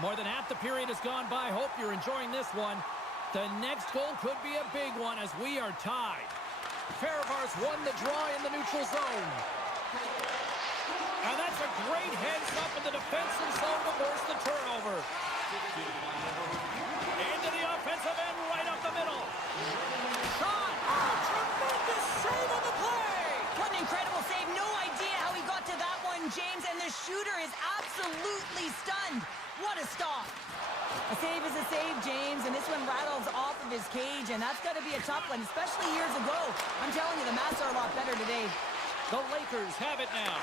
More than half the period has gone by. Hope you're enjoying this one. The next goal could be a big one as we are tied. Fehervar's won the draw in the neutral zone. And that's a great heads-up in the defensive zone to force the turnover. Into the offensive end, right up the middle. Shot! Oh, tremendous save on the play! What an incredible save. No idea how he got to that one, James, and the shooter is absolutely stunned. What a stop. A save is a save, James, and this one rattles off of his cage, and that's got to be a tough one, especially years ago. I'm telling you, the Mats are a lot better today. The Lakers have it now.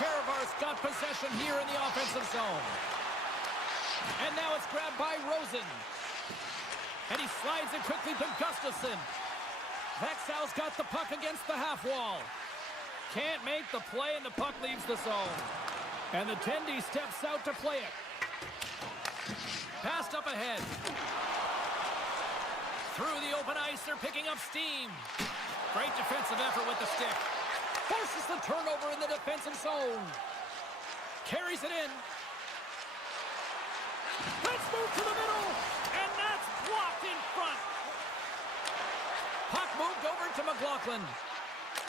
Fehervar's got possession here in the offensive zone. And now it's grabbed by Rosen. And he slides it quickly to Gustafsson. Vaxjo's got the puck against the half wall. Can't make the play, and the puck leaves the zone. And the Tendy steps out to play it. Passed up ahead. Through the open ice, they're picking up steam. Great defensive effort with the stick. Forces the turnover in the defensive zone. Carries it in. Let's move to the middle. And that's blocked in front. Puck moved over to McLaughlin.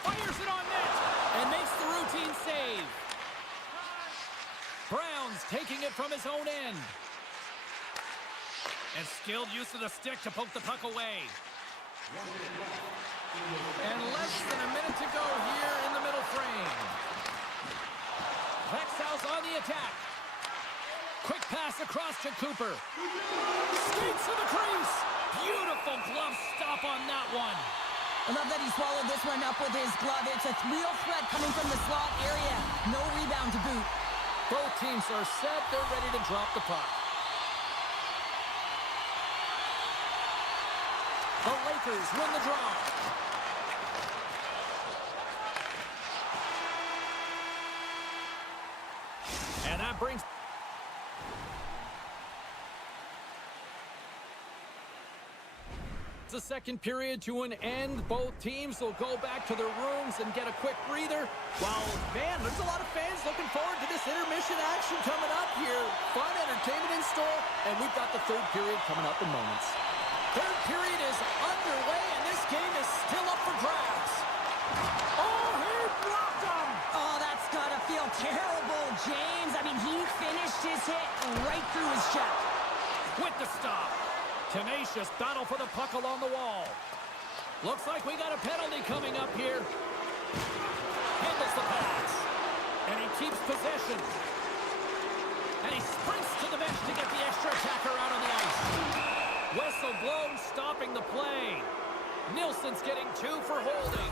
Fires it on net. And makes the routine save. Brown's taking it from his own end. And skilled use of the stick to poke the puck away. And less than a minute to go here in the middle frame. Vaxjo's on the attack. Quick pass across to Cooper. Skates to the crease. Beautiful glove stop on that one. I love that he swallowed this one up with his glove. It's a real threat coming from the slot area. No rebound to boot. Both teams are set. They're ready to drop the puck. The Lakers win the draw. And that brings the second period to an end. Both teams will go back to their rooms and get a quick breather. While, man, there's a lot of fans looking forward to this intermission action coming up here. Fun entertainment in store, and we've got the third period coming up in moments. Third period is underway, and this game is still up for grabs. Oh, he blocked him! Oh, that's gotta feel terrible, James. I mean, he finished his hit right through his chest. With the stop. Tenacious battle for the puck along the wall. Looks like we got a penalty coming up here. Handles the pass. And he keeps possession. And he sprints to the bench to get the extra attacker out on the ice. Whistle blown, stopping the play. Nilsson's getting 2 for holding.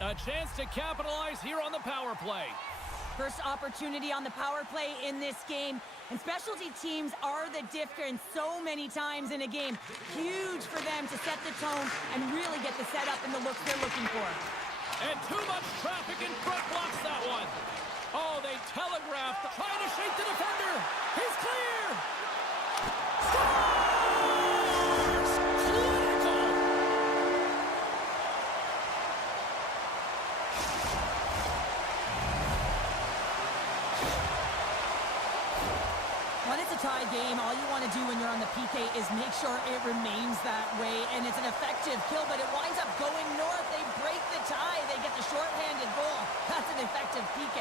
A chance to capitalize here on the power play. First opportunity on the power play in this game. And specialty teams are the difference so many times in a game. Huge for them to set the tone and really get the setup and the looks they're looking for. And too much traffic in front blocks that one. Oh, they telegraphed. Trying to shake the defender. He's clear. Scores! Clinical. When it's a tie game, all you want to do when you're on the PK is make sure it remains that way, and it's an effective kill, but it winds up going north. They break the tie. They get the shorthanded goal. That's an effective PK.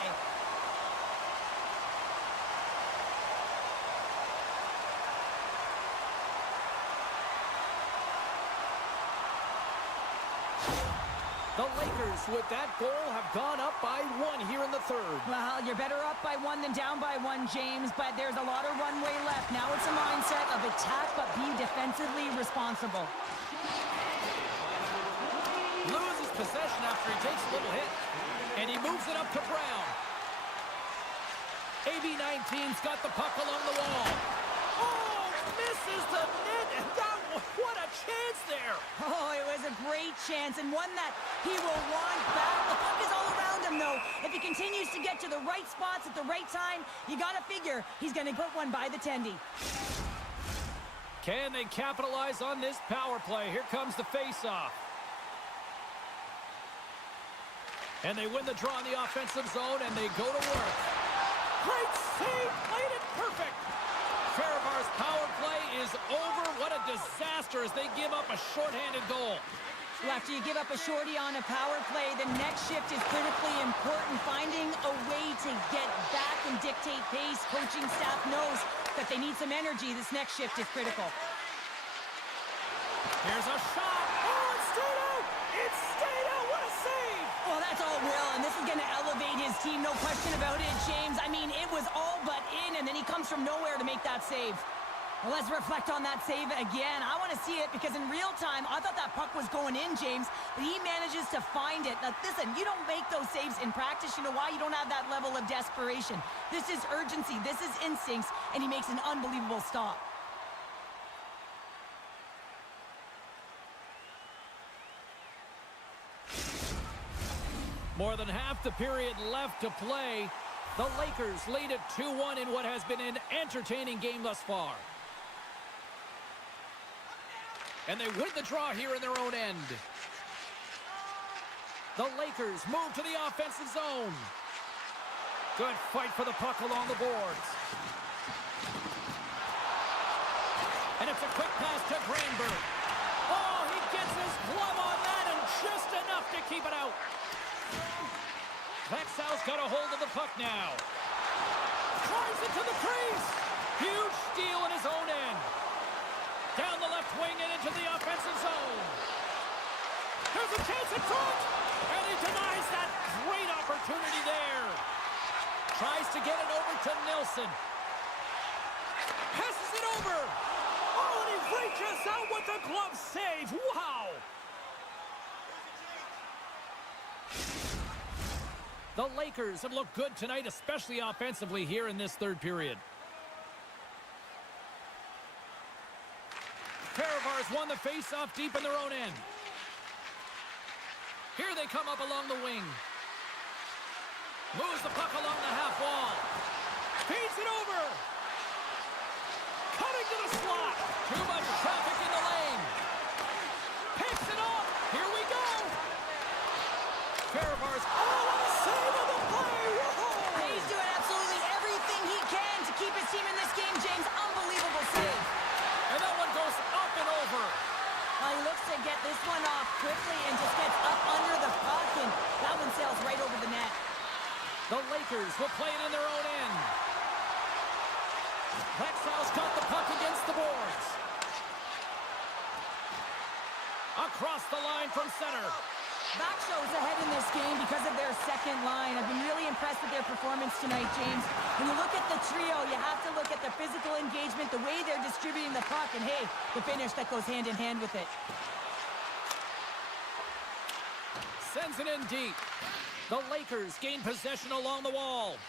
The Lakers, with that goal, have gone up by 1 here in the third. Well, you're better up by 1 than down by 1, James, but there's a lot of runway left. Now it's a mindset of attack, but be defensively responsible. Loses possession after he takes a little hit, and he moves it up to Brown. AB-19's got the puck along the wall. Oh, misses the net, and what a chance there. Oh, it was a great chance, and one that he will want back. The puck is all around him, though. If he continues to get to the right spots at the right time, you got to figure he's going to put one by the tendy. Can they capitalize on this power play? Here comes the face-off. And they win the draw in the offensive zone, and they go to work. Great save, played it perfect. Fehervar's power play is over. What a disaster as they give up a shorthanded goal. Well, after you give up a shorty on a power play, the next shift is critically important. Finding a way to get back and dictate pace. Coaching staff knows that they need some energy. This next shift is critical. Here's a shot. Oh, it stayed out. It stayed out. What a save. Well, that's all Will, and this is going to elevate his team. No question about it, James. I mean, it was all but in, and then he comes from nowhere to make that save. Well, let's reflect on that save again. I want to see it because in real time, I thought that puck was going in, James, but he manages to find it. Now, listen, you don't make those saves in practice. You know why? You don't have that level of desperation. This is urgency. This is instincts, and he makes an unbelievable stop. More than half the period left to play. The Lakers lead it 2-1 in what has been an entertaining game thus far. And they win the draw here in their own end. The Lakers move to the offensive zone. Good fight for the puck along the boards. And it's a quick pass to Granberg. Oh, he gets his glove on that and just enough to keep it out. Vaxjo's got a hold of the puck now. Tries it to the crease. Huge steal in his own end. Down the left wing and into the offensive zone. There's a chance in front. And he denies that great opportunity there. Tries to get it over to Nilsson. Passes it over. Oh, and he reaches out with the glove save. Wow. The Lakers have looked good tonight, especially offensively here in this third period. Fehervar's won the face-off deep in their own end. Here they come up along the wing. Moves the puck along the half wall. Feeds it over. Cutting to the slot. Too much traffic in the lane. Picks it up. Here we go. Fehervar's... Oh, what a save of the play. Whoa. He's doing absolutely everything he can to keep his team in this game, James. Unbelievable save. And that one goes up and over. He looks to get this one off quickly and just gets up under the puck, and that one sails right over the net. The Lakers will play it in their own end. Vaxjo's got the puck against the boards. Across the line from center. Vaxjo's ahead in this game because of their second line. I've been really impressed with their performance tonight, James. When you look at the trio, you have to look at the physical engagement, the way they're distributing the puck, and hey, the finish that goes hand in hand with it. Sends it in deep. The Lakers gain possession along the wall.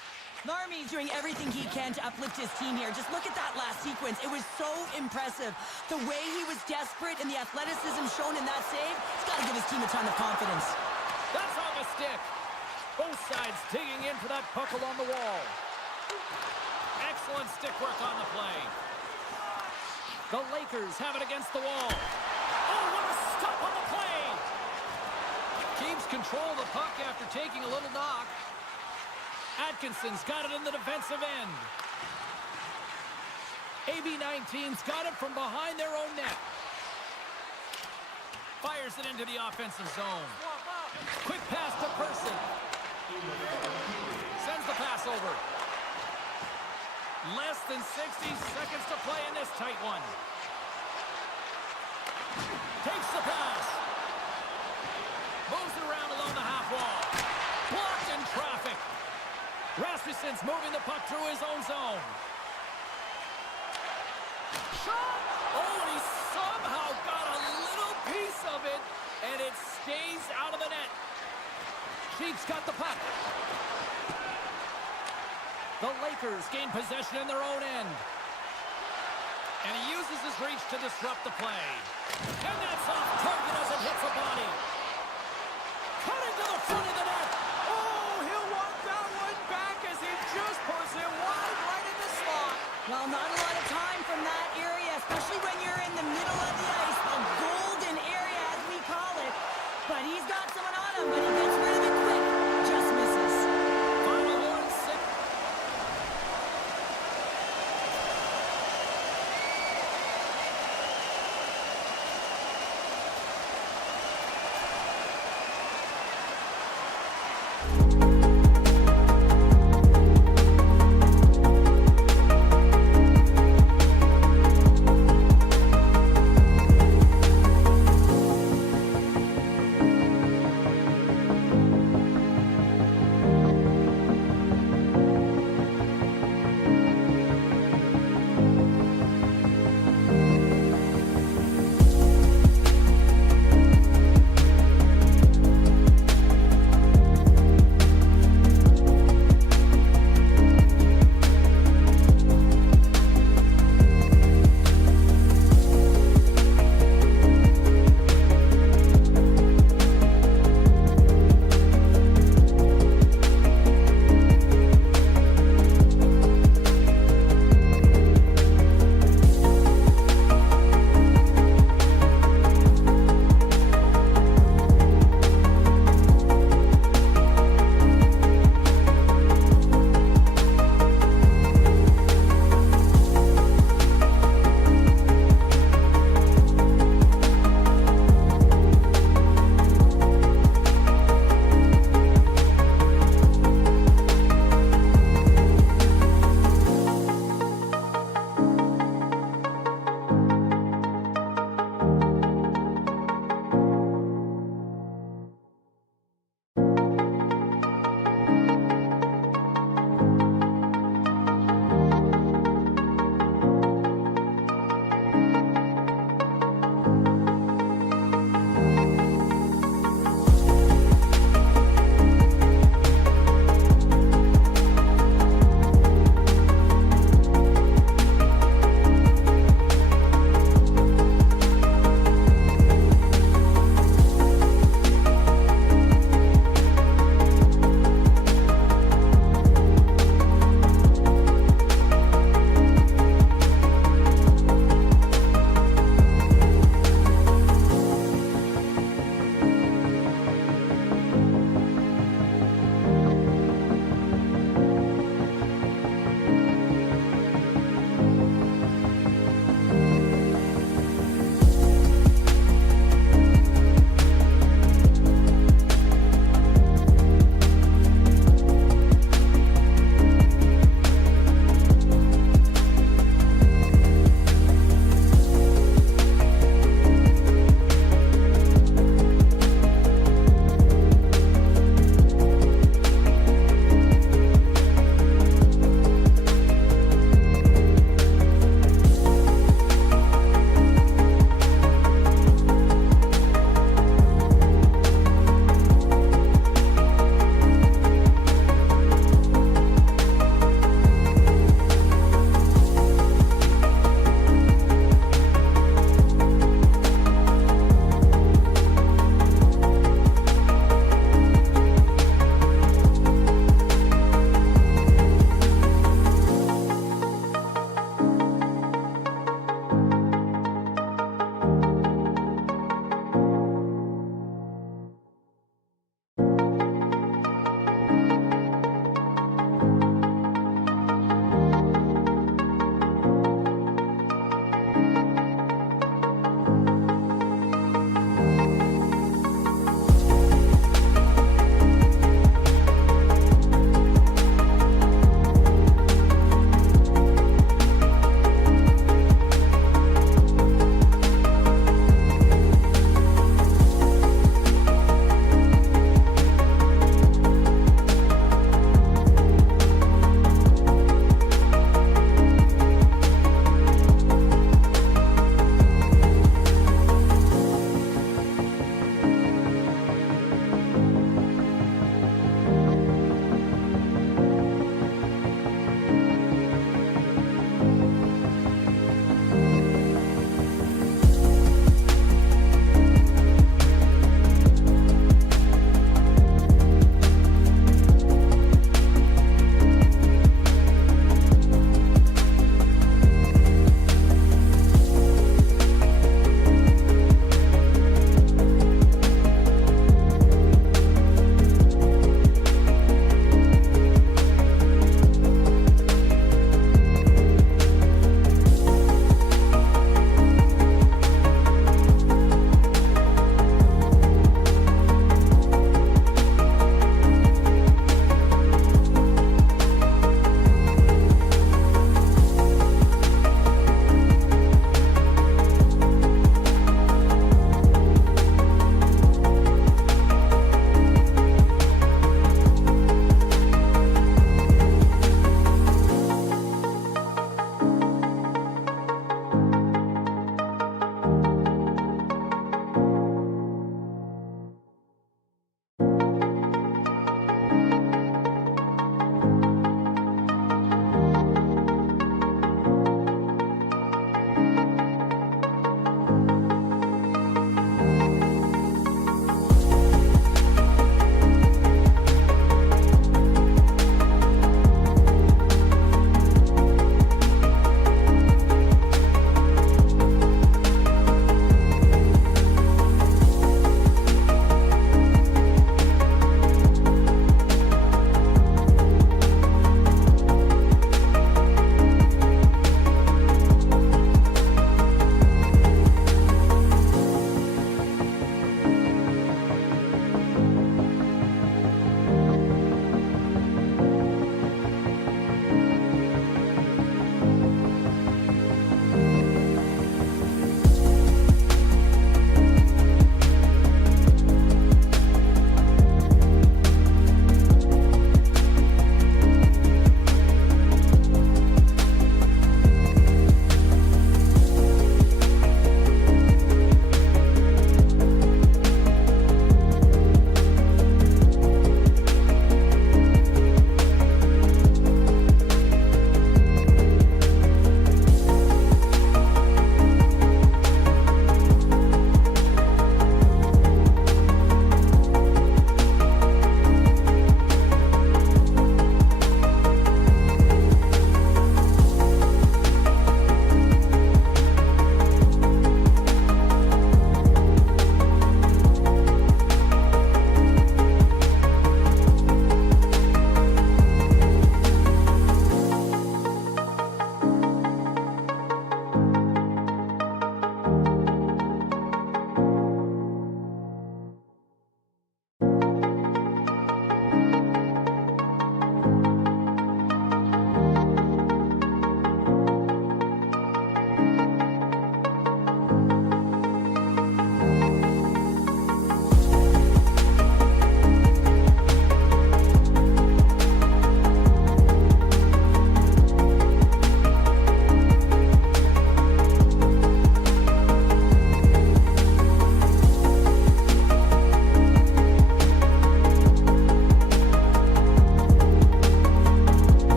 Larmy's doing everything he can to uplift his team here. Just look at that last sequence. It was so impressive. The way he was desperate and the athleticism shown in that save, it's got to give his team a ton of confidence. That's off a stick. Both sides digging in for that puck along the wall. Excellent stick work on the play. The Lakers have it against the wall. Oh, what a stop on the play! Keeps control of the puck after taking a little knock. Atkinson's got it in the defensive end. AB-19's got it from behind their own net. Fires it into the offensive zone. Quick pass to Person. Sends the pass over. Less than 60 seconds to play in this tight one. Takes the pass. Moves it around along the half wall. Blocked in traffic. Rasmussen's moving the puck through his own zone. Shot! Oh, and he somehow got a little piece of it, and it stays out of the net. Chiefs got the puck. The Lakers gain possession in their own end. And he uses his reach to disrupt the play. And that's off target as it hits the body. Cutting to the front of the net. Oh, he'll want that one back as he just puts it wide right in the slot. Well, not a lot of time from that area, especially when you're in the middle of the ice, a golden area as we call it. But he's got someone on him, but he gets rid of it quick. Just misses. Final horn, 6.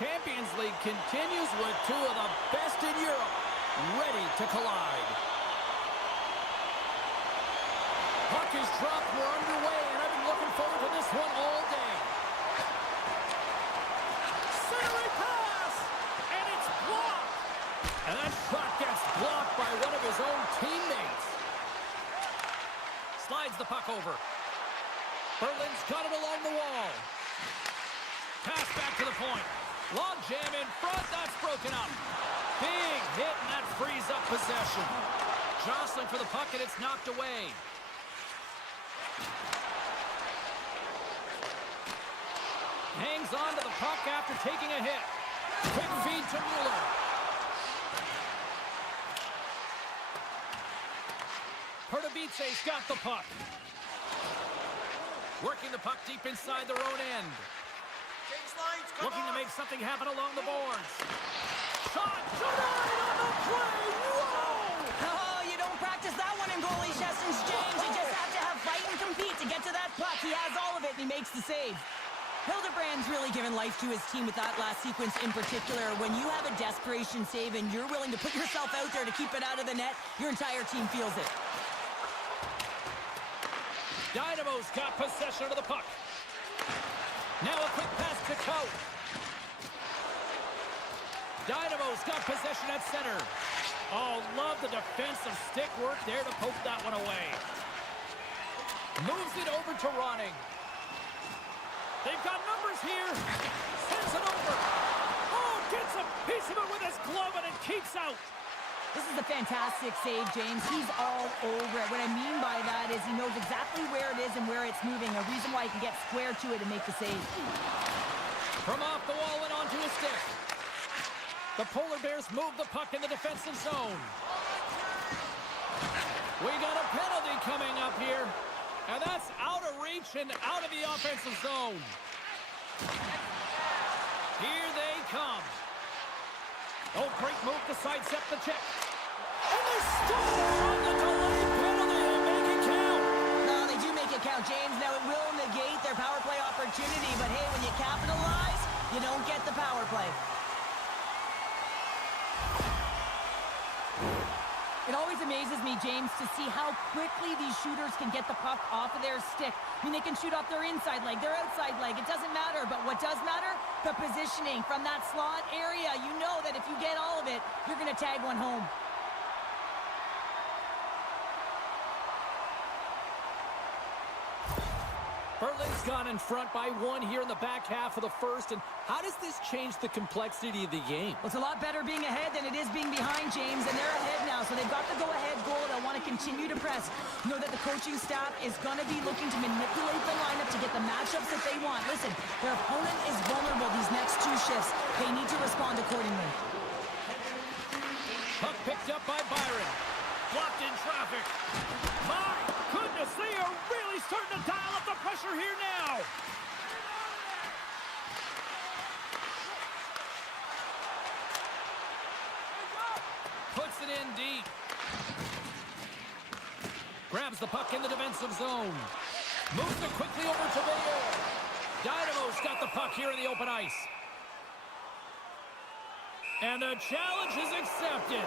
Champions League continues with two of the best in Europe ready to collide. Puck is dropped. We're underway, and I've been looking forward to this one all day. Centering pass, and it's blocked. And that shot gets blocked by one of his own teammates. Slides the puck over. Berlin's got it along the wall. Pass back to the point. Long jam in front. That's broken up. Big hit, and that frees up possession. Jostling for the puck, and it's knocked away. Hangs on to the puck after taking a hit. Quick feed to Mueller. Pardubice's got the puck. Working the puck deep inside their own end. Looking to make something happen along the boards. Shot denied on the play. Whoa! Oh, you don't practice that one in goalie sessions, James. You just have to have fight and compete to get to that puck. He has all of it, and he makes the save. Hildebrand's really given life to his team with that last sequence in particular. When you have a desperation save and you're willing to put yourself out there to keep it out of the net, your entire team feels it. Dynamo's got possession of the puck. Now a quick pass to Coat. Dynamo's got possession at center. Oh, love the defensive stick work there to poke that one away. Moves it over to Ronning. They've got numbers here. Sends it over. Oh, gets a piece of it with his glove and it keeps out. This is a fantastic save, James. He's all over it. What I mean by that is he knows exactly where it is and where it's moving. A reason why he can get square to it and make the save. From off the wall and onto his stick. The Polar Bears move the puck in the defensive zone. We got a penalty coming up here. And that's out of reach and out of the offensive zone. Here they come. Oh, great move to sidestep the check. And they score on the delayed penalty. They make it count. No, they do make it count, James. Now, it will negate their power play opportunity. But, hey, when you capitalize, you don't get the power play. It always amazes me, James, to see how quickly these shooters can get the puck off of their stick. I mean, they can shoot off their inside leg, their outside leg. It doesn't matter. But what does matter? The positioning from that slot area. You know that if you get all of it, you're going to tag one home. Berlin's gone in front by one here in the back half of the first. And how does this change the complexity of the game? Well, it's a lot better being ahead than it is being behind, James. And they're ahead now, so they've got the go-ahead goal. They'll want to continue to press. Know that the coaching staff is going to be looking to manipulate the lineup to get the matchups that they want. Listen, their opponent is vulnerable these next two shifts. They need to respond accordingly. Puck picked up by Byron. Blocked in traffic. My goodness, they are really starting to dial up the pressure here now. Puts it in deep. Grabs the puck in the defensive zone. Moves it quickly over to Vaxjo. Dynamo's got the puck here in the open ice. And the challenge is accepted.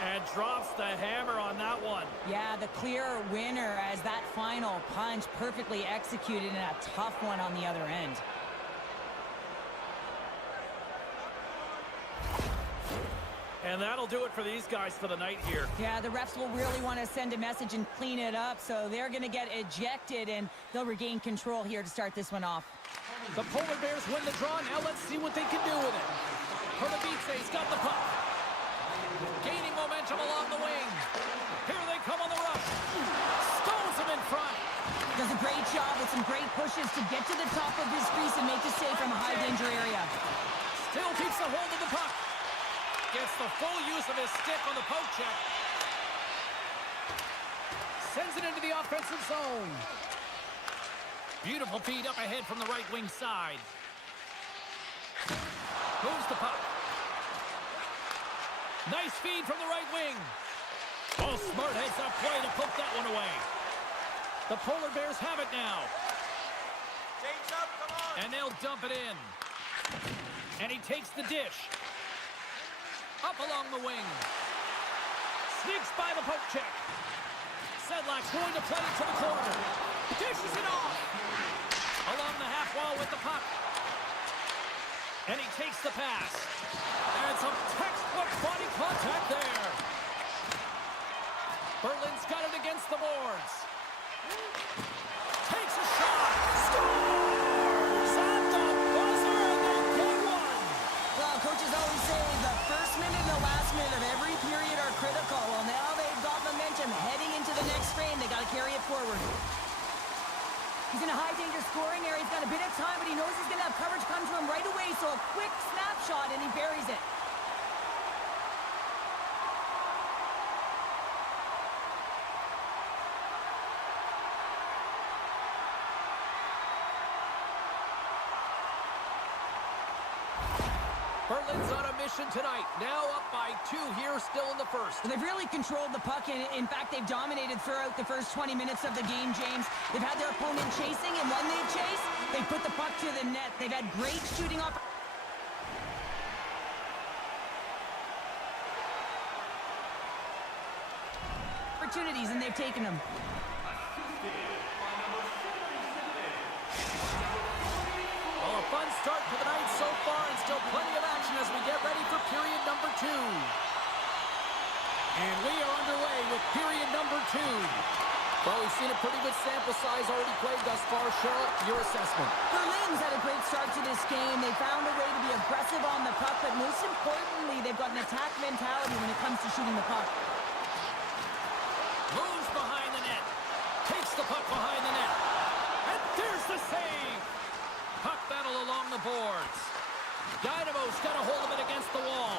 And drops the hammer on that one. Yeah, the clear winner as that final punch perfectly executed and a tough one on the other end. And that'll do it for these guys for the night here. Yeah, the refs will really want to send a message and clean it up, so they're going to get ejected, and they'll regain control here to start this one off. The Polar Bears win the draw. Now let's see what they can do with it. Pardubice's got the puck. Gaining momentum along the wing. Here they come on the rush. Stones him in front. Does a great job with some great pushes to get to the top of his crease and make the save from a high-danger area. Still keeps the hold of the puck. Gets the full use of his stick on the poke check. Sends it into the offensive zone. Beautiful feed up ahead from the right wing side. Moves the puck. Nice feed from the right wing. Oh, smart heads-up play to poke that one away. The Polar Bears have it now. James up, come on. And they'll dump it in. And he takes the dish. Up along the wing. Sneaks by the poke check. Sedlak's going to play it to the corner. Dishes it off. Along the half wall with the puck. And he takes the pass. And some textbook body contact there. Berlin's got it against the boards. Takes a shot. Scores! At the buzzer, and they'll get one. Well, coaches always say the first minute and the last minute of every period are critical. Well, now they've got momentum heading into the next frame. They got to carry it forward. He's in a high-danger scoring area. He's got a bit of time, but he knows he's going to have coverage come to him right away, so a quick snapshot, and he buries it. Berlin's on a mission tonight. Now up by 2 here, still in the first. They've really controlled the puck, and in fact, they've dominated throughout the first 20 minutes of the game, James. They've had their opponent chasing, and when they chase, they put the puck to the net. They've had great shooting opportunities, and they've taken them. Well, a fun start to the night so far, and still plenty of action as we get ready for period number 2. And we are underway with period number 2. Well, we've seen a pretty good sample size already played thus far. Cheryl, your assessment. Berlin's had a great start to this game. They found a way to be aggressive on the puck, but most importantly, they've got an attack mentality when it comes to shooting the puck. Moves behind the net. Takes the puck behind the net. And there's the save. Puck battle along the boards. Dynamo's got a hold of it against the wall.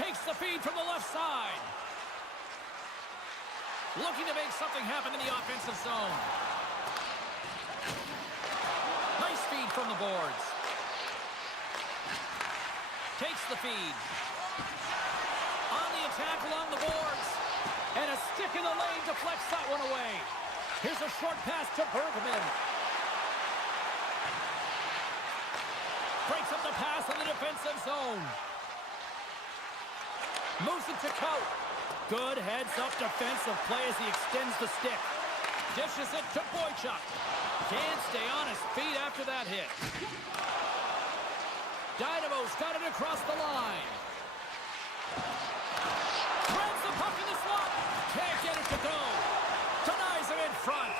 Takes the feed from the left side. Looking to make something happen in the offensive zone. Nice feed from the boards. Takes the feed. On the attack along the boards. And a stick in the lane deflects that one away. Here's a short pass to Bergman. Breaks up the pass in the defensive zone. Moves it to Coat. Good heads-up defensive play as he extends the stick. Dishes it to Boychuk. Can't stay on his feet after that hit. Dynamo's got it across the line. Threads the puck in the slot. Can't get it to go. Denies him in front.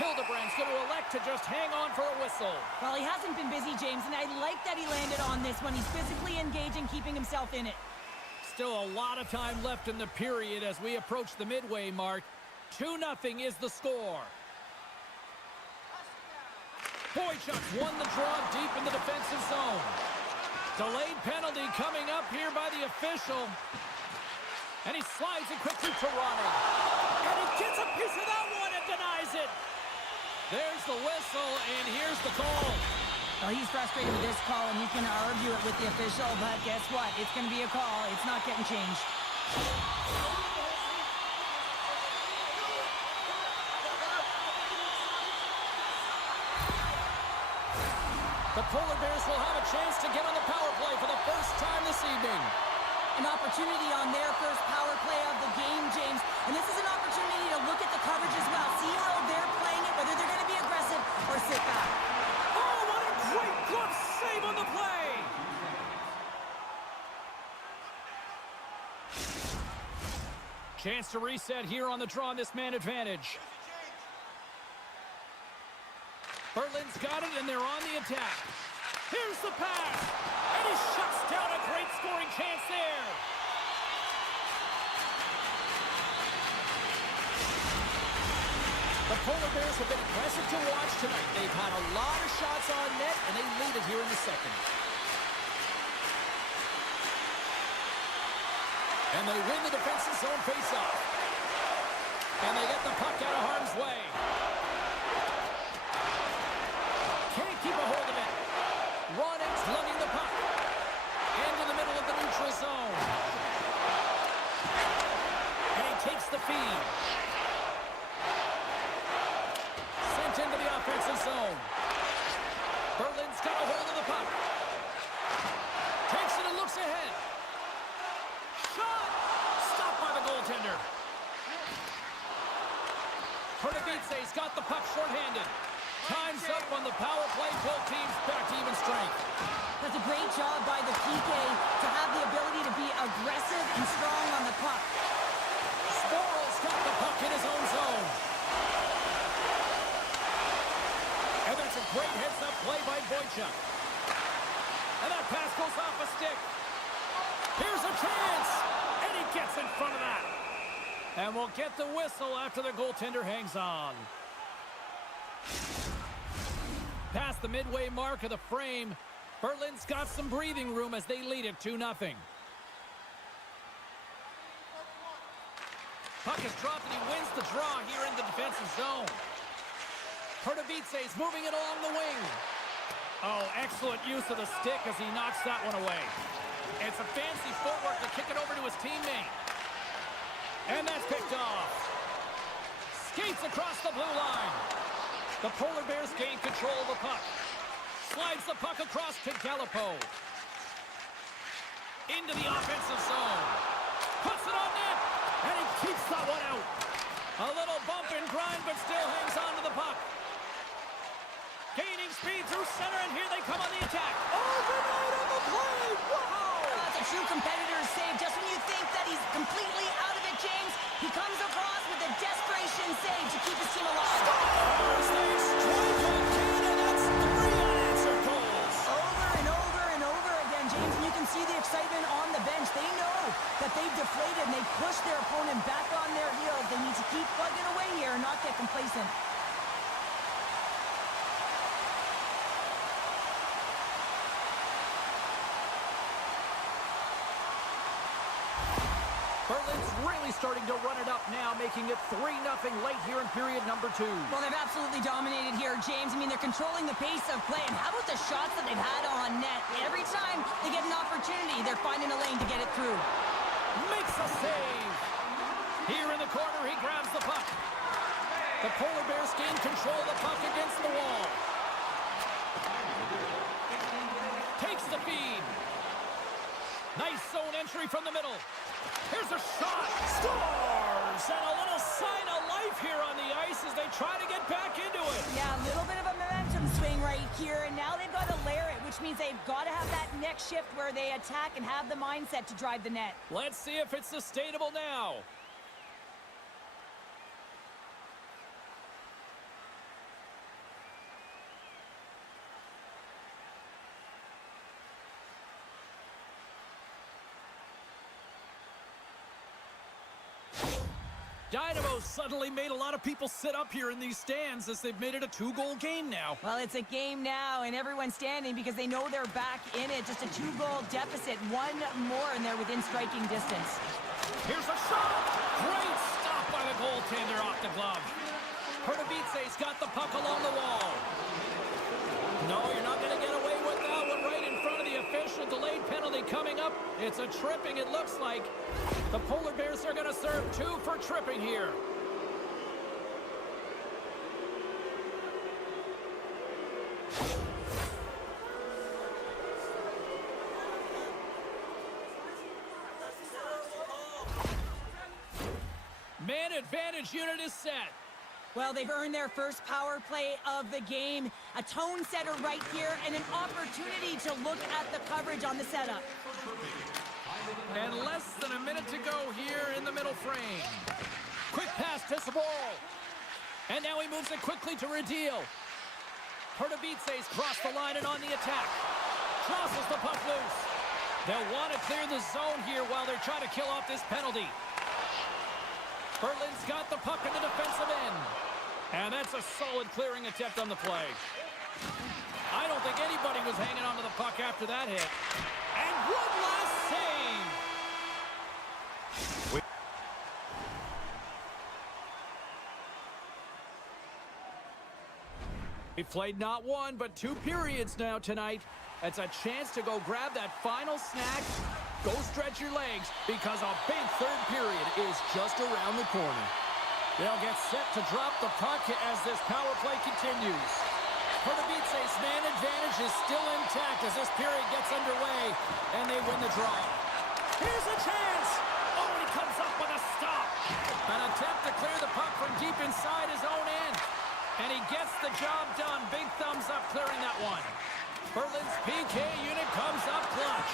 Hildebrand's going to elect to just hang on for a whistle. Well, he hasn't been busy, James, and I like that he landed on this one. He's physically engaging, keeping himself in it. Still a lot of time left in the period as we approach the midway mark. 2-0 is the score. Boychuk's won the draw deep in the defensive zone. Delayed penalty coming up here by the official. And he slides it quickly to Ronnie. And he gets a piece of that one and denies it. There's the whistle, and here's the call. Well, he's frustrated with this call, and he can argue it with the official, but guess what? It's going to be a call. It's not getting changed. The Polar Bears will have a chance to get on the power play for the first time this evening. An opportunity on their first power play of the game, James. And this is an opportunity to look at the coverage as well. See how they're playing it, whether they're going to be aggressive or sit back. Oh, what a great glove save on the play! Chance to reset here on the draw on this man advantage. Berlin's got it, and they're on the attack. Here's the pass, and he shuts down a great scoring chance there. The Polar Bears have been impressive to watch tonight. They've had a lot of shots on net, and they lead it here in the second. And they win the defensive zone face-off. And they get the puck out of harm's way. Can't keep a hold of it. Roning's lugging the puck. Into the middle of the neutral zone. And he takes the feed. Sent into the offensive zone. Berlin's got a hold of the puck. Takes it and looks ahead. Shot! Stopped by the goaltender. Pardubice's got the puck shorthanded. Time's up on the power play. Both teams back to even strength. That's a great job by the PK to have the ability to be aggressive and strong on the puck. Sporal's got the puck in his own zone. And that's a great heads-up play by Boychuk. And that pass goes off a stick. Here's a chance. And he gets in front of that. And we'll get the whistle after the goaltender hangs on. Past the midway mark of the frame, Berlin's got some breathing room as they lead it 2-0. Puck is dropped and he wins the draw here in the defensive zone. Pardubice's moving it along the wing. Oh, excellent use of the stick as he knocks that one away. It's a fancy footwork to kick it over to his teammate. And that's picked off. Skates across the blue line. The Polar Bears gain control of the puck. Slides the puck across to Gallipo. Into the offensive zone. Puts it on net. And he keeps that one out. A little bump and grind, but still hangs on to the puck. Gaining speed through center, and here they come on the attack. Overnight on the play! Wow! That's a true competitor's save. Just when you think that he's completely out of it, James, he comes across with a desperation save to keep his team alive. Scores! They strike again, and that's 3 unanswered goals. Over and over and over again, James, and you can see the excitement on the bench. They know that they've deflated and they push their opponent back on their heels. They need to keep plugging away here and not get complacent. Berlin's really starting to run it up now, making it 3-0 late here in period number 2. Well, they've absolutely dominated here, James. I mean, they're controlling the pace of play. And how about the shots that they've had on net? Every time they get an opportunity, they're finding a lane to get it through. Makes a save. Here in the corner, he grabs the puck. The Polar Bears gain control of the puck against the wall. Takes the feed. Nice zone entry from the middle. Here's a shot. Scores! And a little sign of life here on the ice as they try to get back into it. Yeah, a little bit of a momentum swing right here, and now they've got to layer it, which means they've got to have that next shift where they attack and have the mindset to drive the net. Let's see if it's sustainable now. Dynamo suddenly made a lot of people sit up here in these stands as they've made it a 2-goal game now. Well, it's a game now, and everyone's standing because they know they're back in it. Just a 2-goal deficit. One more, and they're within striking distance. Here's a shot. Great stop by the goaltender off the glove. Pardubice's got the puck along the wall. No, you're not going to get away with that one right in front of the official. Delayed penalty coming up. It's a tripping, it looks like. The Polar Bears are going to serve 2 for tripping here. Man advantage unit is set. Well, they've earned their first power play of the game. A tone setter right here and an opportunity to look at the coverage on the setup. And less than a minute to go here in the middle frame. Quick pass to Sabol. And now he moves it quickly to Radil. Pardubice's crossed the line and on the attack. Tosses the puck loose. They'll want to clear the zone here while they're trying to kill off this penalty. Berlin's got the puck in the defensive end. And that's a solid clearing attempt on the play. I don't think anybody was hanging onto the puck after that hit. And one last save. We've played not one, but 2 periods now tonight. It's a chance to go grab that final snack. Go stretch your legs, because a big third period is just around the corner. They'll get set to drop the puck as this power play continues. Pardubice's man advantage is still intact as this period gets underway, and they win the draw. Here's a chance! Oh, and he comes up with a stop. An attempt to clear the puck from deep inside his own end. And he gets the job done. Big thumbs up clearing that one. Berlin's PK unit comes up clutch.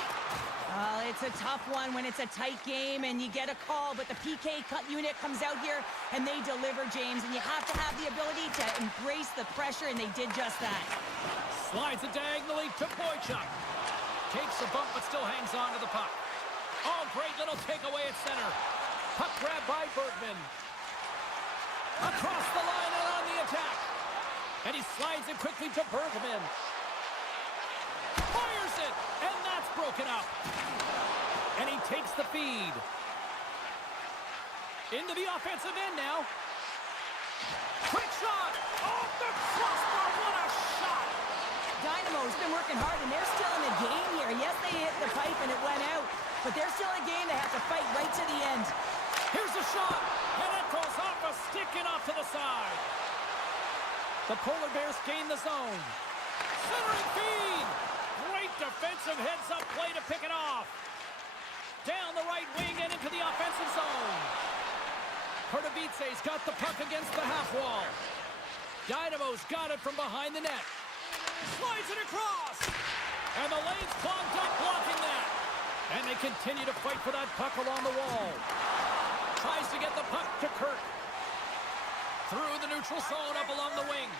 Well, it's a tough one when it's a tight game and you get a call, but the PK cut unit comes out here and they deliver, James, and you have to have the ability to embrace the pressure, and they did just that. Slides it diagonally to Boychuk. Takes a bump but still hangs on to the puck. Oh, great little takeaway at center. Puck grab by Bergman. Across the line and on the attack. And he slides it quickly to Bergman. Fires it, and that's broken up. And he takes the feed. Into the offensive end now. Quick shot! Off the crossbar, what a shot! Dynamo's been working hard, and they're still in the game here. Yes, they hit the pipe and it went out, but they're still in a game. They have to fight right to the end. Here's a shot, and it goes off a stick and off to the side. The Polar Bears gain the zone. Centering feed! Great defensive heads-up play to pick it off. Down the right wing and into the offensive zone. Pardubice's got the puck against the half wall. Dynamo's got it from behind the net. Slides it across. And the lane's clogged up, blocking that. And they continue to fight for that puck along the wall. Tries to get the puck to Kirk. Through the neutral zone up along the wing.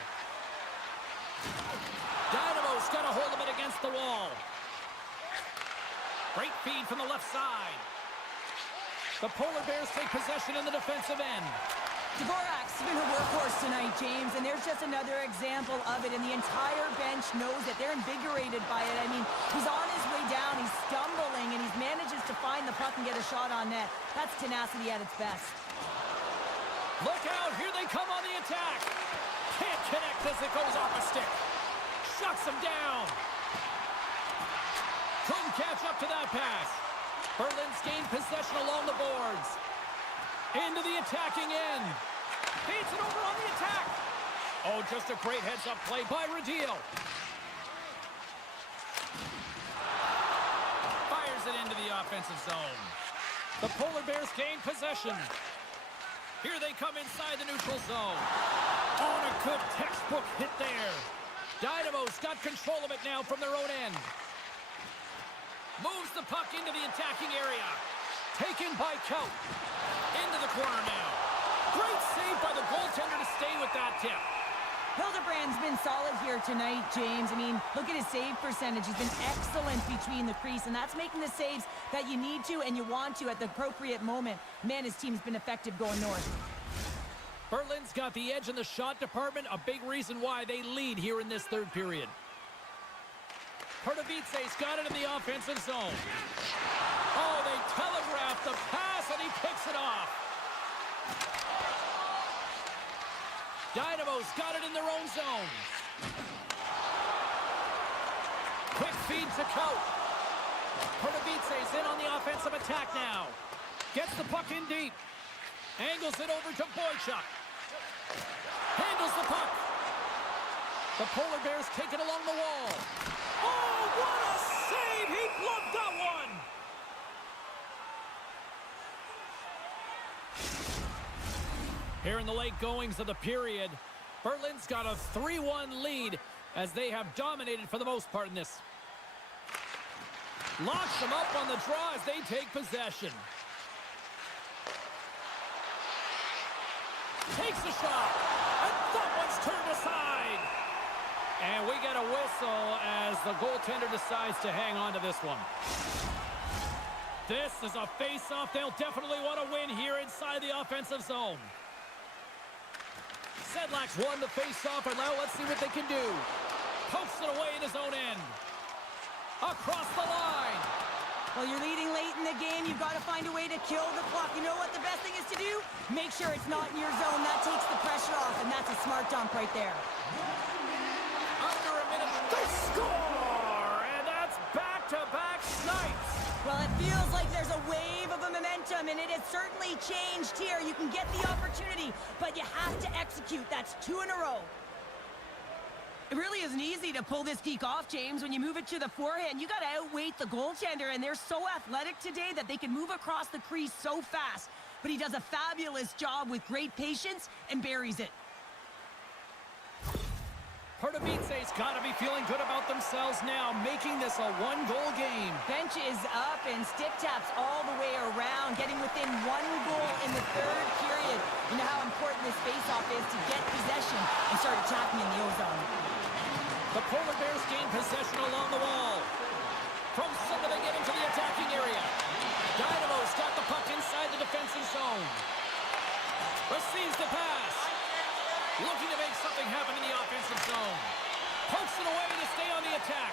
Dynamo's got a hold of it against the wall. Great feed from the left side. The Polar Bears take possession in the defensive end. Dvorak's been a workhorse tonight, James, and there's just another example of it, and the entire bench knows that they're invigorated by it. I mean, he's on his way down, he's stumbling, and he manages to find the puck and get a shot on net. That's tenacity at its best. Look out, here they come on the attack. Can't connect as it goes off a stick. Shuts him down. Couldn't catch up to that pass. Berlin's gained possession along the boards. Into the attacking end. Feeds it over on the attack. Oh, just a great heads-up play by Radil. Fires it into the offensive zone. The Polar Bears gain possession. Here they come inside the neutral zone. On a good textbook hit there. Dynamo's got control of it now from their own end. Moves the puck into the attacking area. Taken by Kaut. Into the corner now. Great save by the goaltender to stay with that tip. Hildebrand's been solid here tonight, James. I mean, look at his save percentage. He's been excellent between the crease, and that's making the saves that you need to and you want to at the appropriate moment. Man, his team's been effective going north. Berlin's got the edge in the shot department, a big reason why they lead here in this third period. Pardubice's got it in the offensive zone. Oh, they telegraph the pass, and he picks it off. Dynamo's got it in their own zone. Quick feed to Kaut. Pardubice's in on the offensive attack now. Gets the puck in deep. Angles it over to Boychuk. Handles the puck. The Polar Bears take it along the wall. Oh, what a save! He bluffed that one! Here in the late goings of the period, Berlin's got a 3-1 lead as they have dominated for the most part in this. Locks them up on the draw as they take possession. Takes a shot, and that one's turned aside. And we get a whistle as the goaltender decides to hang on to this one. This is a face-off they'll definitely want to win here inside the offensive zone. Sedlak's won the face-off, and now let's see what they can do. Pokes it away in his own end. Across the line. Well, you're leading late in the game. You've got to find a way to kill the clock. You know what the best thing is to do? Make sure it's not in your zone. That takes the pressure off, and that's a smart dump right there. They score! And that's back-to-back snipes! Well, it feels like there's a wave of a momentum, and it has certainly changed here. You can get the opportunity, but you have to execute. That's 2 in a row. It really isn't easy to pull this deke off, James. When you move it to the forehand, you got to outweight the goaltender, and they're so athletic today that they can move across the crease so fast. But he does a fabulous job with great patience and buries it. Pardubice's got to be feeling good about themselves now, making this a one-goal game. Bench is up and stick taps all the way around, getting within 1 goal in the 3rd period. You know how important this face-off is to get possession and start attacking in the O-zone. The Polar Bears gain possession along the wall. From center, they get into the attacking area. Dynamo's got the puck inside the defensive zone. Receives the pass. Looking to make something happen in the offensive zone. Pokes it away to stay on the attack.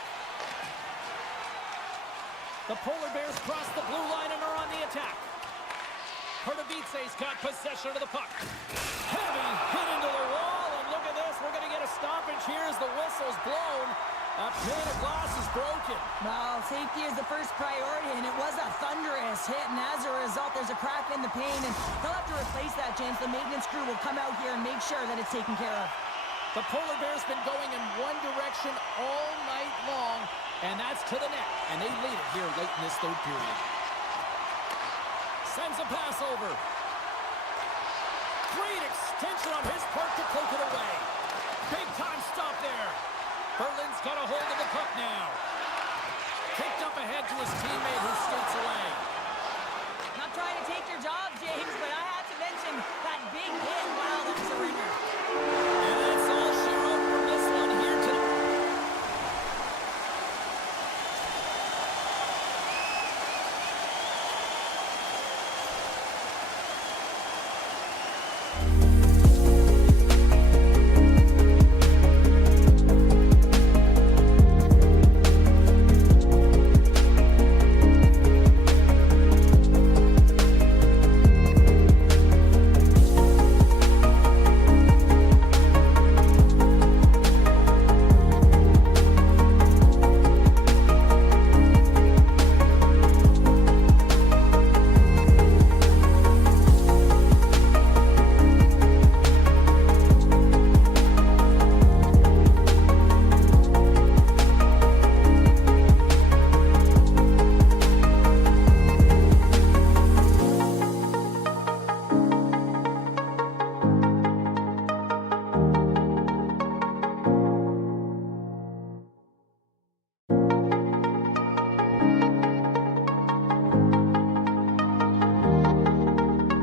The Polar Bears cross the blue line and are on the attack. Pardubice's got possession of the puck. Heavy hit into the wall, and look at this. We're going to get a stoppage here as the whistle's blown. A pane of glass is broken. Well, safety is the first priority, and it was a thunderous hit, and as a result, there's a crack in the pane, and they'll have to replace that, James. The maintenance crew will come out here and make sure that it's taken care of. The Polar Bears been going in one direction all night long, and that's to the net, and they lead it here late in this 3rd period. Sends a pass over. Great extension on his part to poke it away. Big time stop there. Berlin's got a hold of the puck now. Kicked up ahead to his teammate who skates away. Not trying to take your job